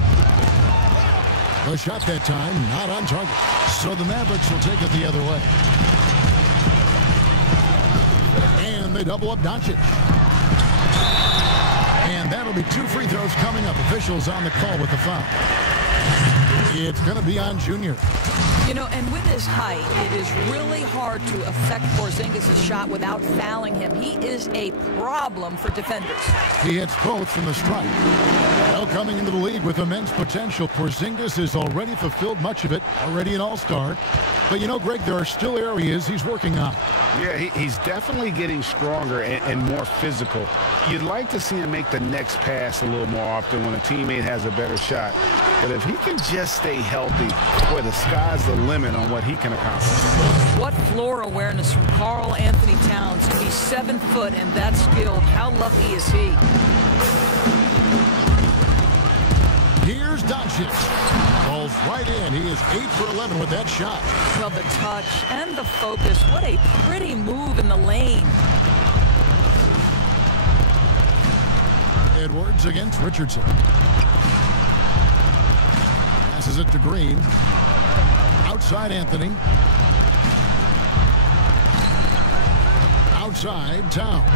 The shot that time, not on target. So the Mavericks will take it the other way. And they double up Doncic. And that'll be 2 free throws coming up. Officials on the call with the foul. It's going to be on Junior. You know, and with his height, it is really hard to affect Porzingis' shot without fouling him. He is a problem for defenders. He hits both from the strike. Well, coming into the league with immense potential, Porzingis has already fulfilled much of it, already an all-star. But, you know, Greg, there are still areas he's working on. Yeah, he's definitely getting stronger and more physical. You'd like to see him make the next pass a little more often when a teammate has a better shot. But if he can just stay healthy, boy, the sky's the limit on what he can accomplish. What floor awareness from Karl Anthony Towns to be 7 foot and that skilled. How lucky is he? Here's Doncic. Falls right in. He is 8 for 11 with that shot. Well, the touch and the focus. What a pretty move in the lane. Edwards against Richardson. Passes it to Green. Outside Anthony. Outside Towns.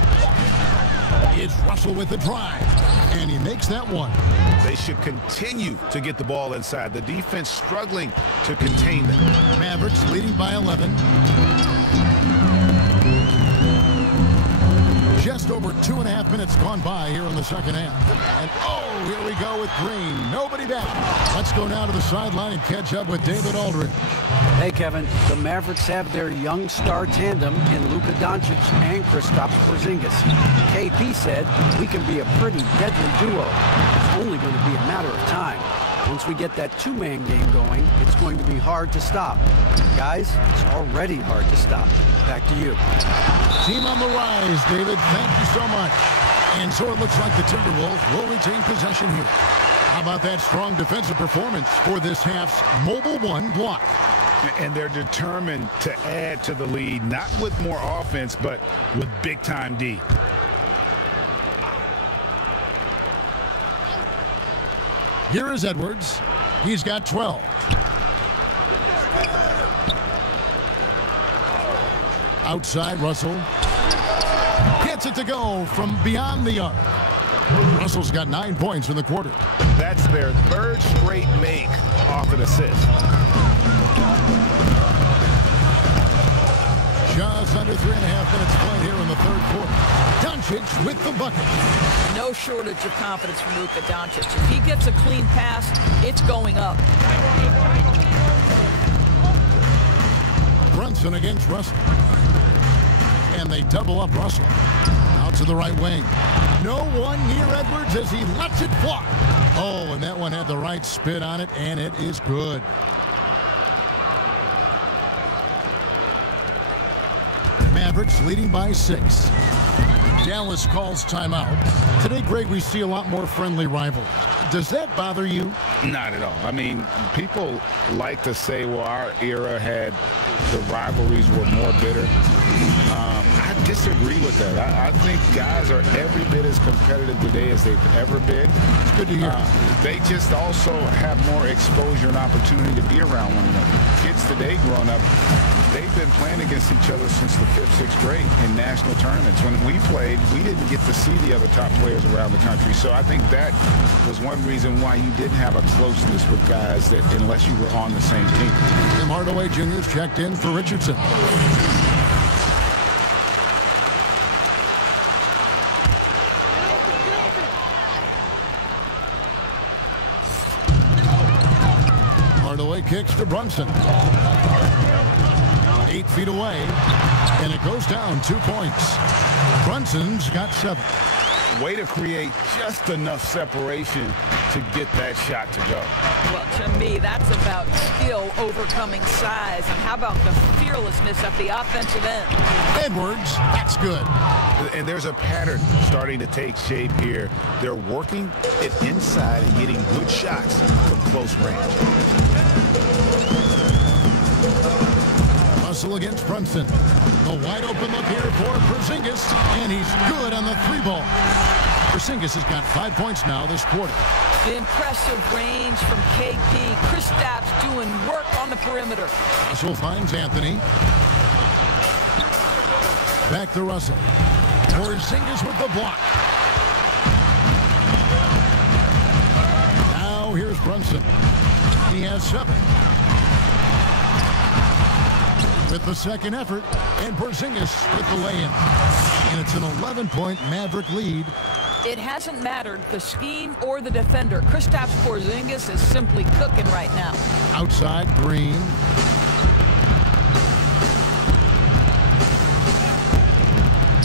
It's Russell with the drive. And he makes that one. They should continue to get the ball inside. The defense struggling to contain them. Mavericks leading by 11. Just over 2.5 minutes gone by here in the second half. And oh, here we go with Green. Nobody down. Let's go now to the sideline and catch up with David Aldridge. Hey, Kevin, the Mavericks have their young star tandem in Luka Doncic and Kristaps Porzingis. KP said, we can be a pretty deadly duo. It's only going to be a matter of time. Once we get that 2-man game going, it's going to be hard to stop. Guys, it's already hard to stop. Back to you. Team on the rise, David. Thank you so much. And so it looks like the Timberwolves will retain possession here. How about that strong defensive performance for this half's Mobile One block? And they're determined to add to the lead, not with more offense, but with big-time D. Here is Edwards. He's got 12. Outside Russell. Gets it to go from beyond the arc. Russell's got 9 points in the quarter. That's their 3rd straight make off an assist. Just under 3.5 minutes played here in the 3rd quarter. Doncic with the bucket. No shortage of confidence from Luka Doncic. If he gets a clean pass, it's going up. Brunson against Russell. And they double up Russell. Out to the right wing. No one near Edwards as he lets it fly. Oh, and that one had the right spin on it, and it is good. Mavericks leading by 6. Dallas calls timeout. Today, Greg, we see a lot more friendly rivals. Does that bother you? Not at all. I mean, people like to say, well, our era had the rivalries were more bitter. I disagree with that. I think guys are every bit as competitive today as they've ever been. It's good to hear. They just also have more exposure and opportunity to be around one another. Kids today growing up, they've been playing against each other since the 5th, 6th grade in national tournaments. When we played, we didn't get to see the other top players around the country. So I think that was one reason why you didn't have a closeness with guys that unless you were on the same team. Tim Hardaway Jr. checked in for Richardson. Hardaway kicks to Brunson. 8 feet away, and it goes down 2 points. Brunson's got 7. Way to create just enough separation to get that shot to go. Well, to me, that's about skill overcoming size. And how about the fearlessness at the offensive end? Edwards, that's good. And there's a pattern starting to take shape here. They're working it inside and getting good shots from close range. Russell against Brunson. The wide open look here for Porzingis, and he's good on the 3-ball. Porzingis has got 5 points now this quarter. The impressive range from KP. Kristaps doing work on the perimeter. Russell finds Anthony. Back to Russell. Porzingis with the block. Now here's Brunson. He has 7. With the second effort, and Porzingis with the lay-in. And it's an 11-point Maverick lead. It hasn't mattered the scheme or the defender. Kristaps Porzingis is simply cooking right now. Outside, Green.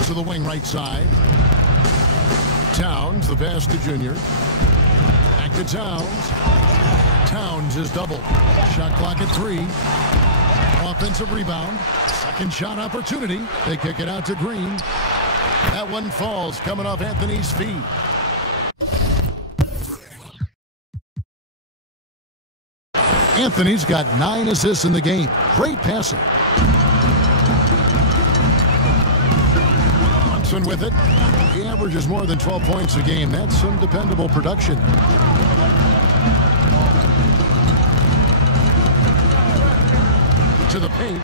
To the wing right side. Towns, the pass to Junior. Back to Towns. Towns is doubled. Shot clock at 3. Offensive rebound. Second shot opportunity. They kick it out to Green. That one falls, coming off Anthony's feet. Anthony's got 9 assists in the game. Great passing. Brunson with it. He averages more than 12 points a game. That's some dependable production. To the paint,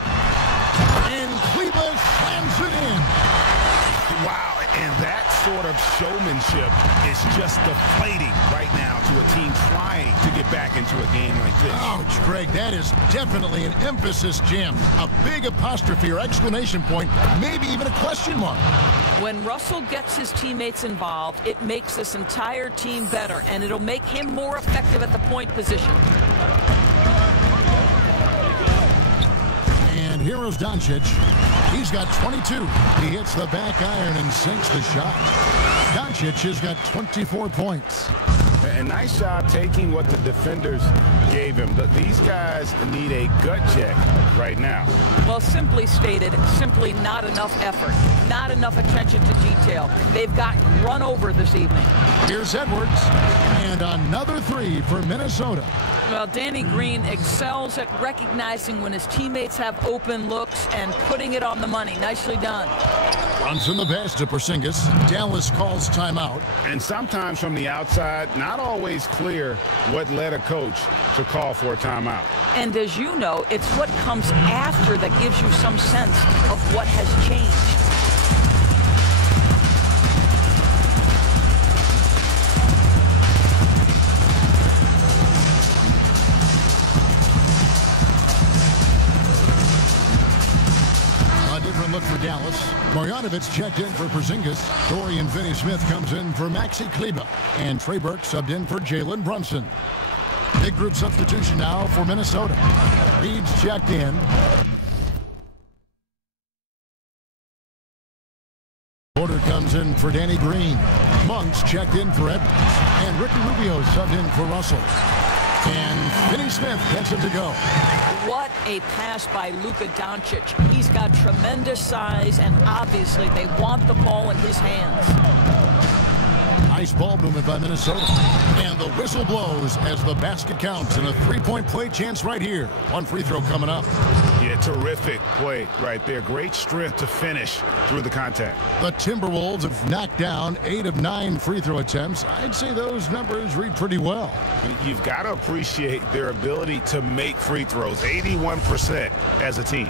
and Cleveland slams it in. Wow, and that sort of showmanship is just deflating right now to a team trying to get back into a game like this. Ouch, Greg, that is definitely an emphasis jam. A big apostrophe or exclamation point, maybe even a question mark. When Russell gets his teammates involved, it makes this entire team better, and it'll make him more effective at the point position. Here's Doncic. He's got 22. He hits the back iron and sinks the shot. Doncic has got 24 points. A nice job taking what the defenders gave him. But these guys need a gut check right now. Well, simply stated, simply not enough effort, not enough attention to detail. They've gotten run over this evening. Here's Edwards, and another 3 for Minnesota. Well, Danny Green excels at recognizing when his teammates have open looks and putting it on the money. Nicely done. Brunson the pass to Porzingis. Dallas calls timeout. And sometimes from the outside, not always clear what led a coach to call for a timeout. And as you know, it's what comes after that gives you some sense of what has changed. Look for Dallas. Marjanovic checked in for Porzingis. Dorian Finney-Smith comes in for Maxi Kleber. And Trey Burke subbed in for Jalen Brunson. Big group substitution now for Minnesota. Reed's checked in. Porter comes in for Danny Green. Monk's checked in for Edwards. And Ricky Rubio subbed in for Russell. And Finney Smith gets it to go. What a pass by Luka Doncic. He's got tremendous size, and obviously they want the ball in his hands. Nice ball movement by Minnesota. And the whistle blows as the basket counts, and a three-point play chance right here. One free throw coming up. Yeah, terrific play right there. Great strength to finish through the contact. The Timberwolves have knocked down 8 of 9 free throw attempts. I'd say those numbers read pretty well. You've got to appreciate their ability to make free throws. 81% as a team.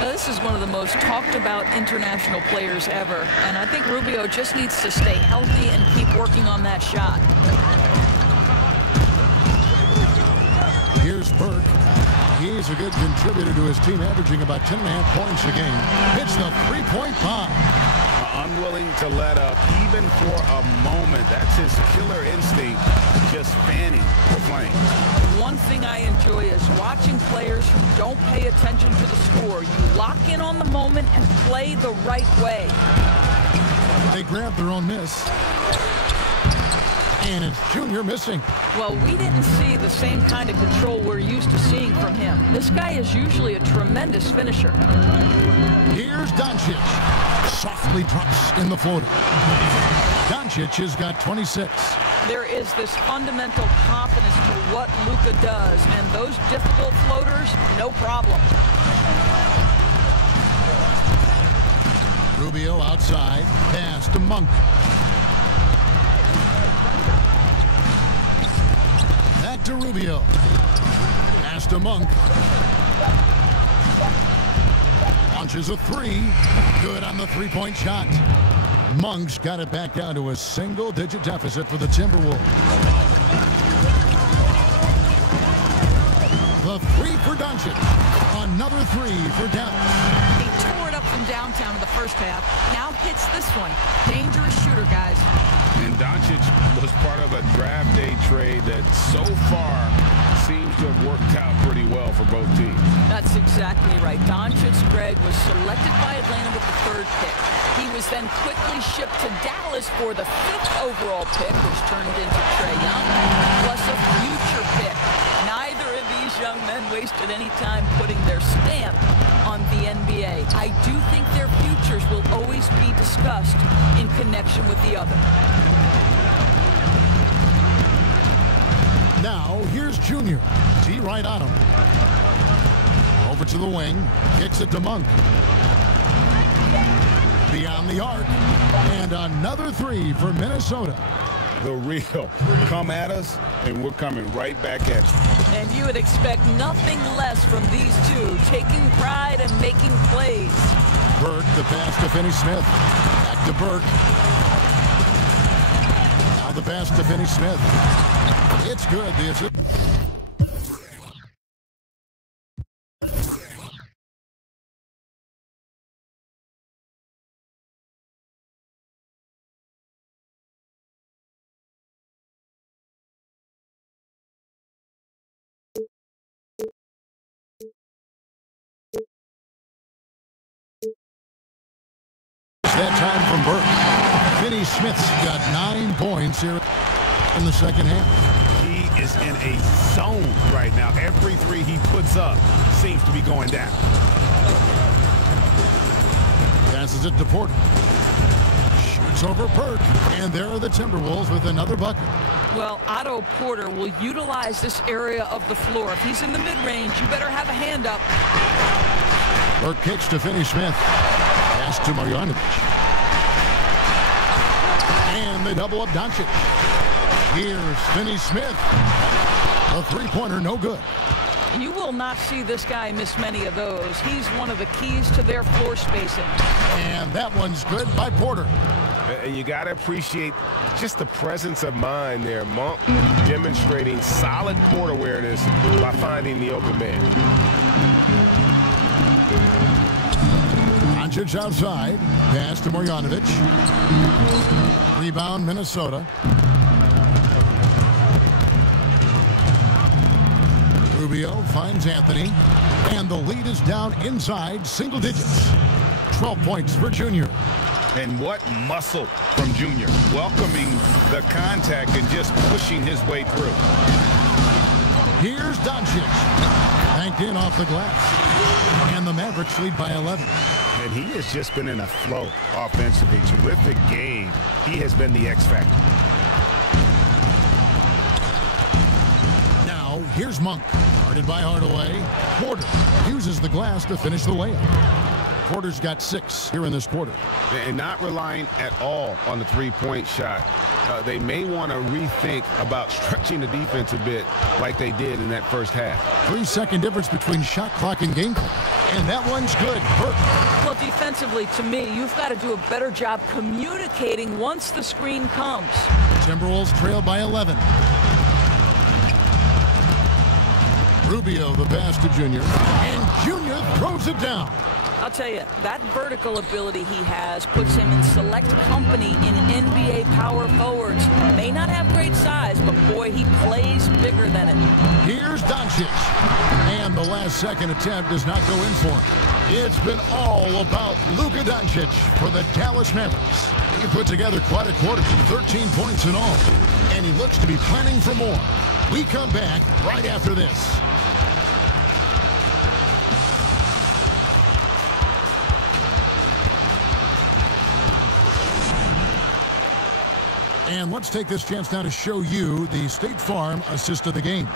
This is one of the most talked about international players ever, and I think Rubio just needs to stay healthy and keep working on that shot. Here's Burke. He's a good contributor to his team, averaging about 10.5 points a game. Hits the three-point bomb. Unwilling to let up even for a moment. That's his killer instinct, just fanning the flame. One thing I enjoy is watching players who don't pay attention to the score. You lock in on the moment and play the right way. They grab their own miss. And it's Junior missing. Well, we didn't see the same kind of control we're used to seeing from him. This guy is usually a tremendous finisher. Here's Doncic. Softly drops in the floater. Doncic has got 26. There is this fundamental confidence to what Luka does, and those difficult floaters, no problem. Rubio outside. Pass to Monk. Back to Rubio. Pass to Monk. Launches a three. Good on the three-point shot. Monk's got it back down to a single-digit deficit for the Timberwolves. The three for Doncic. Another three for Dallas. He tore it up from downtown in the first half. Now hits this one. Dangerous shooter, guys. And Doncic was part of a draft day trade that so far seems to have worked out pretty well for both teams. That's exactly right. Doncic, Greg, was selected by Atlanta with the 3rd pick. He was then quickly shipped to Dallas for the 5th overall pick, which turned into Trae Young, plus a future pick. Neither of these young men wasted any time putting their stamp on the NBA. I do think their futures will always be discussed in connection with the other. Now, here's Junior. T right on him. Over to the wing. Kicks it to Monk. Beyond the arc. And another three for Minnesota. The real come at us, and we're coming right back at you. And you would expect nothing less from these two, taking pride and making plays. Burke, the pass to Finney Smith. Back to Burke. Now the pass to Finney Smith. It's good. That time from Burke. Finney Smith's got 9 points here in the second half. He is in a zone right now. Every three he puts up seems to be going down. Passes it to Porter. Shoots over Burke. And there are the Timberwolves with another bucket. Well, Otto Porter will utilize this area of the floor. If he's in the mid-range, you better have a hand up. Burke kicks to Finney Smith. Pass to Marjanovic. And they double up Doncic. Here's Finney Smith. A three-pointer, no good. You will not see this guy miss many of those. He's one of the keys to their floor spacing. And that one's good by Porter. And you got to appreciate just the presence of mind there. Monk demonstrating solid court awareness by finding the open man. Doncic outside. Pass to Marjanovic. Rebound, Minnesota. Rubio finds Anthony. And the lead is down inside single digits. 12 points for Junior. And what muscle from Junior, welcoming the contact and just pushing his way through. Here's Doncic. Banked in off the glass. And the Mavericks lead by 11. And he has just been in a flow offensively. Terrific game. He has been the X factor. Now, here's Monk. Guarded by Hardaway. Porter uses the glass to finish the layup. Porter's got 6 here in this quarter. And not relying at all on the three-point shot. They may want to rethink about stretching the defense a bit like they did in that first half. 3-second difference between shot clock and game clock. And that one's good. Burke. Well, defensively, to me, you've got to do a better job communicating once the screen comes. Timberwolves trail by 11. Rubio, the pass to Junior. And Junior throws it down. I'll tell you, that vertical ability he has puts him in select company in NBA power forwards. May not have great size, but boy, he plays bigger than it. Here's Doncic. And the last second attempt does not go in for him. It's been all about Luka Doncic for the Dallas Mavericks. He put together quite a quarter, 13 points in all. And he looks to be planning for more. We come back right after this. And let's take this chance now to show you the State Farm assist of the game.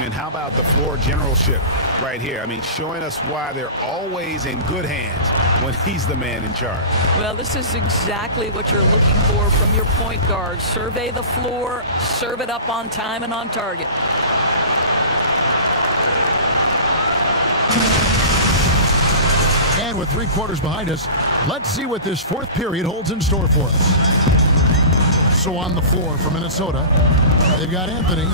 And how about the floor generalship right here? I mean, showing us why they're always in good hands when he's the man in charge. Well, this is exactly what you're looking for from your point guard. Survey the floor, serve it up on time and on target. And with 3 quarters behind us, let's see what this fourth period holds in store for us. So on the floor for Minnesota, they've got Anthony.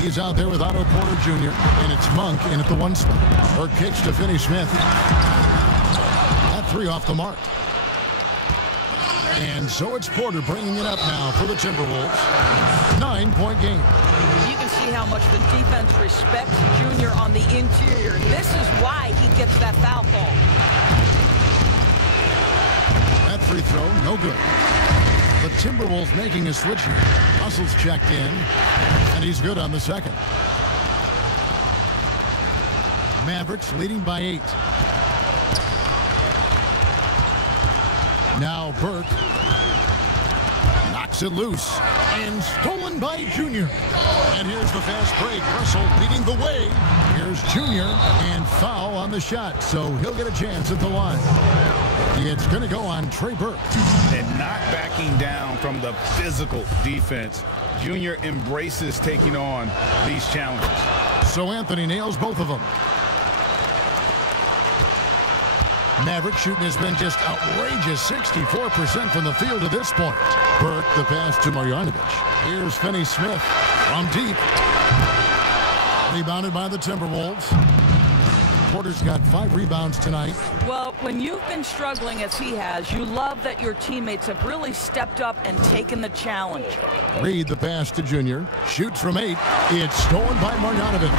He's out there with Otto Porter Jr. And it's Monk in at the 1 spot. Burke kicks to Finney-Smith. That 3 off the mark. And so it's Porter bringing it up now for the Timberwolves. 9-point game. You can see how much the defense respects Junior on the interior. This is why he gets that foul call. That free throw, no good. The Timberwolves making a switch here. Russell's checked in, and he's good on the second. Mavericks leading by 8. Now Burke knocks it loose, and stolen by Junior. And here's the fast break. Russell leading the way. Here's Junior, and foul on the shot, so he'll get a chance at the line. It's going to go on Trey Burke. And not backing down from the physical defense. Junior embraces taking on these challenges. So Anthony nails both of them. Maverick shooting has been just outrageous, 64% from the field at this point. Burke, the pass to Marjanovic. Here's Finney-Smith from deep. Rebounded by the Timberwolves. Porter's got 5 rebounds tonight. Well, when you've been struggling as he has, you love that your teammates have really stepped up and taken the challenge. Reed, the pass to Junior. Shoots from 8. It's stolen by Marjanovic.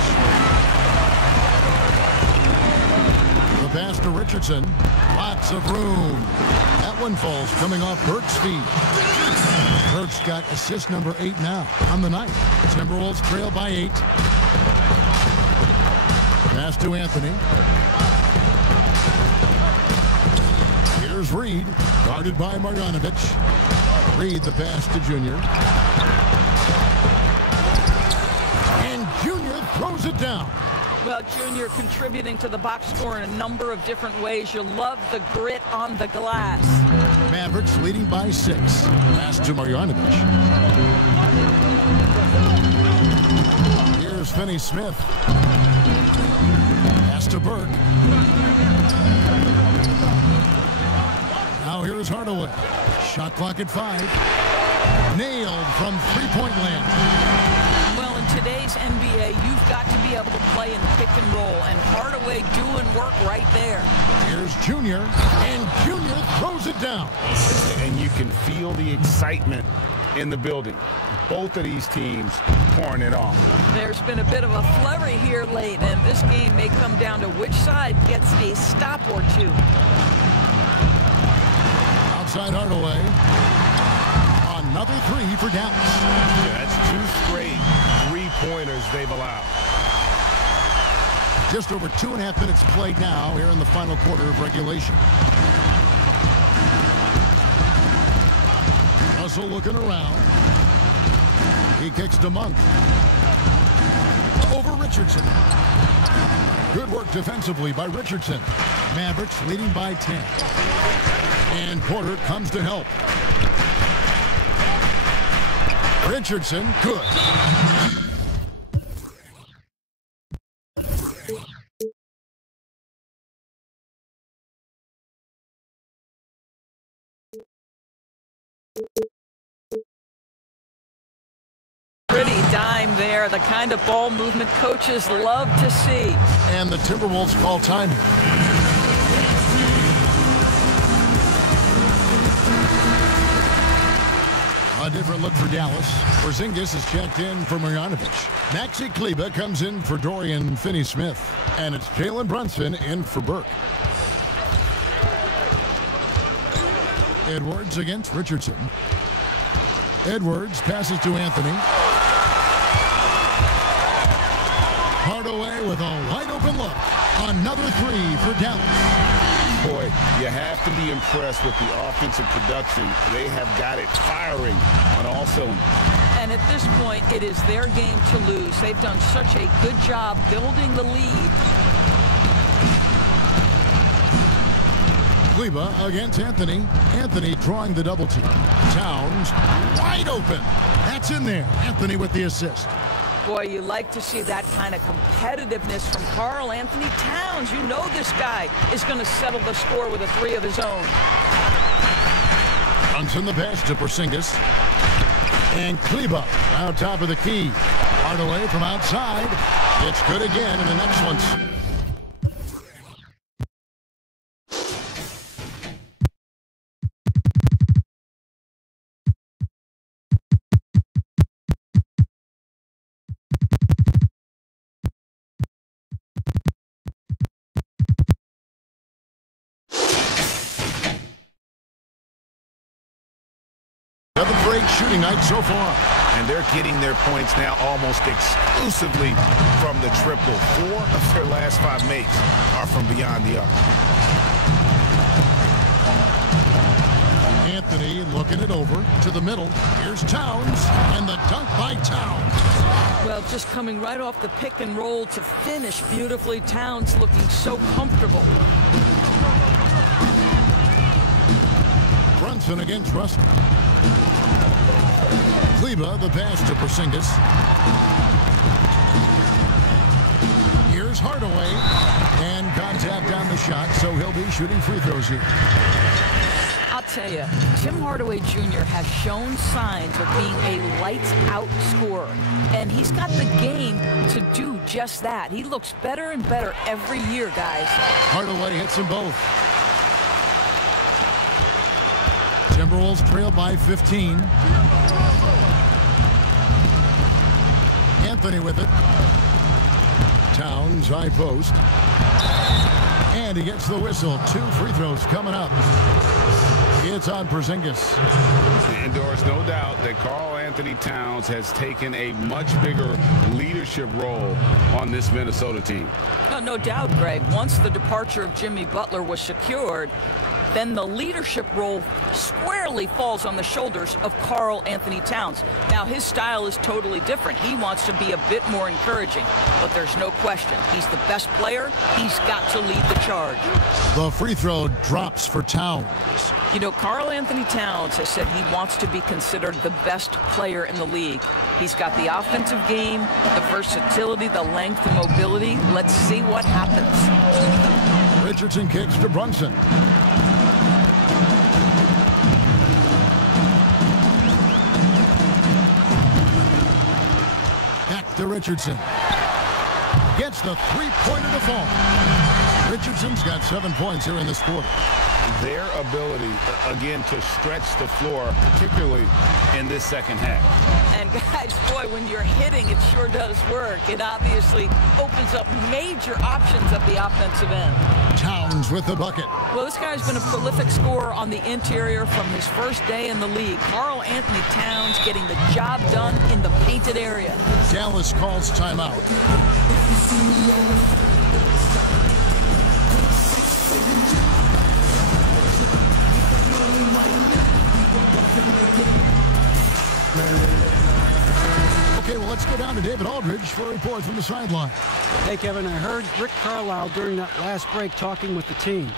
The pass to Richardson. Lots of room. That one falls coming off Burke's feet. Burke's got assist number 8 now on the night. Timberwolves trail by 8. Pass to Anthony. Here's Reed, guarded by Marjanovic. Reed, the pass to Junior. And Junior throws it down. Well, Junior contributing to the box score in a number of different ways. You love the grit on the glass. Mavericks leading by 6. Pass to Marjanovic. Here's Finney-Smith. Pass to Burke. Now here's Hardaway. Shot clock at 5. Nailed from three-point land. Well, in today's NBA, you've got to be able to play in pick and roll, and Hardaway doing work right there. Here's Junior, and Junior throws it down. And you can feel the excitement in the building. Both of these teams pouring it on. There's been a bit of a flurry here late, and this game may come down to which side gets a stop or two. outside Hardaway. Another three for Dallas. Yeah, that's 2 straight three-pointers they've allowed. Just over 2.5 minutes played now here in the final quarter of regulation. Russell looking around. He kicks to Monk. Over Richardson. Good work defensively by Richardson. Mavericks leading by 10. And Porter comes to help. Richardson, good. Pretty dime there, the kind of ball movement coaches love to see. And the Timberwolves call time. A different look for Dallas. Porzingis is checked in for Marjanovic. Maxi Kleber comes in for Dorian Finney-Smith. And it's Jalen Brunson in for Burke. Edwards against Richardson. Edwards passes to Anthony. Hardaway with a wide-open look. Another three for Dallas. Boy, you have to be impressed with the offensive production. They have got it firing on all cylinders. And at this point, it is their game to lose. They've done such a good job building the lead. Kleber against Anthony. Anthony drawing the double team. Towns wide open. That's in there. Anthony with the assist. Boy, you like to see that kind of competitiveness from Karl Anthony Towns. You know this guy is going to settle the score with a three of his own. Brunson the pass to Porzingis. And Kleber out top of the key. Hardaway from outside. It's good again in the next one. Another great shooting night so far. And they're getting their points now almost exclusively from the triple. 4 of their last 5 makes are from beyond the arc. Anthony looking it over to the middle. Here's Towns, and the dunk by Towns. Well, just coming right off the pick and roll to finish beautifully. Towns looking so comfortable. Brunson against Russell. Kleber, the pass to Porzingis. Here's Hardaway. And contact on the shot, so he'll be shooting free throws here. I'll tell you, Tim Hardaway Jr. has shown signs of being a lights-out scorer. And he's got the game to do just that. He looks better and better every year, guys. Hardaway hits them both. Timberwolves trail by 15. Anthony with it. Towns, high post. And he gets the whistle. 2 free throws coming up. It's on Porzingis. And there's no doubt that Karl Anthony Towns has taken a much bigger leadership role on this Minnesota team. No doubt, Greg. Once the departure of Jimmy Butler was secured, then the leadership role squarely falls on the shoulders of Karl Anthony Towns. Now, his style is totally different. He wants to be a bit more encouraging, but there's no question. He's the best player. He's got to lead the charge. The free throw drops for Towns. You know, Karl Anthony Towns has said he wants to be considered the best player in the league. He's got the offensive game, the versatility, the length, the mobility. Let's see what happens. Richardson kicks to Brunson. Back to Richardson. Gets the three-pointer to fall. Richardson's got 7 points here in this quarter. their ability, again, to stretch the floor, particularly in this second half. And guys, boy, when you're hitting, it sure does work. It obviously opens up major options at the offensive end. Towns with the bucket. Well, this guy's been a prolific scorer on the interior from his first day in the league. Karl Anthony Towns getting the job done in the painted area. Dallas calls timeout. Okay, well, let's go down to David Aldridge for a report from the sideline. Hey, Kevin, I heard Rick Carlisle during that last break talking with the team.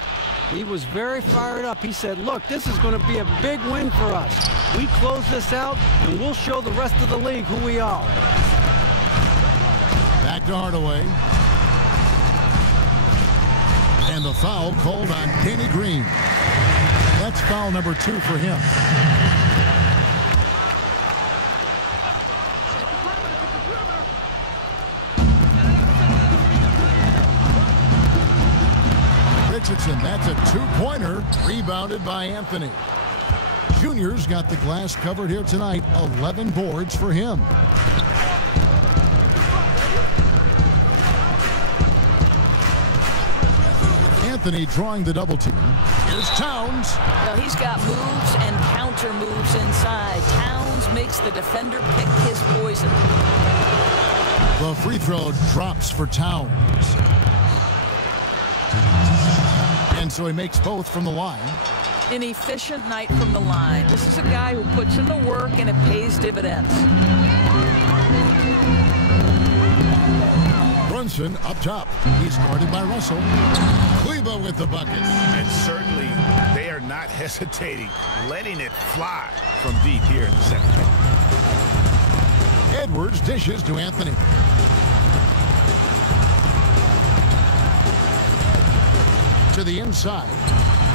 He was very fired up. He said, look, this is going to be a big win for us. We close this out, and we'll show the rest of the league who we are. Back to Hardaway. And the foul called on Danny Green. That's foul number 2 for him. Richardson, that's a 2-pointer, rebounded by Anthony. Junior's got the glass covered here tonight. 11 boards for him. Anthony drawing the double team. Here's Towns. Well, he's got moves and counter moves inside. Towns makes the defender pick his poison. The free throw drops for Towns. And so he makes both from the line. An efficient night from the line. This is a guy who puts in the work and it pays dividends. Brunson up top. He's guarded by Russell. Kleba with the bucket. And certainly they are not hesitating, letting it fly from deep here in the second half. Edwards dishes to Anthony. To the inside.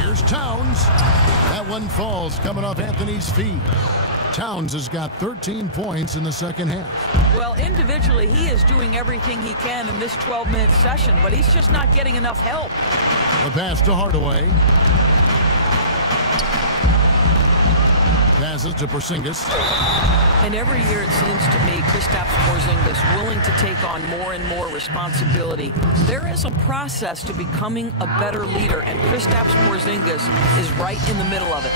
Here's Towns. That one falls coming off Anthony's feet. Towns has got 13 points in the second half. Well, individually, he is doing everything he can in this 12-minute session, but he's just not getting enough help. The pass to Hardaway. Passes to Porzingis. And every year it seems to me Kristaps Porzingis willing to take on more and more responsibility. There is a process to becoming a better leader, and Kristaps Porzingis is right in the middle of it.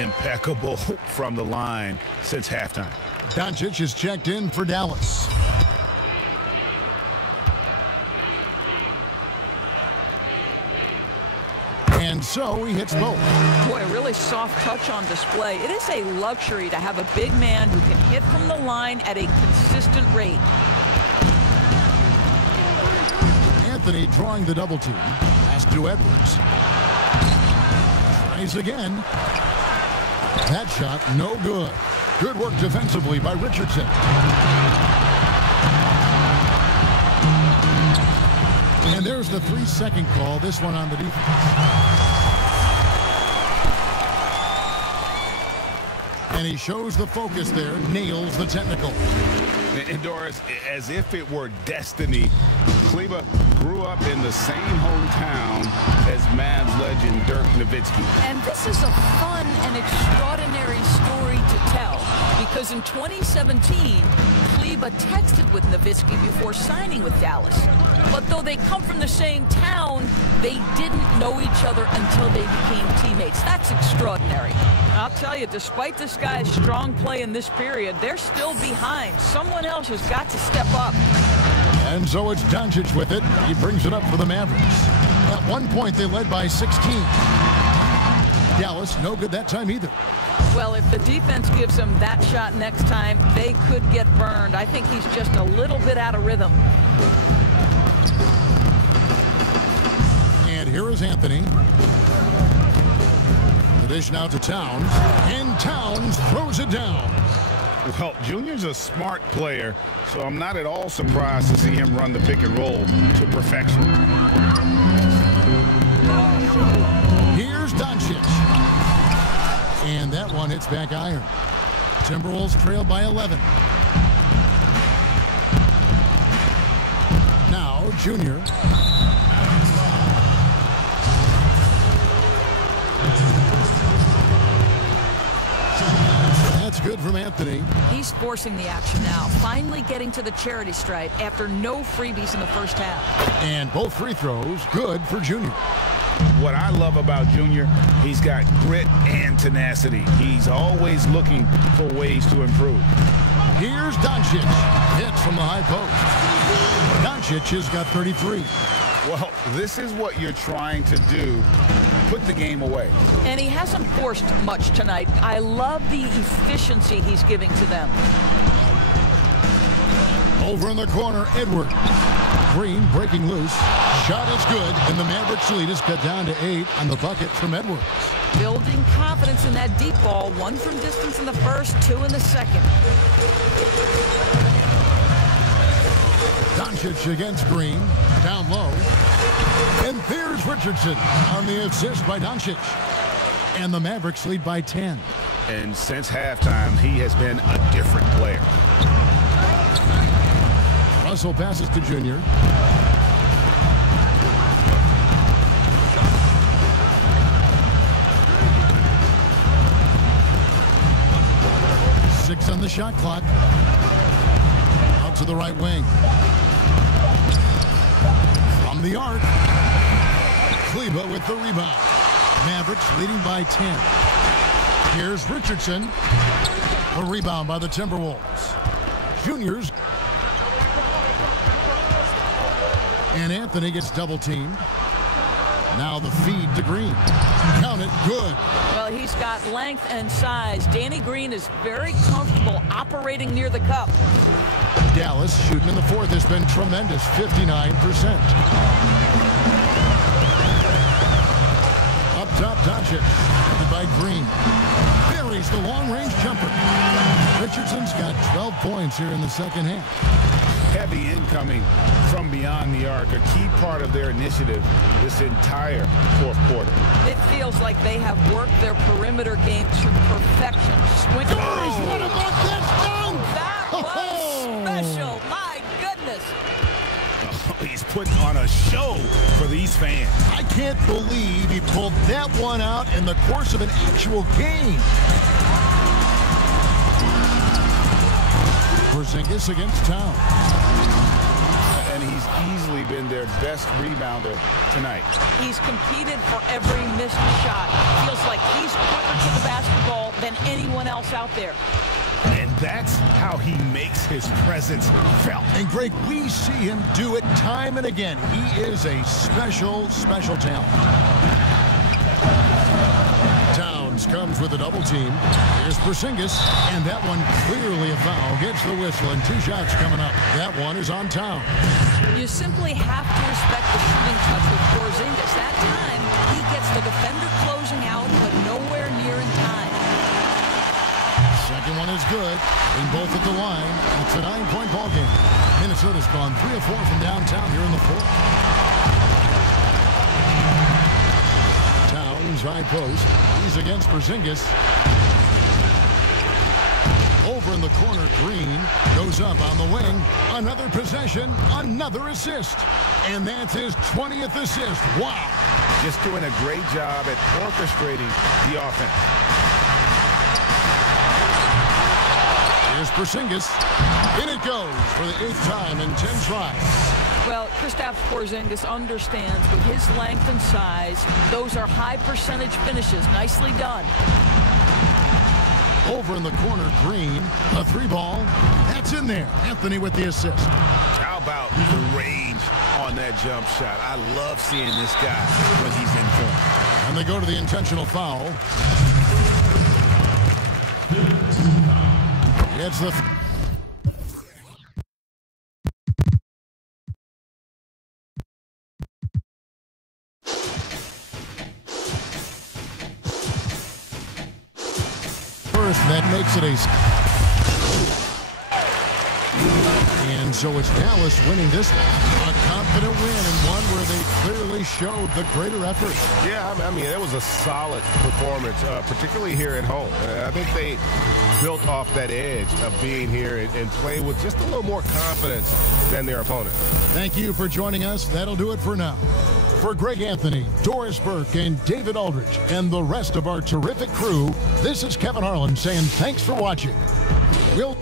Impeccable from the line since halftime. Doncic is checked in for Dallas. And so he hits both. Boy, a really soft touch on display. It is a luxury to have a big man who can hit from the line at a consistent rate. Anthony drawing the double team. Pass to Edwards. Tries again. That shot no good. Good work defensively by Richardson. And there's the 3-second call. This one on the defense. And he shows the focus there, nails the technical. And Doris, as if it were destiny, Kleba grew up in the same hometown as Mavs legend Dirk Nowitzki. And this is a fun and extraordinary story to tell, because in 2017, Kleba texted with Nowitzki before signing with Dallas. But though they come from the same town, they didn't know each other until they became teammates. That's extraordinary. I'll tell you, despite this guy's strong play in this period, they're still behind. Someone else has got to step up. And so it's Doncic with it. He brings it up for the Mavericks. At one point, they led by 16. Dallas, no good that time either. Well, if the defense gives him that shot next time, they could get burned. I think he's just a little bit out of rhythm. And here is Anthony. The dish now to Towns. And Towns throws it down. Well, Junior's a smart player, so I'm not at all surprised to see him run the pick and roll to perfection. Here's Doncic. And that one hits back iron. Timberwolves trail by 11. Now, Junior. Anthony. He's forcing the action now, finally getting to the charity stripe after no freebies in the first half. And both free throws good for Junior. What I love about Junior, he's got grit and tenacity. He's always looking for ways to improve. Here's Doncic. Hits from the high post. Doncic has got 33. Well, this is what you're trying to do. Put the game away. And he hasn't forced much tonight. I love the efficiency he's giving to them. Over in the corner, Edward. Green breaking loose. Shot is good, and the Mavericks lead is cut down to 8 on the bucket from Edwards. Building confidence in that deep ball. 1 from distance in the first, 2 in the second. Doncic against Green. Down low. And there's Richardson on the assist by Doncic. And the Mavericks lead by 10. And since halftime, he has been a different player. Russell passes to Junior. Six on the shot clock. Out to the right wing. From the arc. Kleba with the rebound. Mavericks leading by 10. Here's Richardson. A rebound by the Timberwolves. Juniors. And Anthony gets double teamed. Now the feed to Green. Count it, good. Well, he's got length and size. Danny Green is very comfortable operating near the cup. Dallas shooting in the fourth has been tremendous, 59%. Up top, Doncic. By Green. Buries the long-range jumper. Richardson's got 12 points here in the second half. Heavy incoming from beyond the arc, a key part of their initiative this entire fourth quarter. It feels like they have worked their perimeter game to perfection. What about this dunk? That was special. My goodness. He's putting on a show for these fans. I can't believe he pulled that one out in the course of an actual game. Porzingis against Towns. And he's easily been their best rebounder tonight. He's competed for every missed shot. Feels like he's quicker to the basketball than anyone else out there. And that's how he makes his presence felt. And Greg, we see him do it time and again. He is a special, special talent. Towns comes with a double team. Here's Porzingis, and that one clearly a foul. Gets the whistle, and 2 shots coming up. That one is on Towns. You simply have to respect the shooting touch with Porzingis. That time, he gets the defender closing out, but nowhere near in time. Second one is good. In both at the line. It's a 9-point ball game. Minnesota's gone 3 of 4 from downtown here in the fourth. Towns high post. He's against Porzingis. Over in the corner, Green goes up on the wing. Another possession, another assist. And that's his 20th assist. Wow. Just doing a great job at orchestrating the offense. Here's Porzingis. In it goes for the 8th time in 10 tries. Well, Kristaps Porzingis understands with his length and size, those are high percentage finishes. Nicely done. Over in the corner, Green. A 3-ball. That's in there. Anthony with the assist. How about the range on that jump shot? I love seeing this guy when he's in form. And they go to the intentional foul. It's the... That makes it and so it's Dallas winning this one. A confident win and one where they clearly showed the greater effort. Yeah, I mean, it was a solid performance, particularly here at home. I think they built off that edge of being here and playing with just a little more confidence than their opponent. Thank you for joining us. That'll do it for now. For Greg Anthony, Doris Burke, and David Aldridge, and the rest of our terrific crew, this is Kevin Harlan saying thanks for watching. We'll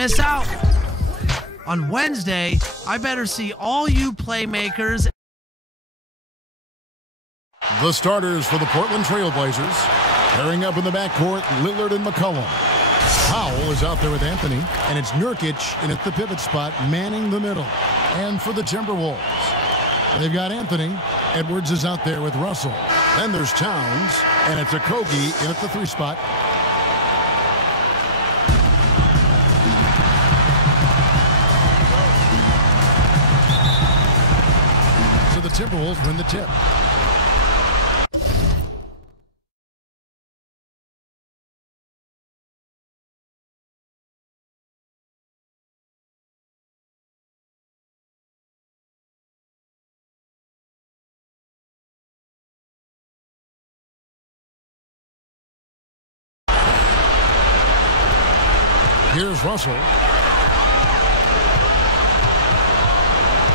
miss out. On Wednesday, I better see all you playmakers. The starters for the Portland Trailblazers. Pairing up in the backcourt, Lillard and McCollum. Powell is out there with Anthony, and it's Nurkic in at the pivot spot, manning the middle. And for the Timberwolves, they've got Anthony. Edwards is out there with Russell. Then there's Towns, and it's Okogie in at the 3 spot. So the Timberwolves win the tip. Here's Russell.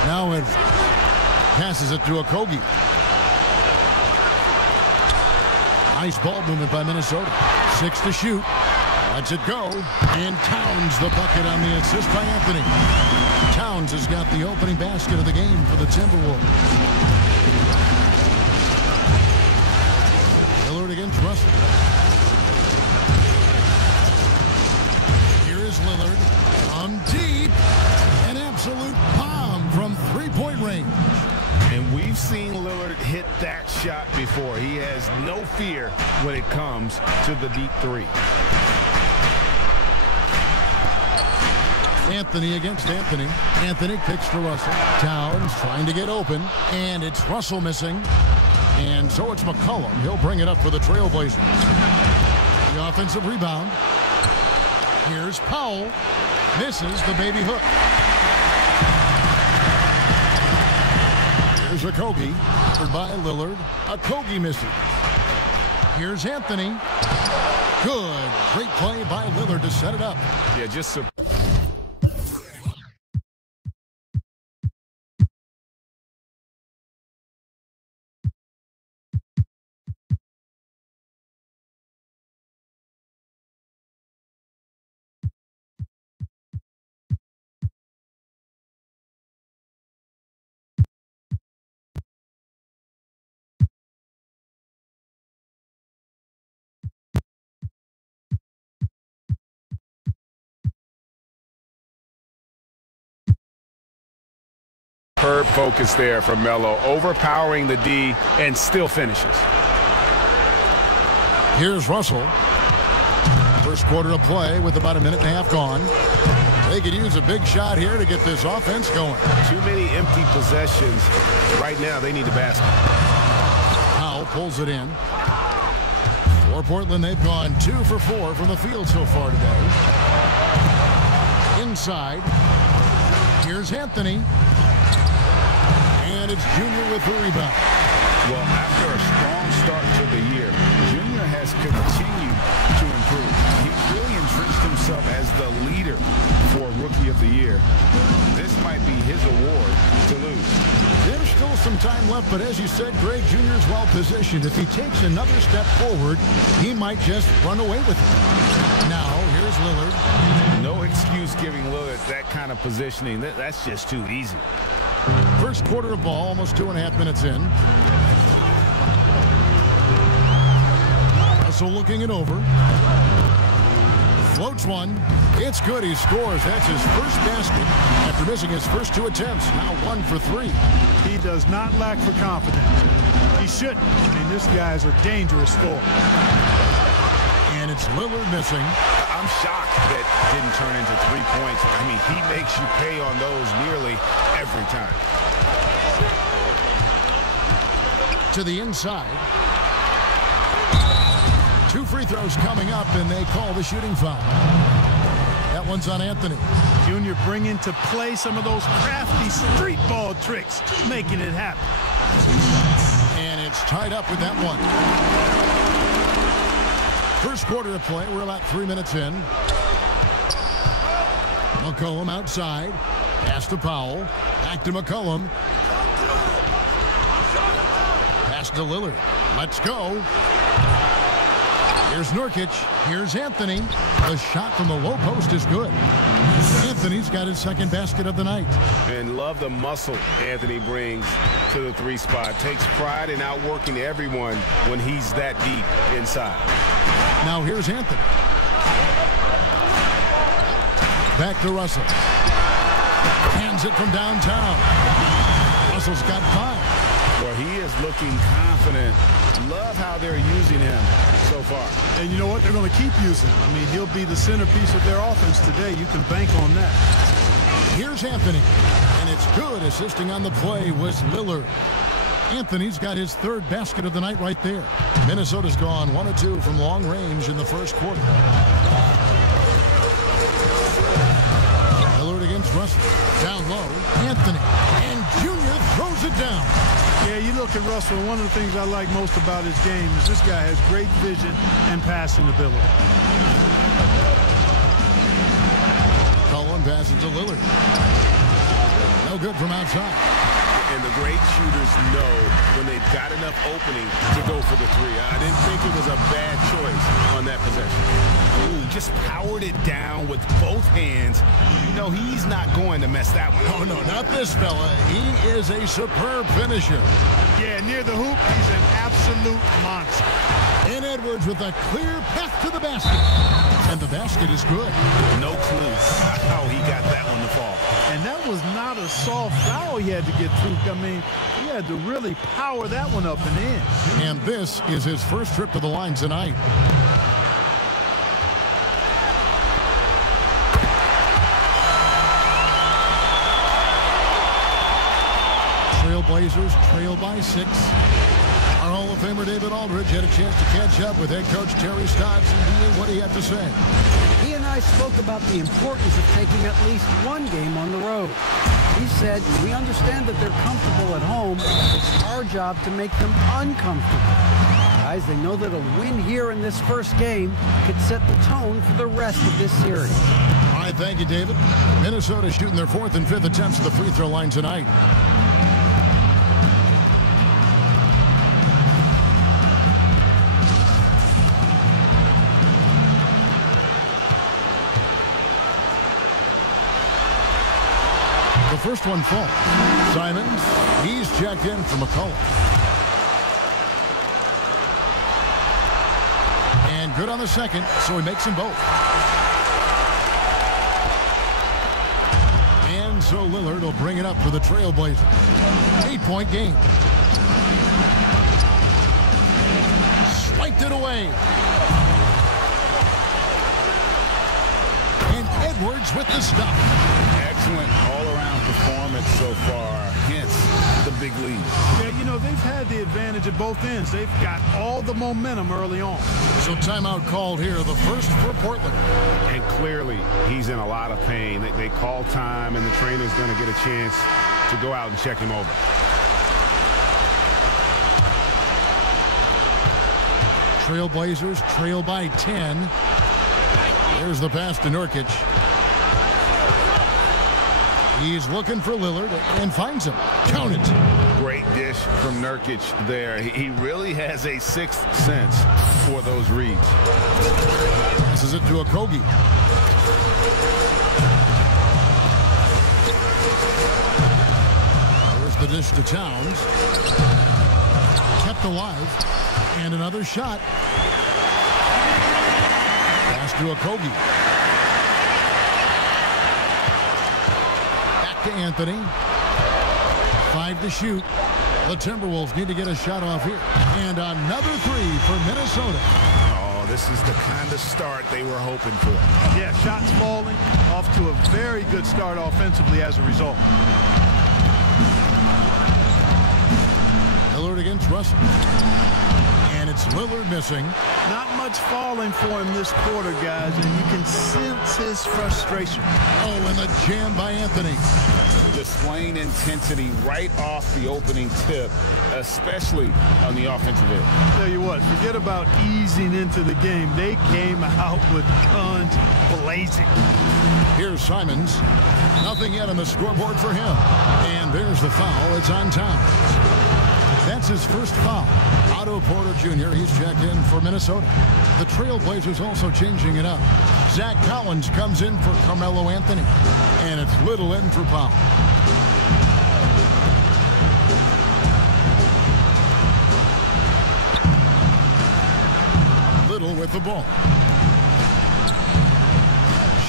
Now Edwards passes it to Okogie. Nice ball movement by Minnesota. 6 to shoot. Lets it go. And Towns the bucket on the assist by Anthony. Towns has got the opening basket of the game for the Timberwolves. Lillard against Russell. Lillard from deep, an absolute bomb from 3-point range. And we've seen Lillard hit that shot before. He has no fear when it comes to the deep 3. Anthony against Anthony. Anthony kicks to Russell. Towns trying to get open, and it's Russell missing. And so it's McCollum. He'll bring it up for the Trailblazers. The offensive rebound. Here's Powell. Misses the baby hook. Here's Okogie. By Lillard. Okogie misses. Here's Anthony. Good. Great play by Lillard to set it up. Yeah, just superb focus there from Melo, overpowering the D and still finishes. Here's Russell. First quarter of play with about a minute and a half gone. They could use a big shot here to get this offense going. Too many empty possessions. Right now, they need a basket. Powell pulls it in. For Portland, they've gone 2 for 4 from the field so far today. Inside. Here's Anthony. And it's Junior with the rebound. Well, after a strong start to the year, Junior has continued to improve. He's really entrenched himself as the leader for Rookie of the Year. This might be his award to lose. There's still some time left, but as you said, Greg, Junior's well positioned. If he takes another step forward, he might just run away with it. Now, here's Lillard. No excuse giving Lillard that kind of positioning. That's just too easy. First quarter of ball, almost 2.5 minutes in. Russell looking it over. Floats one. It's good. He scores. That's his first basket after missing his first 2 attempts. Now 1 for 3. He does not lack for confidence. He shouldn't. I mean, this guy's a dangerous scorer. And it's Lillard missing. I'm shocked that didn't turn into 3 points. I mean, he makes you pay on those nearly every time. To the inside. 2 free throws coming up, and they call the shooting foul. That one's on Anthony. Junior bringing to play some of those crafty street ball tricks, making it happen. And it's tied up with that one. First quarter of play, we're about 3 minutes in. McCollum outside. Pass to Powell. Back to McCollum. Pass to Lillard. Let's go. Here's Nurkic. Here's Anthony. The shot from the low post is good. Anthony's got his second basket of the night. And love the muscle Anthony brings to the three spot. Takes pride in outworking everyone when he's that deep inside. Now here's Anthony. Back to Russell. Hands it from downtown. Russell's got 5. Well, he is looking confident. Love how they're using him so far. And you know what? They're going to keep using him. I mean, he'll be the centerpiece of their offense today. You can bank on that. Here's Anthony. And it's good. Assisting on the play was Lillard. Anthony's got his third basket of the night right there. Minnesota's gone 1 of 2 from long range in the first quarter. Lillard against Russell. Down low. Anthony. And Junior throws it down. Yeah, you look at Russell, one of the things I like most about his game is this guy has great vision and passing ability. Cullen passes to Lillard. No good from outside. And the great shooters know when they've got enough opening to go for the three. I didn't think it was a bad choice on that possession. Ooh, just powered it down with both hands. You know, he's not going to mess that one up. Oh, no, not this fella. He is a superb finisher. Yeah, near the hoop, he's an absolute monster. And Edwards with a clear path to the basket. And the basket is good. No clue how he got that one to fall. And that was not a soft foul he had to get through. I mean, he had to really power that one up and in. And this is his first trip to the line tonight. Trailblazers trail by 6. Our Hall of Famer David Aldridge had a chance to catch up with head coach Terry Stotts, and what do you have to say? He and I spoke about the importance of taking at least one game on the road. He said, we understand that they're comfortable at home. It's our job to make them uncomfortable. Guys, they know that a win here in this first game could set the tone for the rest of this series. All right, thank you, David. Minnesota shooting their 4th and 5th attempts at the free throw line tonight. The first one falls. Simons, he's checked in for McCullough. And good on the second, so he makes them both. And so Lillard will bring it up for the Trailblazers. 8-point game. Swiped it away. And Edwards with the stop. Excellent all-around performance so far, hence the big lead. Yeah, you know, they've had the advantage at both ends. They've got all the momentum early on. So timeout called here, the first for Portland. And clearly, he's in a lot of pain. They call time, and the trainer's going to get a chance to go out and check him over. Trailblazers trail by 10. There's the pass to Nurkic. He's looking for Lillard and finds him. Count it. Great dish from Nurkic there. He really has a sixth sense for those reads. Passes it to Okogie. There's the dish to Towns. Kept alive. And another shot. Pass to Okogie. To Anthony. 5 to shoot. The Timberwolves need to get a shot off here. And another 3 for Minnesota. Oh, this is the kind of start they were hoping for. Yeah, shots falling. Off to a very good start offensively as a result. Lillard against Russell. And it's Lillard missing. Not much falling for him this quarter, guys, and you can sense his frustration. Oh, and the jam by Anthony. Displaying intensity right off the opening tip, especially on the offensive end. Tell you what, forget about easing into the game. They came out with guns blazing. Here's Simons. Nothing yet on the scoreboard for him. And there's the foul. It's on Towns. That's his first foul. Otto Porter Jr., he's checked in for Minnesota. The Trailblazers also changing it up. Zach Collins comes in for Carmelo Anthony. And it's Little in for Powell. Little with the ball.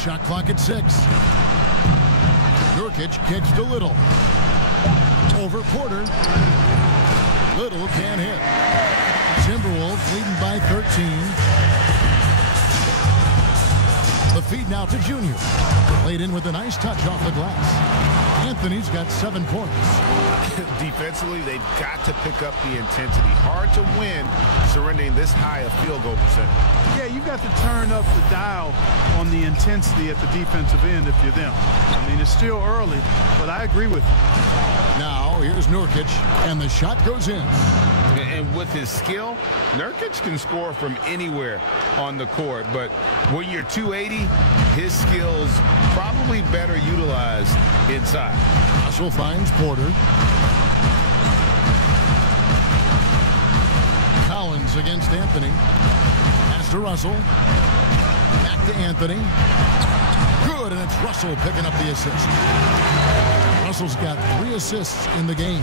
Shot clock at 6. Nurkic kicks to Little. Over Porter. Little can't hit. Timberwolves leading by 13. The feed now to Junior. Laid in with a nice touch off the glass. Anthony's got 7 points. Defensively, they've got to pick up the intensity. Hard to win surrendering this high a field goal percentage. Yeah, you've got to turn up the dial on the intensity at the defensive end if you're them. I mean, it's still early, but I agree with you. Now, here's Nurkic, and the shot goes in. And with his skill, Nurkic can score from anywhere on the court. But when you're 280, his skills probably better utilized inside. Russell finds Porter. Collins against Anthony. Pass to Russell. Back to Anthony. Good, and it's Russell picking up the assist. Russell's got 3 assists in the game.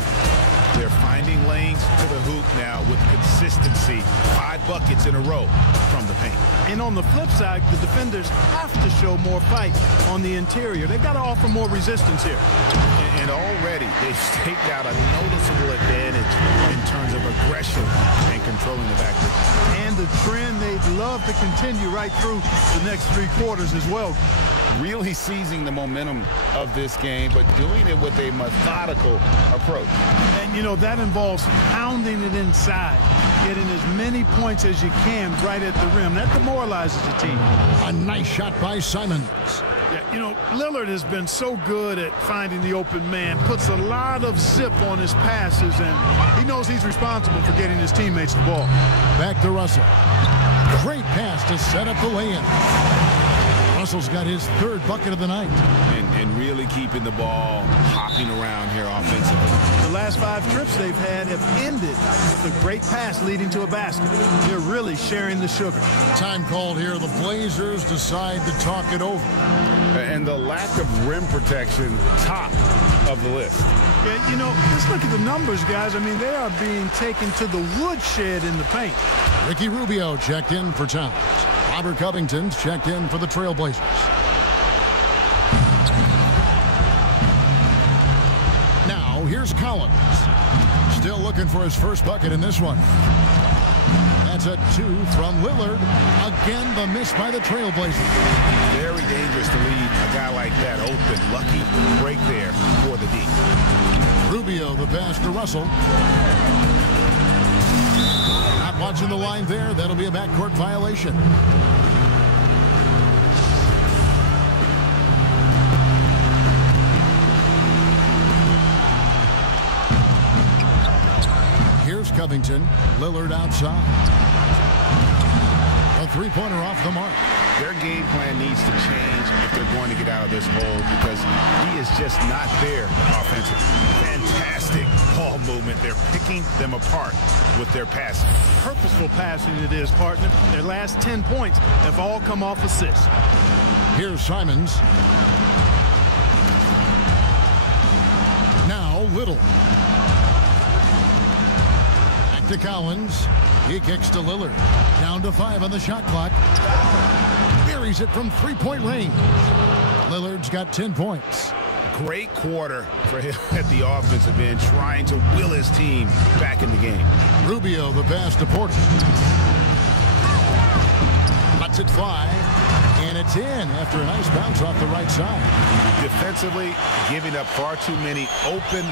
They're finding lanes to the hoop now with consistency. 5 buckets in a row from the paint. And on the flip side, the defenders have to show more fight on the interior. They've got to offer more resistance here. And already they've staked out a noticeable advantage in terms of aggression and controlling the backcourt. And the trend they'd love to continue right through the next 3 quarters as well. Really seizing the momentum of this game, but doing it with a methodical approach. And, you know, that involves pounding it inside, getting as many points as you can right at the rim. That demoralizes the team. A nice shot by Simons. Yeah, you know, Lillard has been so good at finding the open man, puts a lot of zip on his passes, and he knows he's responsible for getting his teammates the ball. Back to Russell. Great pass to set up the lay-in. Russell's got his 3rd bucket of the night. And really keeping the ball hopping around here offensively. The last 5 trips they've had have ended with a great pass leading to a basket. They're really sharing the sugar. Time called here. The Blazers decide to talk it over. And the lack of rim protection, top of the list. Yeah, you know, just look at the numbers, guys. I mean, they are being taken to the woodshed in the paint. Ricky Rubio checked in for Towns. Robert Covington's checked in for the Trailblazers. Now, here's Collins. Still looking for his first bucket in this one. That's a 2 from Lillard. Again, the miss by the Trailblazers. Very dangerous to leave a guy like that open. Lucky break there for the D. Rubio, the pass to Russell. Not watching the line there. That'll be a backcourt violation. Here's Covington. Lillard outside. A 3-pointer off the mark. Their game plan needs to change if they're going to get out of this hole because he is just not there offensively. Fantastic ball movement. They're picking them apart with their passing. Purposeful passing it is, partner. Their last 10 points have all come off assists. Here's Simons. Now Little. Back to Collins. He kicks to Lillard. Down to 5 on the shot clock. Buries it from 3-point range. Lillard's got 10 points. Great quarter for him at the offensive end, trying to will his team back in the game. Rubio, the pass to Porter. Lets it fly, and it's in after a nice bounce off the right side. Defensively, giving up far too many open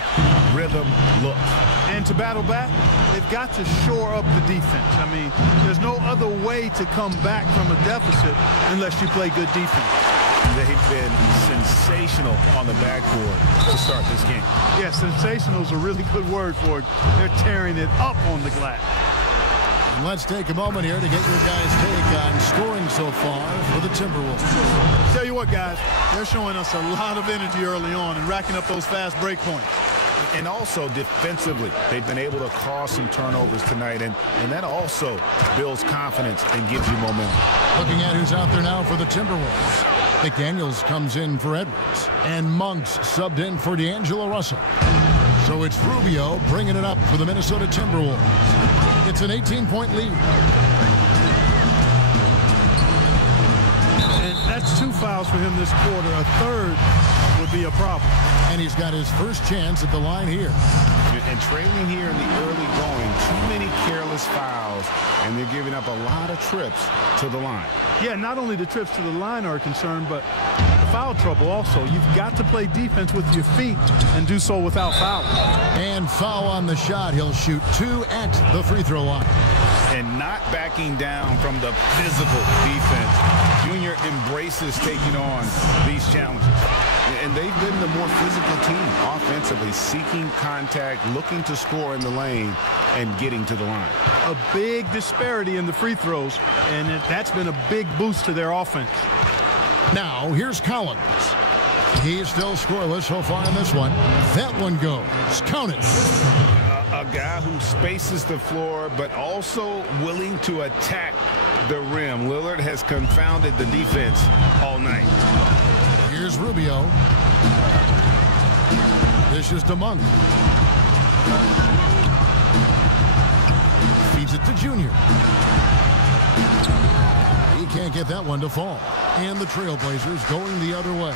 rhythm looks. And to battle back, they've got to shore up the defense. I mean, there's no other way to come back from a deficit unless you play good defense. They've been sensational on the backboard to start this game. Yeah, sensational is a really good word for it. They're tearing it up on the glass. And let's take a moment here to get your guys' take on scoring so far for the Timberwolves. Tell you what, guys, they're showing us a lot of energy early on and racking up those fast break points. And also defensively, they've been able to cause some turnovers tonight, and that also builds confidence and gives you momentum. Looking at who's out there now for the Timberwolves. McDaniels comes in for Edwards, and Monks subbed in for D'Angelo Russell. So it's Rubio bringing it up for the Minnesota Timberwolves. It's an 18-point lead. And that's 2 fouls for him this quarter. A third would be a problem. And he's got his first chance at the line here. And trailing here in the early going, too many careless fouls, and they're giving up a lot of trips to the line. Yeah, not only the trips to the line are a concern, but the foul trouble also. You've got to play defense with your feet and do so without fouling. And foul on the shot. He'll shoot 2 at the free throw line. And not backing down from the physical defense. Junior embraces taking on these challenges. And they've been the more physical team offensively, seeking contact, looking to score in the lane, and getting to the line. A big disparity in the free throws, and that's been a big boost to their offense. Now, here's Collins. He's still scoreless so far in this one. That one goes. Count it. A guy who spaces the floor, but also willing to attack the rim. Lillard has confounded the defense all night. Here's Rubio. This is DeMont. Feeds it to Junior. He can't get that one to fall. And the Trailblazers going the other way.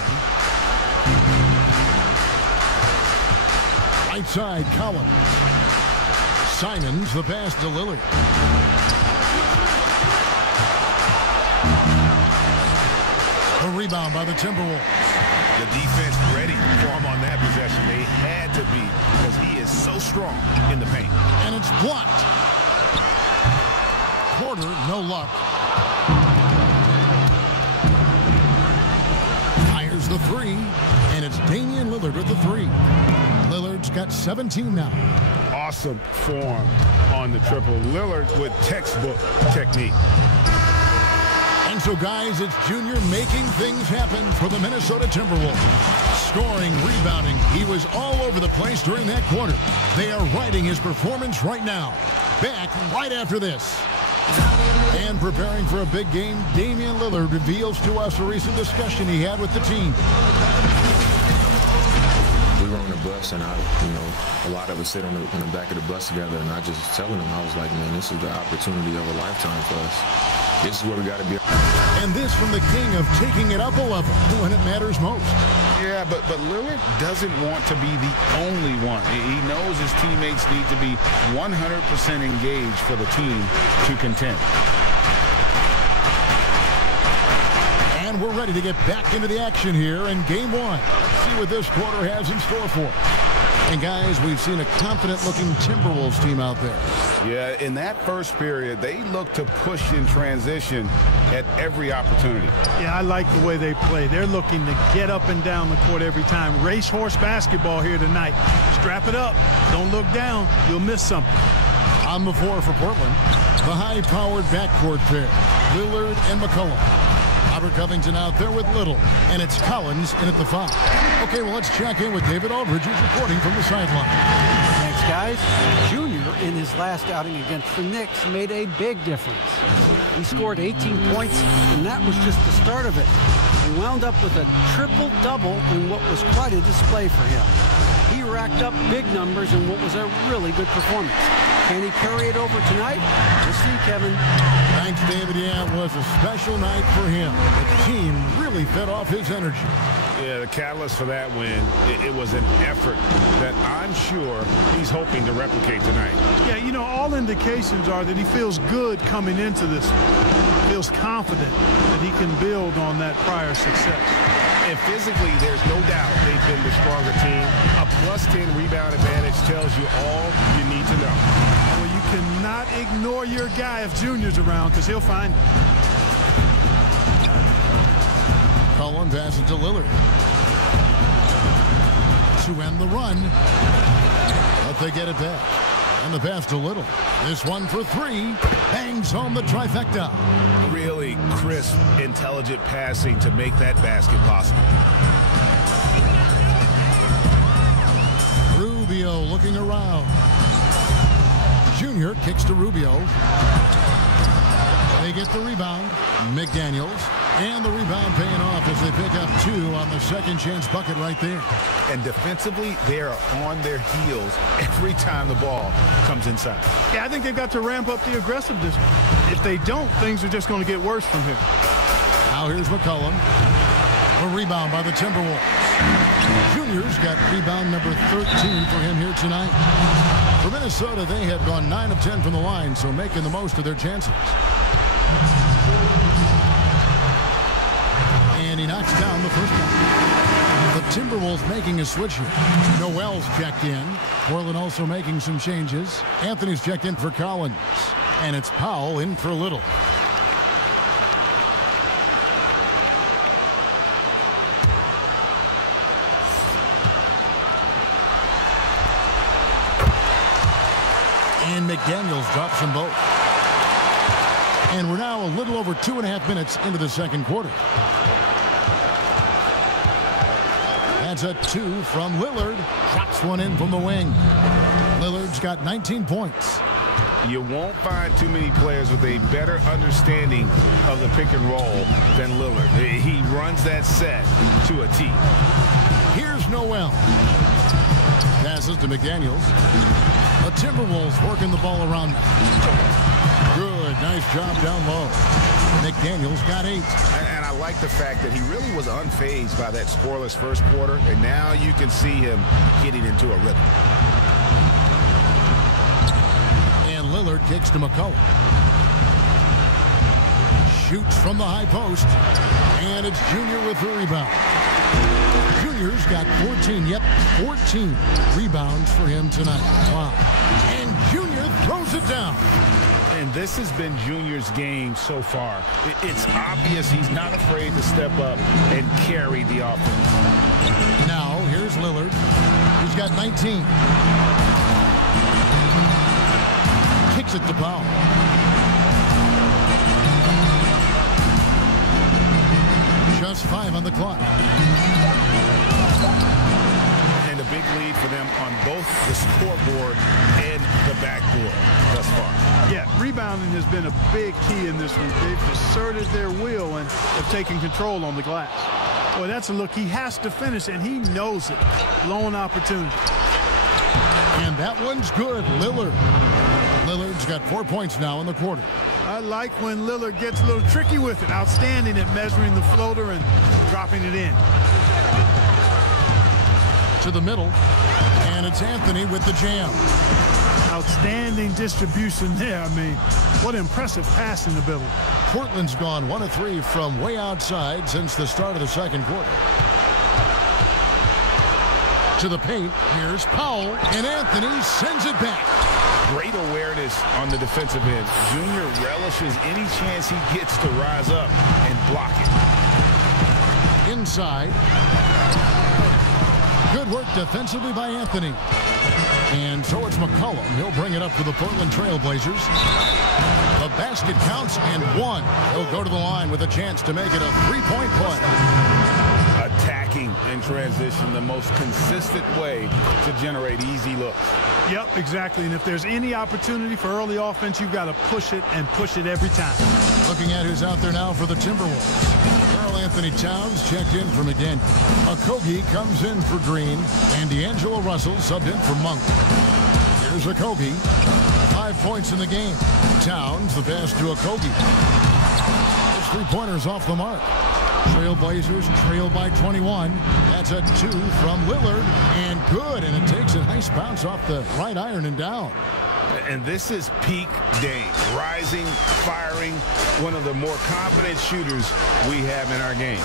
Right side, Collins. Simons, the pass to Lillard. A rebound by the Timberwolves. The defense ready for him on that possession. They had to be, because he is so strong in the paint. And it's blocked. Porter, no luck. Fires the 3, and it's Damian Lillard with the 3. Lillard's got 17 now. Awesome form on the triple. Lillard with textbook technique. And so, guys, it's Junior making things happen for the Minnesota Timberwolves. Scoring, rebounding. He was all over the place during that quarter. They are riding his performance right now. Back right after this. And preparing for a big game, Damian Lillard reveals to us a recent discussion he had with the team. We were on the bus, and a lot of us sit on the back of the bus together, and I just was telling them, I was like, man, this is the opportunity of a lifetime for us. This is where we got to be. And this from the king of taking it up a level when it matters most. Yeah, but Lillard doesn't want to be the only one. He knows his teammates need to be 100% engaged for the team to contend. And we're ready to get back into the action here in game 1. Let's see what this quarter has in store for us. And guys, we've seen a confident-looking Timberwolves team out there. Yeah, in that first period, they look to push in transition at every opportunity. Yeah, I like the way they play. They're looking to get up and down the court every time. Racehorse basketball here tonight. Strap it up. Don't look down. You'll miss something. On the floor for Portland, the high-powered backcourt pair, Lillard and McCollum. Robert Covington out there with Little, and it's Collins in at the 5. Okay, well, let's check in with David Aldridge, who's reporting from the sideline. Thanks, guys. Junior, in his last outing against the Knicks, made a big difference. He scored 18 points, and that was just the start of it. He wound up with a triple-double in what was quite a display for him. He racked up big numbers in what was a really good performance. Can he carry it over tonight? We'll see, Kevin. Thanks, David. Yeah, it was a special night for him. The team really fed off his energy. Yeah, the catalyst for that win, it was an effort that I'm sure he's hoping to replicate tonight. Yeah, all indications are that he feels good coming into this. Feels confident that he can build on that prior success. And physically, there's no doubt they've been the stronger team. A +10 rebound advantage tells you all you need to know. Well, you cannot ignore your guy if Junior's around, because he'll find him. Cullen passes to Lillard. To end the run. But they get it back. And the pass to Little. This one for 3. Bangs home the trifecta. Really crisp, intelligent passing to make that basket possible. Rubio Rubio looking around. Junior kicks to Rubio. They get the rebound. McDaniels. And the rebound paying off as they pick up 2 on the second chance bucket right there. And defensively, they are on their heels every time the ball comes inside. Yeah, I think they've got to ramp up the aggressiveness. If they don't, things are just going to get worse from here. Now here's McCollum. A rebound by the Timberwolves. Junior's got rebound number 13 for him here tonight. For Minnesota, they have gone 9 of 10 from the line, so making the most of their chances. And he knocks down the first one. The Timberwolves making a switch here. Noel's checked in. Portland also making some changes. Anthony's checked in for Collins. And it's Powell in for Little. And McDaniels drops them both. And we're now a little over 2.5 minutes into the second quarter. That's a 2 from Lillard. Drops one in from the wing. Lillard's got 19 points. You won't find too many players with a better understanding of the pick and roll than Lillard. He runs that set to a T. Here's Noel. Passes to McDaniels. The Timberwolves working the ball around. Good, nice job down low. McDaniels got 8. And I like the fact that he really was unfazed by that scoreless first quarter, and now you can see him getting into a rhythm. And Lillard kicks to McCollum. Shoots from the high post, and it's Junior with the rebound. Junior's got 14, 14 rebounds for him tonight. Wow. And Junior throws it down. And this has been Junior's game so far. It's obvious he's not afraid to step up and carry the offense. Now, here's Lillard. He's got 19. Kicks it to Powell. Just 5 on the clock. And a big lead for them on both the scoreboard and the backboard thus far. Yeah, rebounding has been a big key in this one. They've asserted their will and have taken control on the glass. Boy, that's a look he has to finish, and he knows it. Lone opportunity. And that one's good. Lillard's got 4 points now in the quarter. I like when Lillard gets a little tricky with it. Outstanding at measuring the floater and dropping it in. To the middle, and it's Anthony with the jam. Outstanding distribution there. I mean, what impressive passing ability. Portland's gone 1 of 3 from way outside since the start of the second quarter. To the paint, here's Powell, and Anthony sends it back. Great awareness on the defensive end. Junior relishes any chance he gets to rise up and block it. Inside. Good work defensively by Anthony. And so it's McCollum. He'll bring it up for the Portland Trail Blazers. The basket counts and 1. He'll go to the line with a chance to make it a 3-point play. Attacking in transition, the most consistent way to generate easy looks. Yep, exactly. And if there's any opportunity for early offense, you've got to push it and push it every time. Looking at who's out there now for the Timberwolves. Karl Anthony Towns checked in for McDaniel. Okogie comes in for Green, and D'Angelo Russell subbed in for Monk. Here's Okogie. 5 points in the game. Towns, the pass to Okogie. Those 3-pointers off the mark. Trailblazers trail by 21. That's a 2 from Lillard, and good, and it takes a nice bounce off the right iron and down. And this is peak Dame. Rising, firing, one of the more confident shooters we have in our game.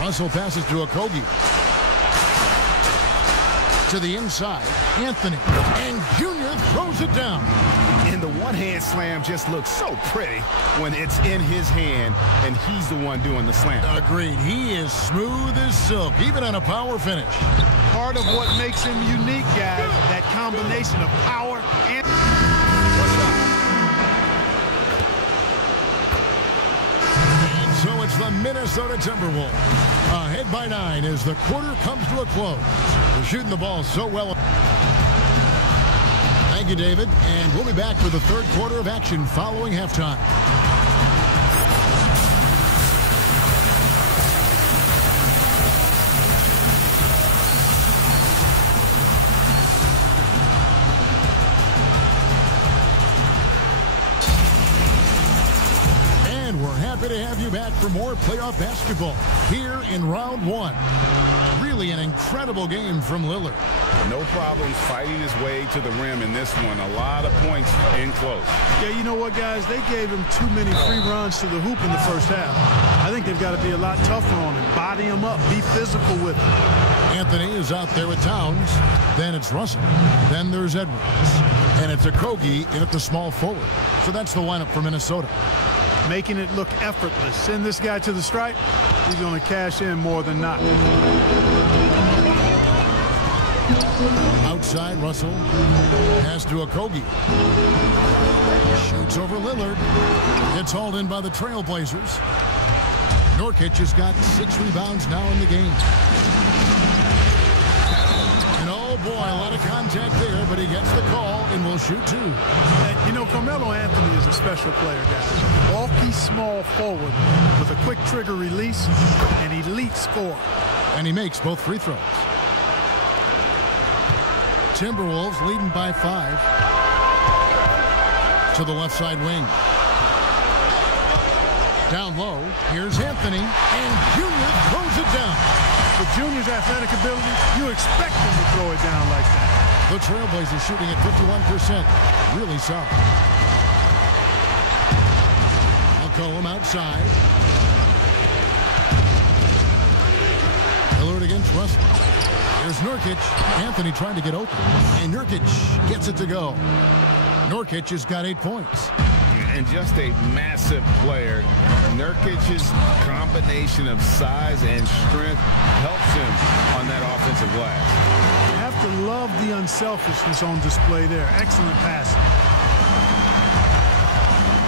Russell passes to Okogie. To the inside, Anthony, and Junior throws it down. And the one-hand slam just looks so pretty when it's in his hand and he's the one doing the slam. Agreed. He is smooth as silk, even on a power finish. Part of what makes him unique, guys, that combination of power and... And so it's the Minnesota Timberwolves. Ahead by 9 as the quarter comes to a close. They're shooting the ball so well. Thank you, David. And we'll be back for the third quarter of action following halftime. Happy to have you back for more playoff basketball here in round one. Really an incredible game from Lillard. No problems fighting his way to the rim in this one. A lot of points in close. Yeah, you know what, guys? They gave him too many free runs to the hoop in the first half. I think they've got to be a lot tougher on him. Body him up. Be physical with him. Anthony is out there with Towns. Then it's Russell. Then there's Edwards. And it's Okogie in at the small forward. So that's the lineup for Minnesota. Making it look effortless. Send this guy to the stripe. He's going to cash in more than not. Outside, Russell has to Okogie. Shoots over Lillard. It's hauled in by the Trailblazers. Nurkic has got 6 rebounds now in the game. And oh boy, a lot of contact there, but he gets the call and will shoot 2. You know, Carmelo Anthony is a special player, guys. Bulky, small forward with a quick trigger release, an elite scorer. And he makes both free throws. Timberwolves leading by 5 to the left side wing. Down low, here's Anthony, and Junior throws it down. With Junior's athletic ability, you expect him to throw it down like that. The Trailblazers shooting at 51%. Really solid. McCollum outside. Lillard against Russell. Here's Nurkic. Anthony trying to get open. And Nurkic gets it to go. Nurkic has got 8 points. And just a massive player. Nurkic's combination of size and strength helps him on that offensive glass. You have to love the unselfishness on display there. Excellent passing.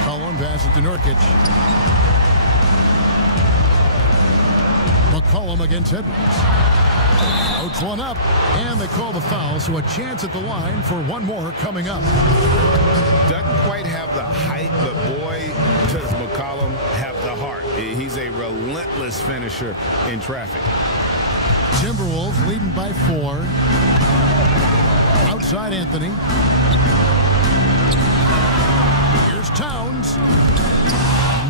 McCollum passes to Nurkic. McCollum against Edwards. Oaks one up, and they call the foul, so a chance at the line for one more coming up. Doesn't quite have the height, but boy, does McCollum have the heart. He's a relentless finisher in traffic. Timberwolves leading by 4. Outside Anthony. Here's Towns.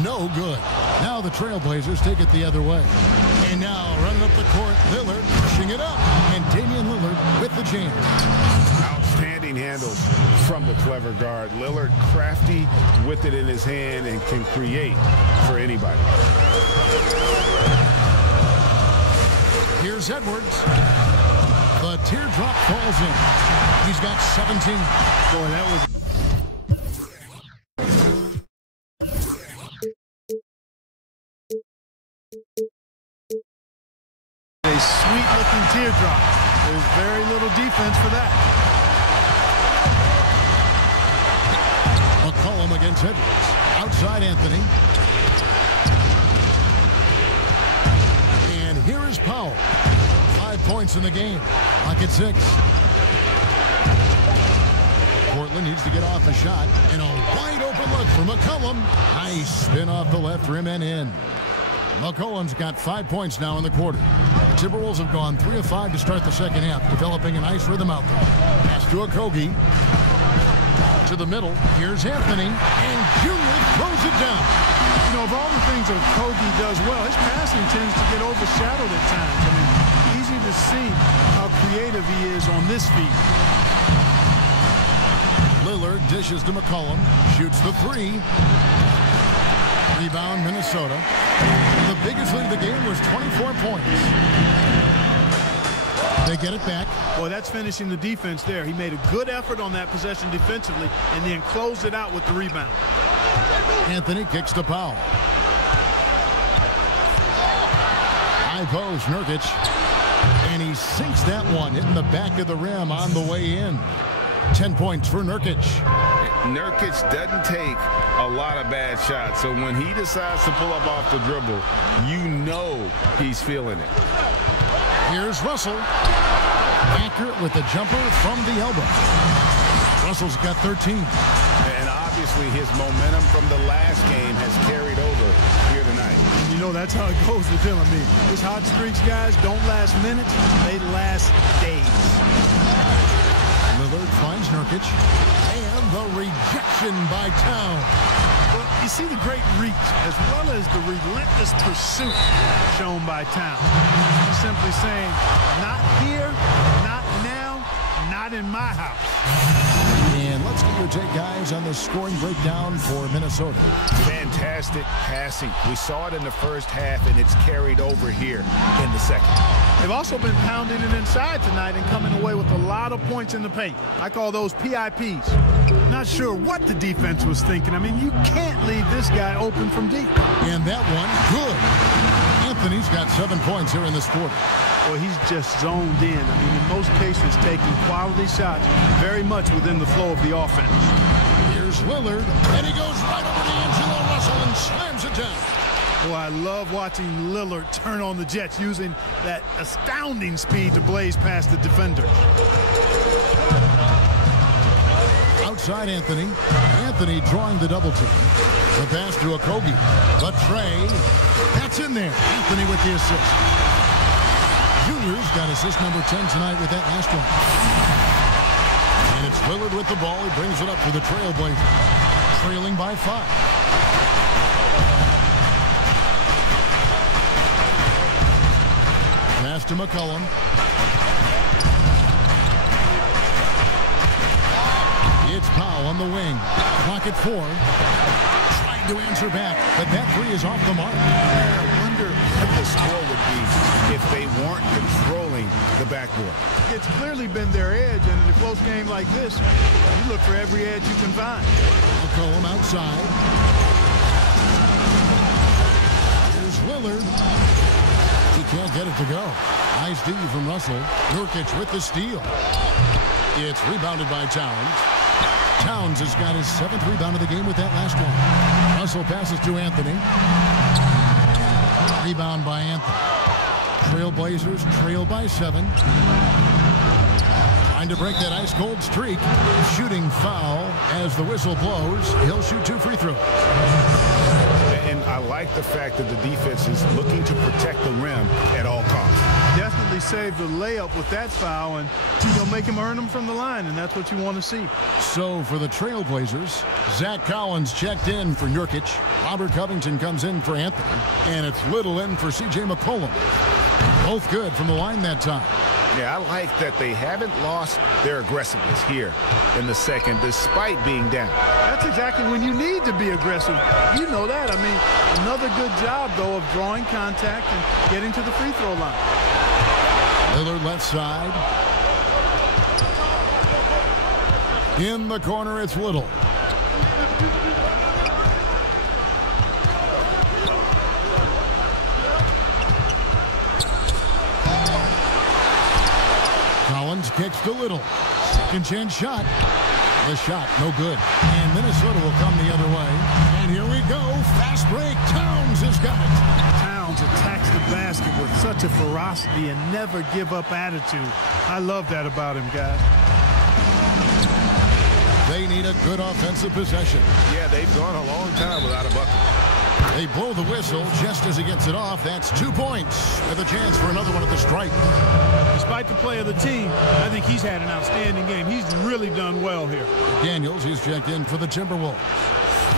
No good. Now the Trailblazers take it the other way. And now running up the court, Lillard pushing it up. And Damian Lillard with the jam. Outstanding handles from the clever guard. Lillard crafty with it in his hand and can create for anybody. Here's Edwards. The teardrop falls in. He's got 17. Boy, that was... a sweet-looking teardrop. There's very little defense for that. McCollum against Edwards. Outside Anthony. And here is Powell. 5 points in the game. Lock at 6. Portland needs to get off a shot. And a wide open look for McCollum. Nice spin off the left rim and in. McCollum's got 5 points now in the quarter. The Timberwolves have gone 3 of 5 to start the second half, developing a nice rhythm out there. Pass to Okogie. To the middle. Here's Anthony. And Junior throws it down. You know, of all the things Okogie does well, his passing tends to get overshadowed at times. I mean, easy to see how creative he is on this feed. Lillard dishes to McCollum. Shoots the 3. Rebound, Minnesota. The biggest lead of the game was 24 points. They get it back. Boy, that's finishing the defense there. He made a good effort on that possession defensively and then closed it out with the rebound. Anthony kicks to Powell. High post, Nurkic. And he sinks that one, hitting the back of the rim on the way in. 10 points for Nurkic. Nurkic doesn't take a lot of bad shots, so when he decides to pull up off the dribble, you know he's feeling it. Here's Russell. Accurate with the jumper from the elbow. Russell's got 13. And obviously his momentum from the last game has carried over here tonight. And you know, that's how it goes with him. I mean, his hot streaks, guys, don't last minutes. They last days. Lillard finds Nurkic. And the rejection by Town. Well, you see the great reach as well as the relentless pursuit shown by Town. He's simply saying, not here, not now, not in my house. And let's get your take, guys, on the scoring breakdown for Minnesota. Fantastic passing. We saw it in the first half, and it's carried over here in the second. They've also been pounding it inside tonight and coming away with a lot of points in the paint. I call those PIPs. Not sure what the defense was thinking. I mean, you can't leave this guy open from deep. And that one, good. Anthony's got 7 points here in this quarter. Well, he's just zoned in. I mean, in most cases, taking quality shots very much within the flow of the offense. Here's Lillard, and he goes right over to D'Angelo Russell and slams it down. Well, I love watching Lillard turn on the Jets, using that astounding speed to blaze past the defender. Outside Anthony. Anthony drawing the double team. The pass to Okogie. The tray. That's in there. Anthony with the assist. Junior's got assist number 10 tonight with that last one. And it's Lillard with the ball. He brings it up for the Trailblazers. Trailing by 5. Pass to McCollum. It's Powell on the wing. Clock at 4. Trying to answer back, but that three is off the mark. I wonder what the score would be if they weren't controlling the backboard. It's clearly been their edge, and in a close game like this, you look for every edge you can find. McCollum outside. Here's Lillard. He can't get it to go. Nice D from Russell. Nurkic with the steal. It's rebounded by Towns. Towns has got his 7th rebound of the game with that last one. Russell passes to Anthony. Rebound by Anthony. Trailblazers trail by 7. Trying to break that ice-cold streak. Shooting foul as the whistle blows. He'll shoot 2 free throws. And I like the fact that the defense is looking to protect the rim at all costs. Definitely saved the layup with that foul, and you'll make him earn them from the line, and that's what you want to see. So for the Trailblazers, Zach Collins checked in for Nurkic. Robert Covington comes in for Anthony. And it's Little in for C.J. McCollum. Both good from the line that time. Yeah, I like that they haven't lost their aggressiveness here in the second, despite being down. That's exactly when you need to be aggressive. You know that. I mean, another good job, though, of drawing contact and getting to the free throw line. Lillard left side. In the corner, it's Little. Collins kicks to Little. Second chance shot. The shot, no good. And Minnesota will come the other way. And here we go. Fast break. Towns has got it. Towns attacks the basket with such a ferocity and never give up attitude. I love that about him, guys. They need a good offensive possession. Yeah, they've gone a long time without a bucket. They blow the whistle just as he gets it off. That's 2 points with a chance for another one at the stripe. Despite the play of the team, I think he's had an outstanding game. He's really done well here. Daniels, he's checked in for the Timberwolves.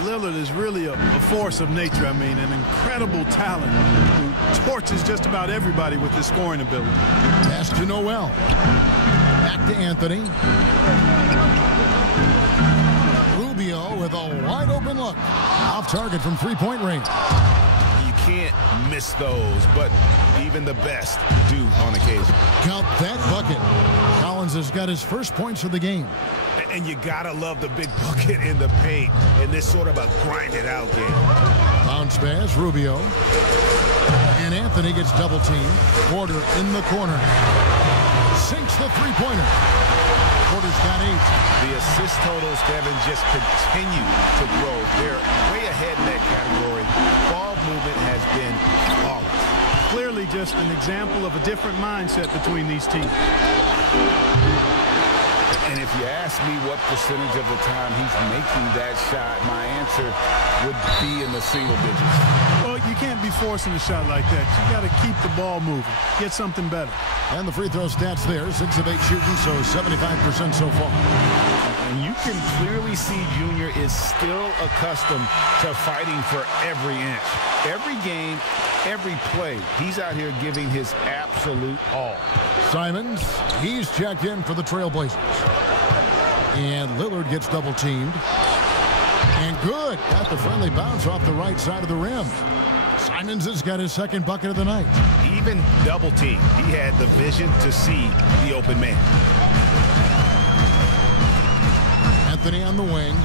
Lillard is really a force of nature. I mean, an incredible talent who torches just about everybody with his scoring ability. Pass to Noel. Back to Anthony. Rubio with a wide open look. Off target from three-point range. You can't miss those, but even the best do on occasion. Count that bucket. Collins has got his first points of the game. And you gotta love the big bucket in the paint in this sort of a grinded-out game. Bounce pass, Rubio. And Anthony gets double-teamed. Porter in the corner. Sinks the three-pointer. Porter's got 8. The assist totals, Kevin, just continue to grow. They're way ahead in that category. Ball movement has been flawless. Clearly just an example of a different mindset between these teams. And if you ask me what percentage of the time he's making that shot, my answer would be in the single digits. Well, you can't be forcing a shot like that. You got to keep the ball moving. Get something better. And the free throw stats there, 6 of 8 shooting, so 75% so far. And you can clearly see Junior is still accustomed to fighting for every inch. Every game, every play, he's out here giving his absolute all. Simons, he's checked in for the Trailblazers. And Lillard gets double teamed. And good. Got the friendly bounce off the right side of the rim. Simons has got his second bucket of the night. Even double team, he had the vision to see the open man. Anthony on the wing.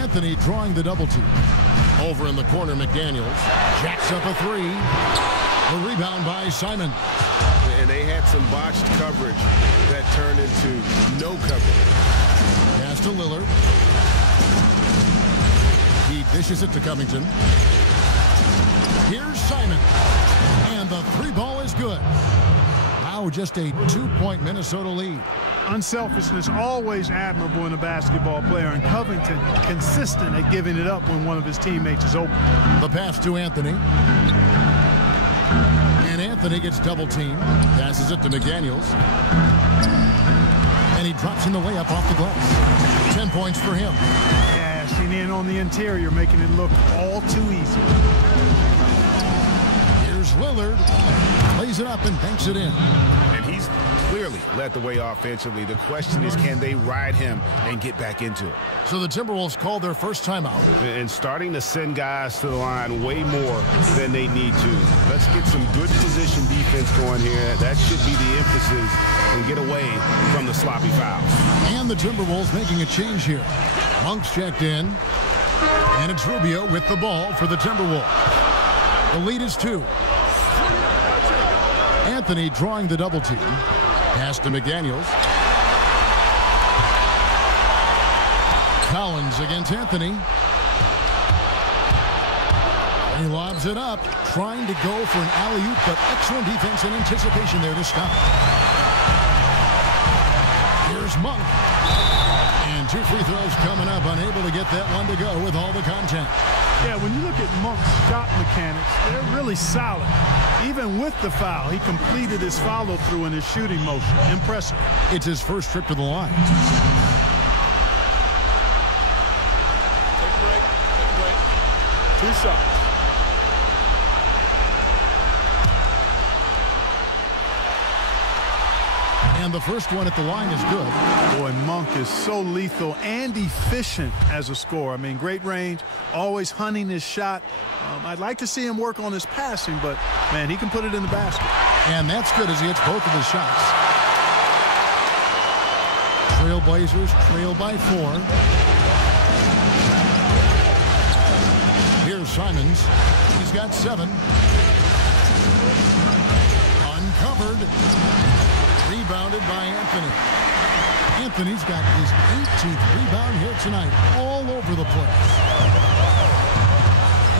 Anthony drawing the double team. Over in the corner, McDaniels jacks up a three. A rebound by Simon. And they had some botched coverage that turned into no coverage. Pass to Lillard. He dishes it to Covington. Here's Simon. And the three ball is good. Now just a 2-point Minnesota lead. Unselfishness always admirable in a basketball player, and Covington consistent at giving it up when one of his teammates is open. The pass to Anthony. And Anthony gets double teamed. Passes it to McDaniels. And he drops in the layup off the glass. 10 points for him. Dashing in on the interior, making it look all too easy. Here's Lillard. Plays it up and banks it in. And he's clearly led the way offensively. The question is, can they ride him and get back into it? So the Timberwolves called their first timeout. And starting to send guys to the line way more than they need to. Let's get some good position defense going here. That should be the emphasis, and get away from the sloppy fouls. And the Timberwolves making a change here. Monk's checked in. And it's Rubio with the ball for the Timberwolves. The lead is 2. Anthony drawing the double team. Pass to McDaniels. Collins against Anthony. He lobs it up, trying to go for an alley-oop, but excellent defense and anticipation there to stop. Here's Monk. And 2 free throws coming up, unable to get that one to go with all the contact. Yeah, when you look at Monk's shot mechanics, they're really solid. Even with the foul, he completed his follow-through in his shooting motion. Impressive. It's his first trip to the line. Take a break. Take a break. 2 shots. And the first one at the line is good. Boy, Monk is so lethal and efficient as a scorer. I mean, great range, always hunting his shot. I'd like to see him work on his passing, but, man, he can put it in the basket. And that's good as he hits both of his shots. Trailblazers trail by 4. Here's Simons. He's got 7. Uncovered. Rebounded by Anthony. Anthony's got his 18th rebound here tonight, all over the place.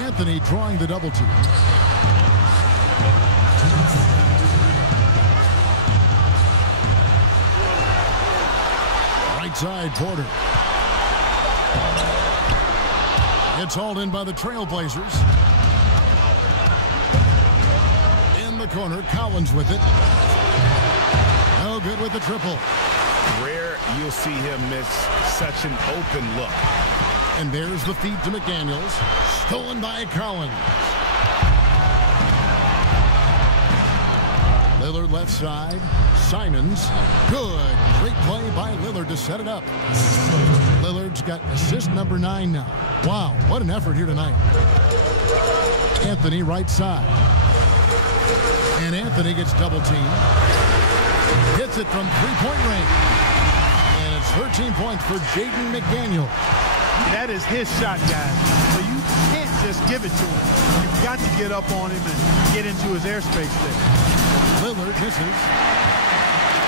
Anthony drawing the double team. Right side, Porter. It's hauled in by the Trailblazers. In the corner, Collins with it. No good with the triple. Rare you'll see him miss such an open look. And there's the feed to McDaniels. Stolen by Collins. Lillard left side. Simons. Good. Great play by Lillard to set it up. Lillard's got assist number 9 now. Wow, what an effort here tonight. Anthony right side. And Anthony gets double teamed. Hits it from 3-point range. And it's 13 points for Jaden McDaniel. That is his shot, guys. So you can't just give it to him. You've got to get up on him and get into his airspace there. Lillard misses.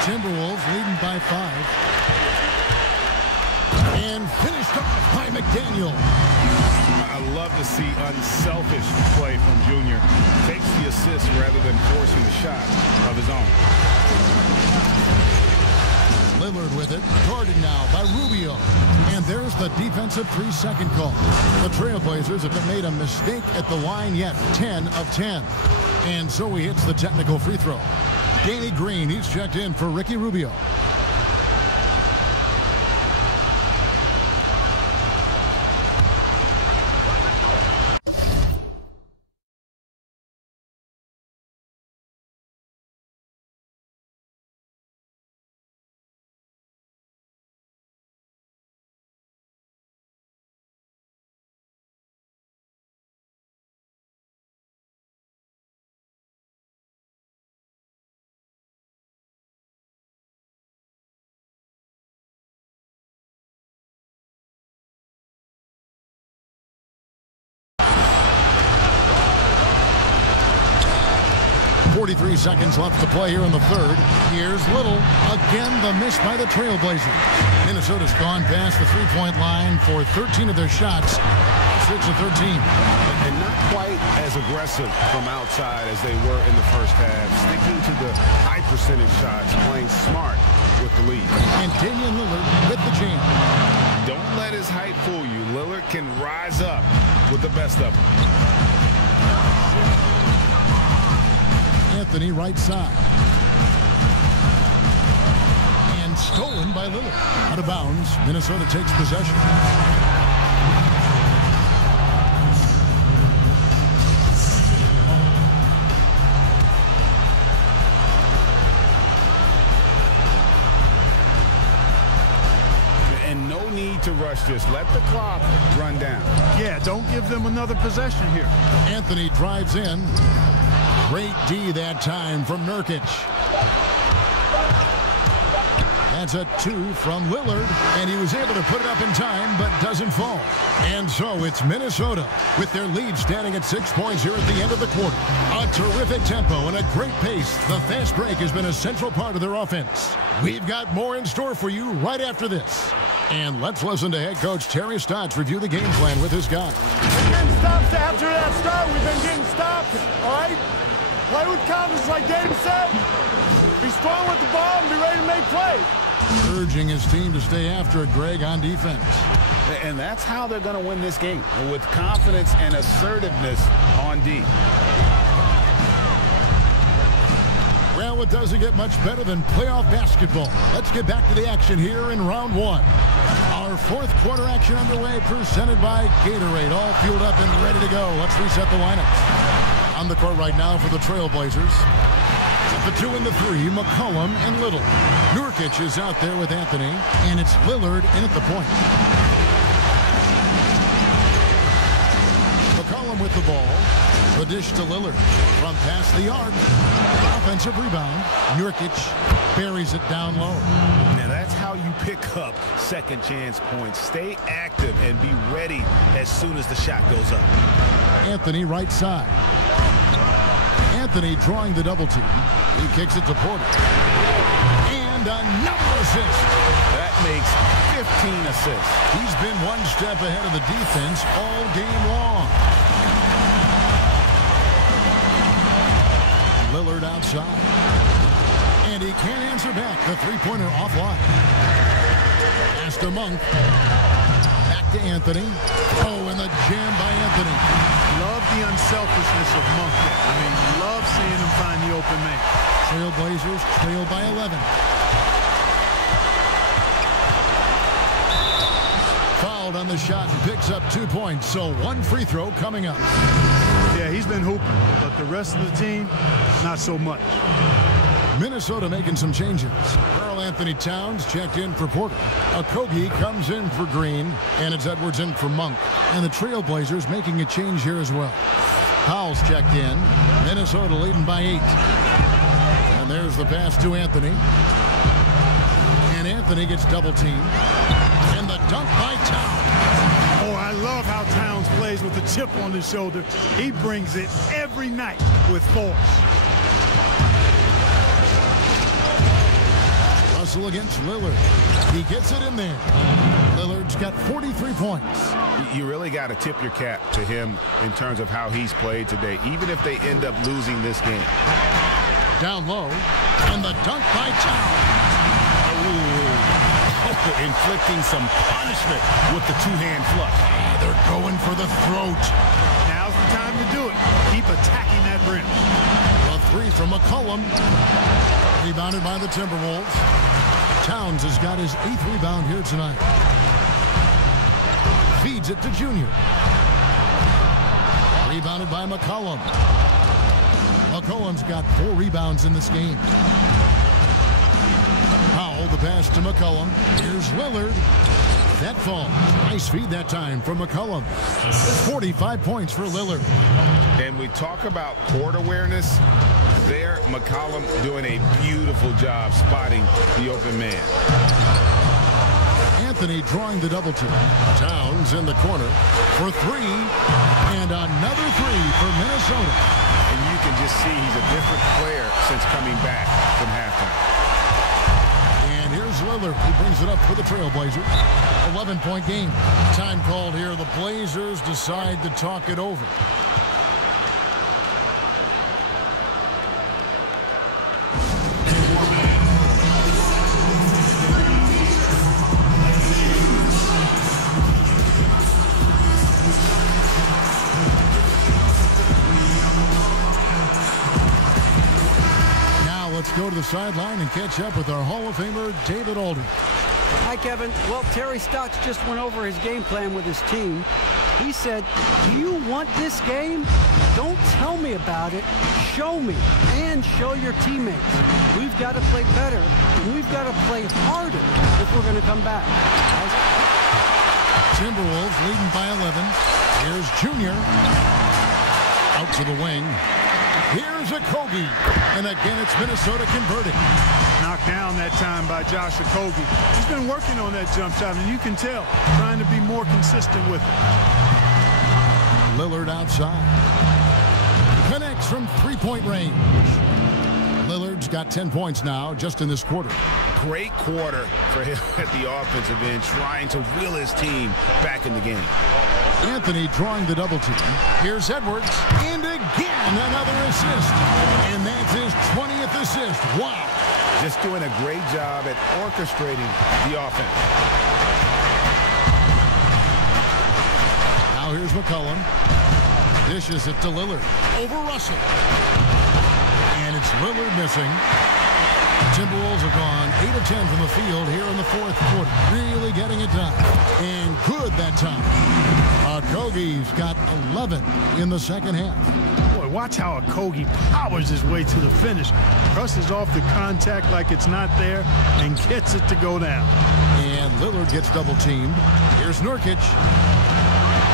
Timberwolves leading by 5. And And finished off by McDaniel. I love to see unselfish play from Junior. Takes the assist rather than forcing the shot of his own. Lillard with it, guarded now by Rubio. And there's the defensive 3-second call. The Trailblazers have made a mistake at the line yet, 10 of 10. And so he hits the technical free throw. Danny Green, he's checked in for Ricky Rubio. .43 seconds left to play here in the third. Here's Little. Again, the miss by the Trailblazers. Minnesota's gone past the three-point line for 13 of their shots. 6 of 13. And not quite as aggressive from outside as they were in the first half. Sticking to the high percentage shots, playing smart with the lead. And Damian Lillard with the jam. Don't let his height fool you. Lillard can rise up with the best of them. Anthony right side. And stolen by Lillard. Out of bounds. Minnesota takes possession. And no need to rush this. Let the clock run down. Yeah, don't give them another possession here. Anthony drives in. Great D that time from Nurkic. That's a 2 from Lillard, and he was able to put it up in time, but doesn't fall. And so it's Minnesota with their lead standing at 6 points here at the end of the quarter. A terrific tempo and a great pace. The fast break has been a central part of their offense. We've got more in store for you right after this. And let's listen to head coach Terry Stotts review the game plan with his guys. We're getting stops after that start. We've been getting stopped, all right? Play with confidence, like Dave said. Be strong with the ball and be ready to make plays. Urging his team to stay after it, Greg, on defense. And that's how they're going to win this game, with confidence and assertiveness on D. Well, it doesn't get much better than playoff basketball. Let's get back to the action here in round one. Our fourth quarter action underway, presented by Gatorade. All fueled up and ready to go. Let's reset the lineup. On the court right now for the Trailblazers. The 2 and the 3, McCollum and Little. Nurkic is out there with Anthony, and it's Lillard in at the point. McCollum with the ball. The dish to Lillard from past the arc. Offensive rebound. Nurkic buries it down low. Now that's how you pick up second chance points. Stay active and be ready as soon as the shot goes up. Anthony right side. Anthony drawing the double team. He kicks it to Porter. And another assist. That makes 15 assists. He's been one step ahead of the defense all game long. Lillard outside. And he can't answer back. The three-pointer offline. Pass to Monk. Back to Anthony. Oh, and the jam by Anthony. Love the unselfishness of Monk there. I mean, love seeing him find the open man. Trailblazers trail by 11. Fouled on the shot and picks up 2 points. So one free throw coming up. Yeah, he's been hooping, but the rest of the team, not so much. Minnesota making some changes. Karl Anthony Towns checked in for Porter. Okogie comes in for Green, and it's Edwards in for Monk. And the Trailblazers making a change here as well. Powell's checked in. Minnesota leading by 8. And there's the pass to Anthony. And Anthony gets double teamed. And the dunk by Towns. Oh, I love how Towns plays with a chip on his shoulder. He brings it every night with force. Russell against Lillard. He gets it in there. Lillard's got 43 points. You really got to tip your cap to him in terms of how he's played today, even if they end up losing this game. Down low, and the dunk by Towns. Inflicting some punishment with the two-hand flush. They're going for the throat. Now's the time to do it. Keep attacking that rim. A three from McCollum. Rebounded by the Timberwolves. Towns has got his 8th rebound here tonight. Feeds it to Junior. Rebounded by McCollum. McCollum's got 4 rebounds in this game. Powell, the pass to McCollum. Here's Lillard. That fall. Nice feed that time from McCollum. 45 points for Lillard. And we talk about court awareness. There, McCollum doing a beautiful job spotting the open man. Anthony drawing the double team. Towns in the corner for 3. And another 3 for Minnesota. And you can just see he's a different player since coming back from halftime. And here's Lillard. He brings it up for the Trailblazers. 11-point game. Time called here. The Blazers decide to talk it over. Let's go to the sideline and catch up with our Hall of Famer, David Aldridge. Hi, Kevin. Well, Terry Stotts just went over his game plan with his team. He said, do you want this game? Don't tell me about it. Show me and show your teammates. We've got to play better, and we've got to play harder if we're going to come back. Timberwolves leading by 11. Here's Junior. Out to the wing. Here's Okogie, and again it's Minnesota converting. Knocked down that time by Josh Okogie. He's been working on that jump shot, and you can tell, trying to be more consistent with it. Lillard outside. Connects from 3-point range. Lillard's got 10 points now just in this quarter. Great quarter for him at the offensive end, trying to wheel his team back in the game. Anthony drawing the double team. Here's Edwards. And again, another assist. And that's his 20th assist. Wow. Just doing a great job at orchestrating the offense. Now here's McCollum. Dishes it to Lillard. Over Russell. And it's Lillard missing. Timberwolves have gone 8 of 10 from the field here in the 4th quarter. Really getting it done. And good that time. Okogie's got 11 in the second half. Boy, watch how Okogie powers his way to the finish. Crosses off the contact like it's not there and gets it to go down. And Lillard gets double teamed. Here's Nurkic.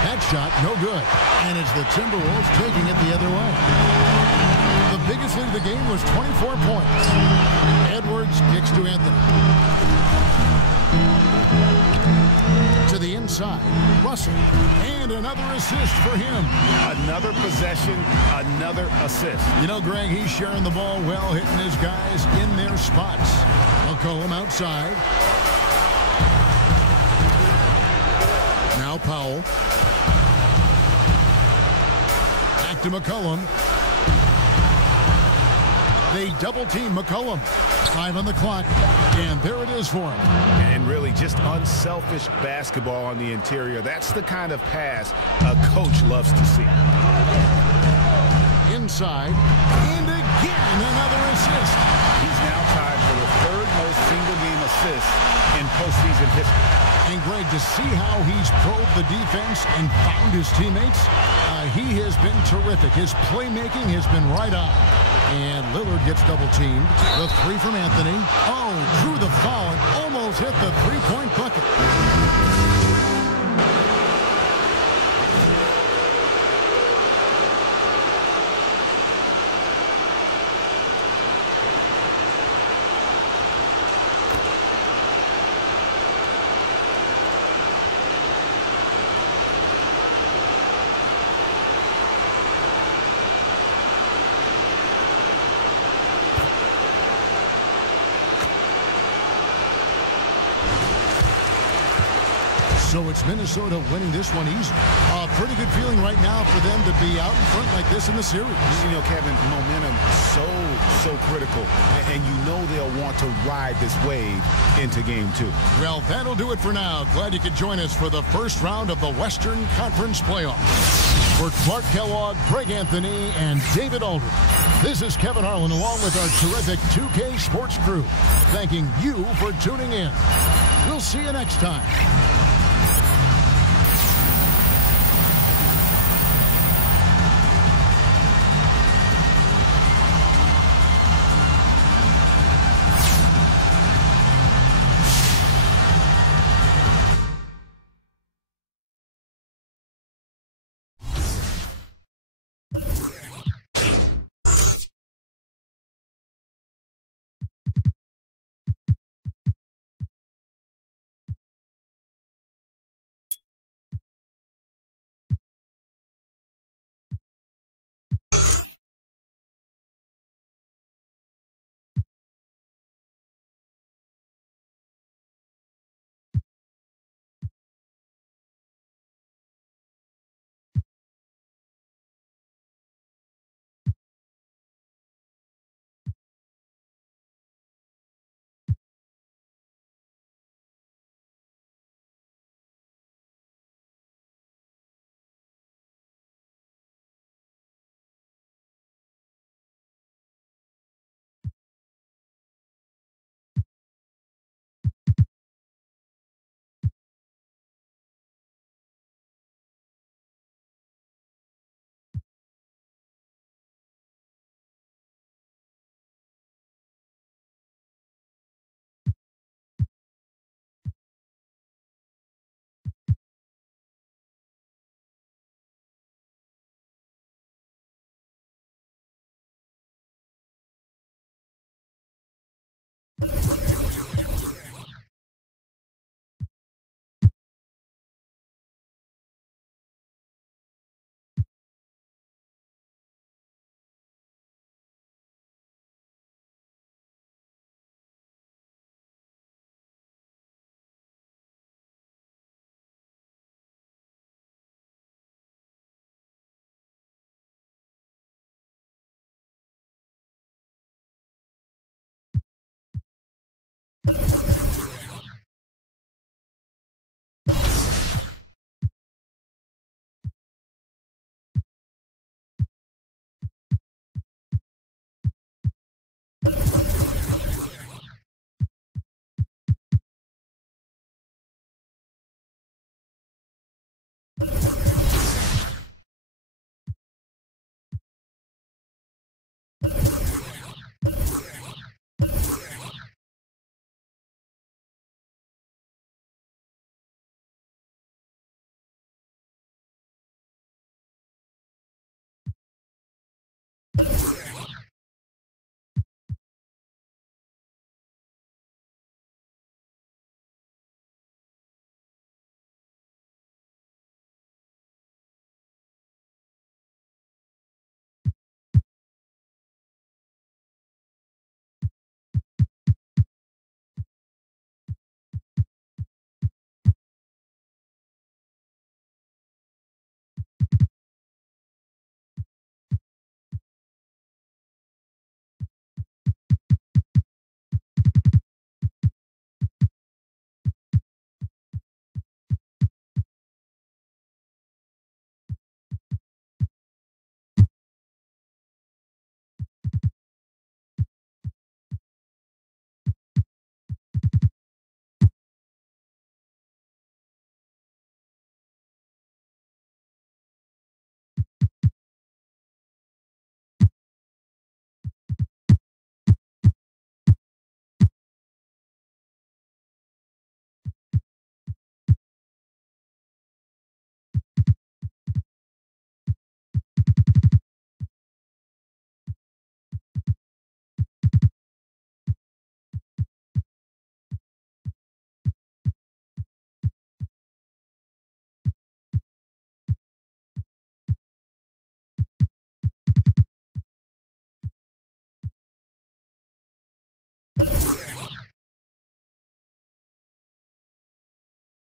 That shot, no good. And it's the Timberwolves taking it the other way. The biggest lead of the game was 24 points. Edwards kicks to Anthony. To the inside, Russell, and another assist for him. Another possession, another assist. You know, Greg, he's sharing the ball well, hitting his guys in their spots. McCollum outside. Now Powell. Back to McCollum. They double team McCollum. 5 on the clock, and there it is for him. And really just unselfish basketball on the interior. That's the kind of pass a coach loves to see. Inside, and again, another assist. He's now tied for the 3rd most single-game assists in postseason history. And Greg, to see how he's probed the defense and found his teammates, he has been terrific. His playmaking has been right on. And Lillard gets double teamed. The 3 from Anthony. Oh, drew the foul and almost hit the 3-point bucket. So it's Minnesota winning this one easy. A pretty good feeling right now for them to be out in front like this in the series. You know, Kevin, momentum so critical, and you know they'll want to ride this wave into game 2. Well, that'll do it for now. Glad you could join us for the first round of the Western Conference Playoffs. For Clark Kellogg, Greg Anthony, and David Aldridge, this is Kevin Harlan along with our terrific 2K Sports crew, thanking you for tuning in. We'll see you next time.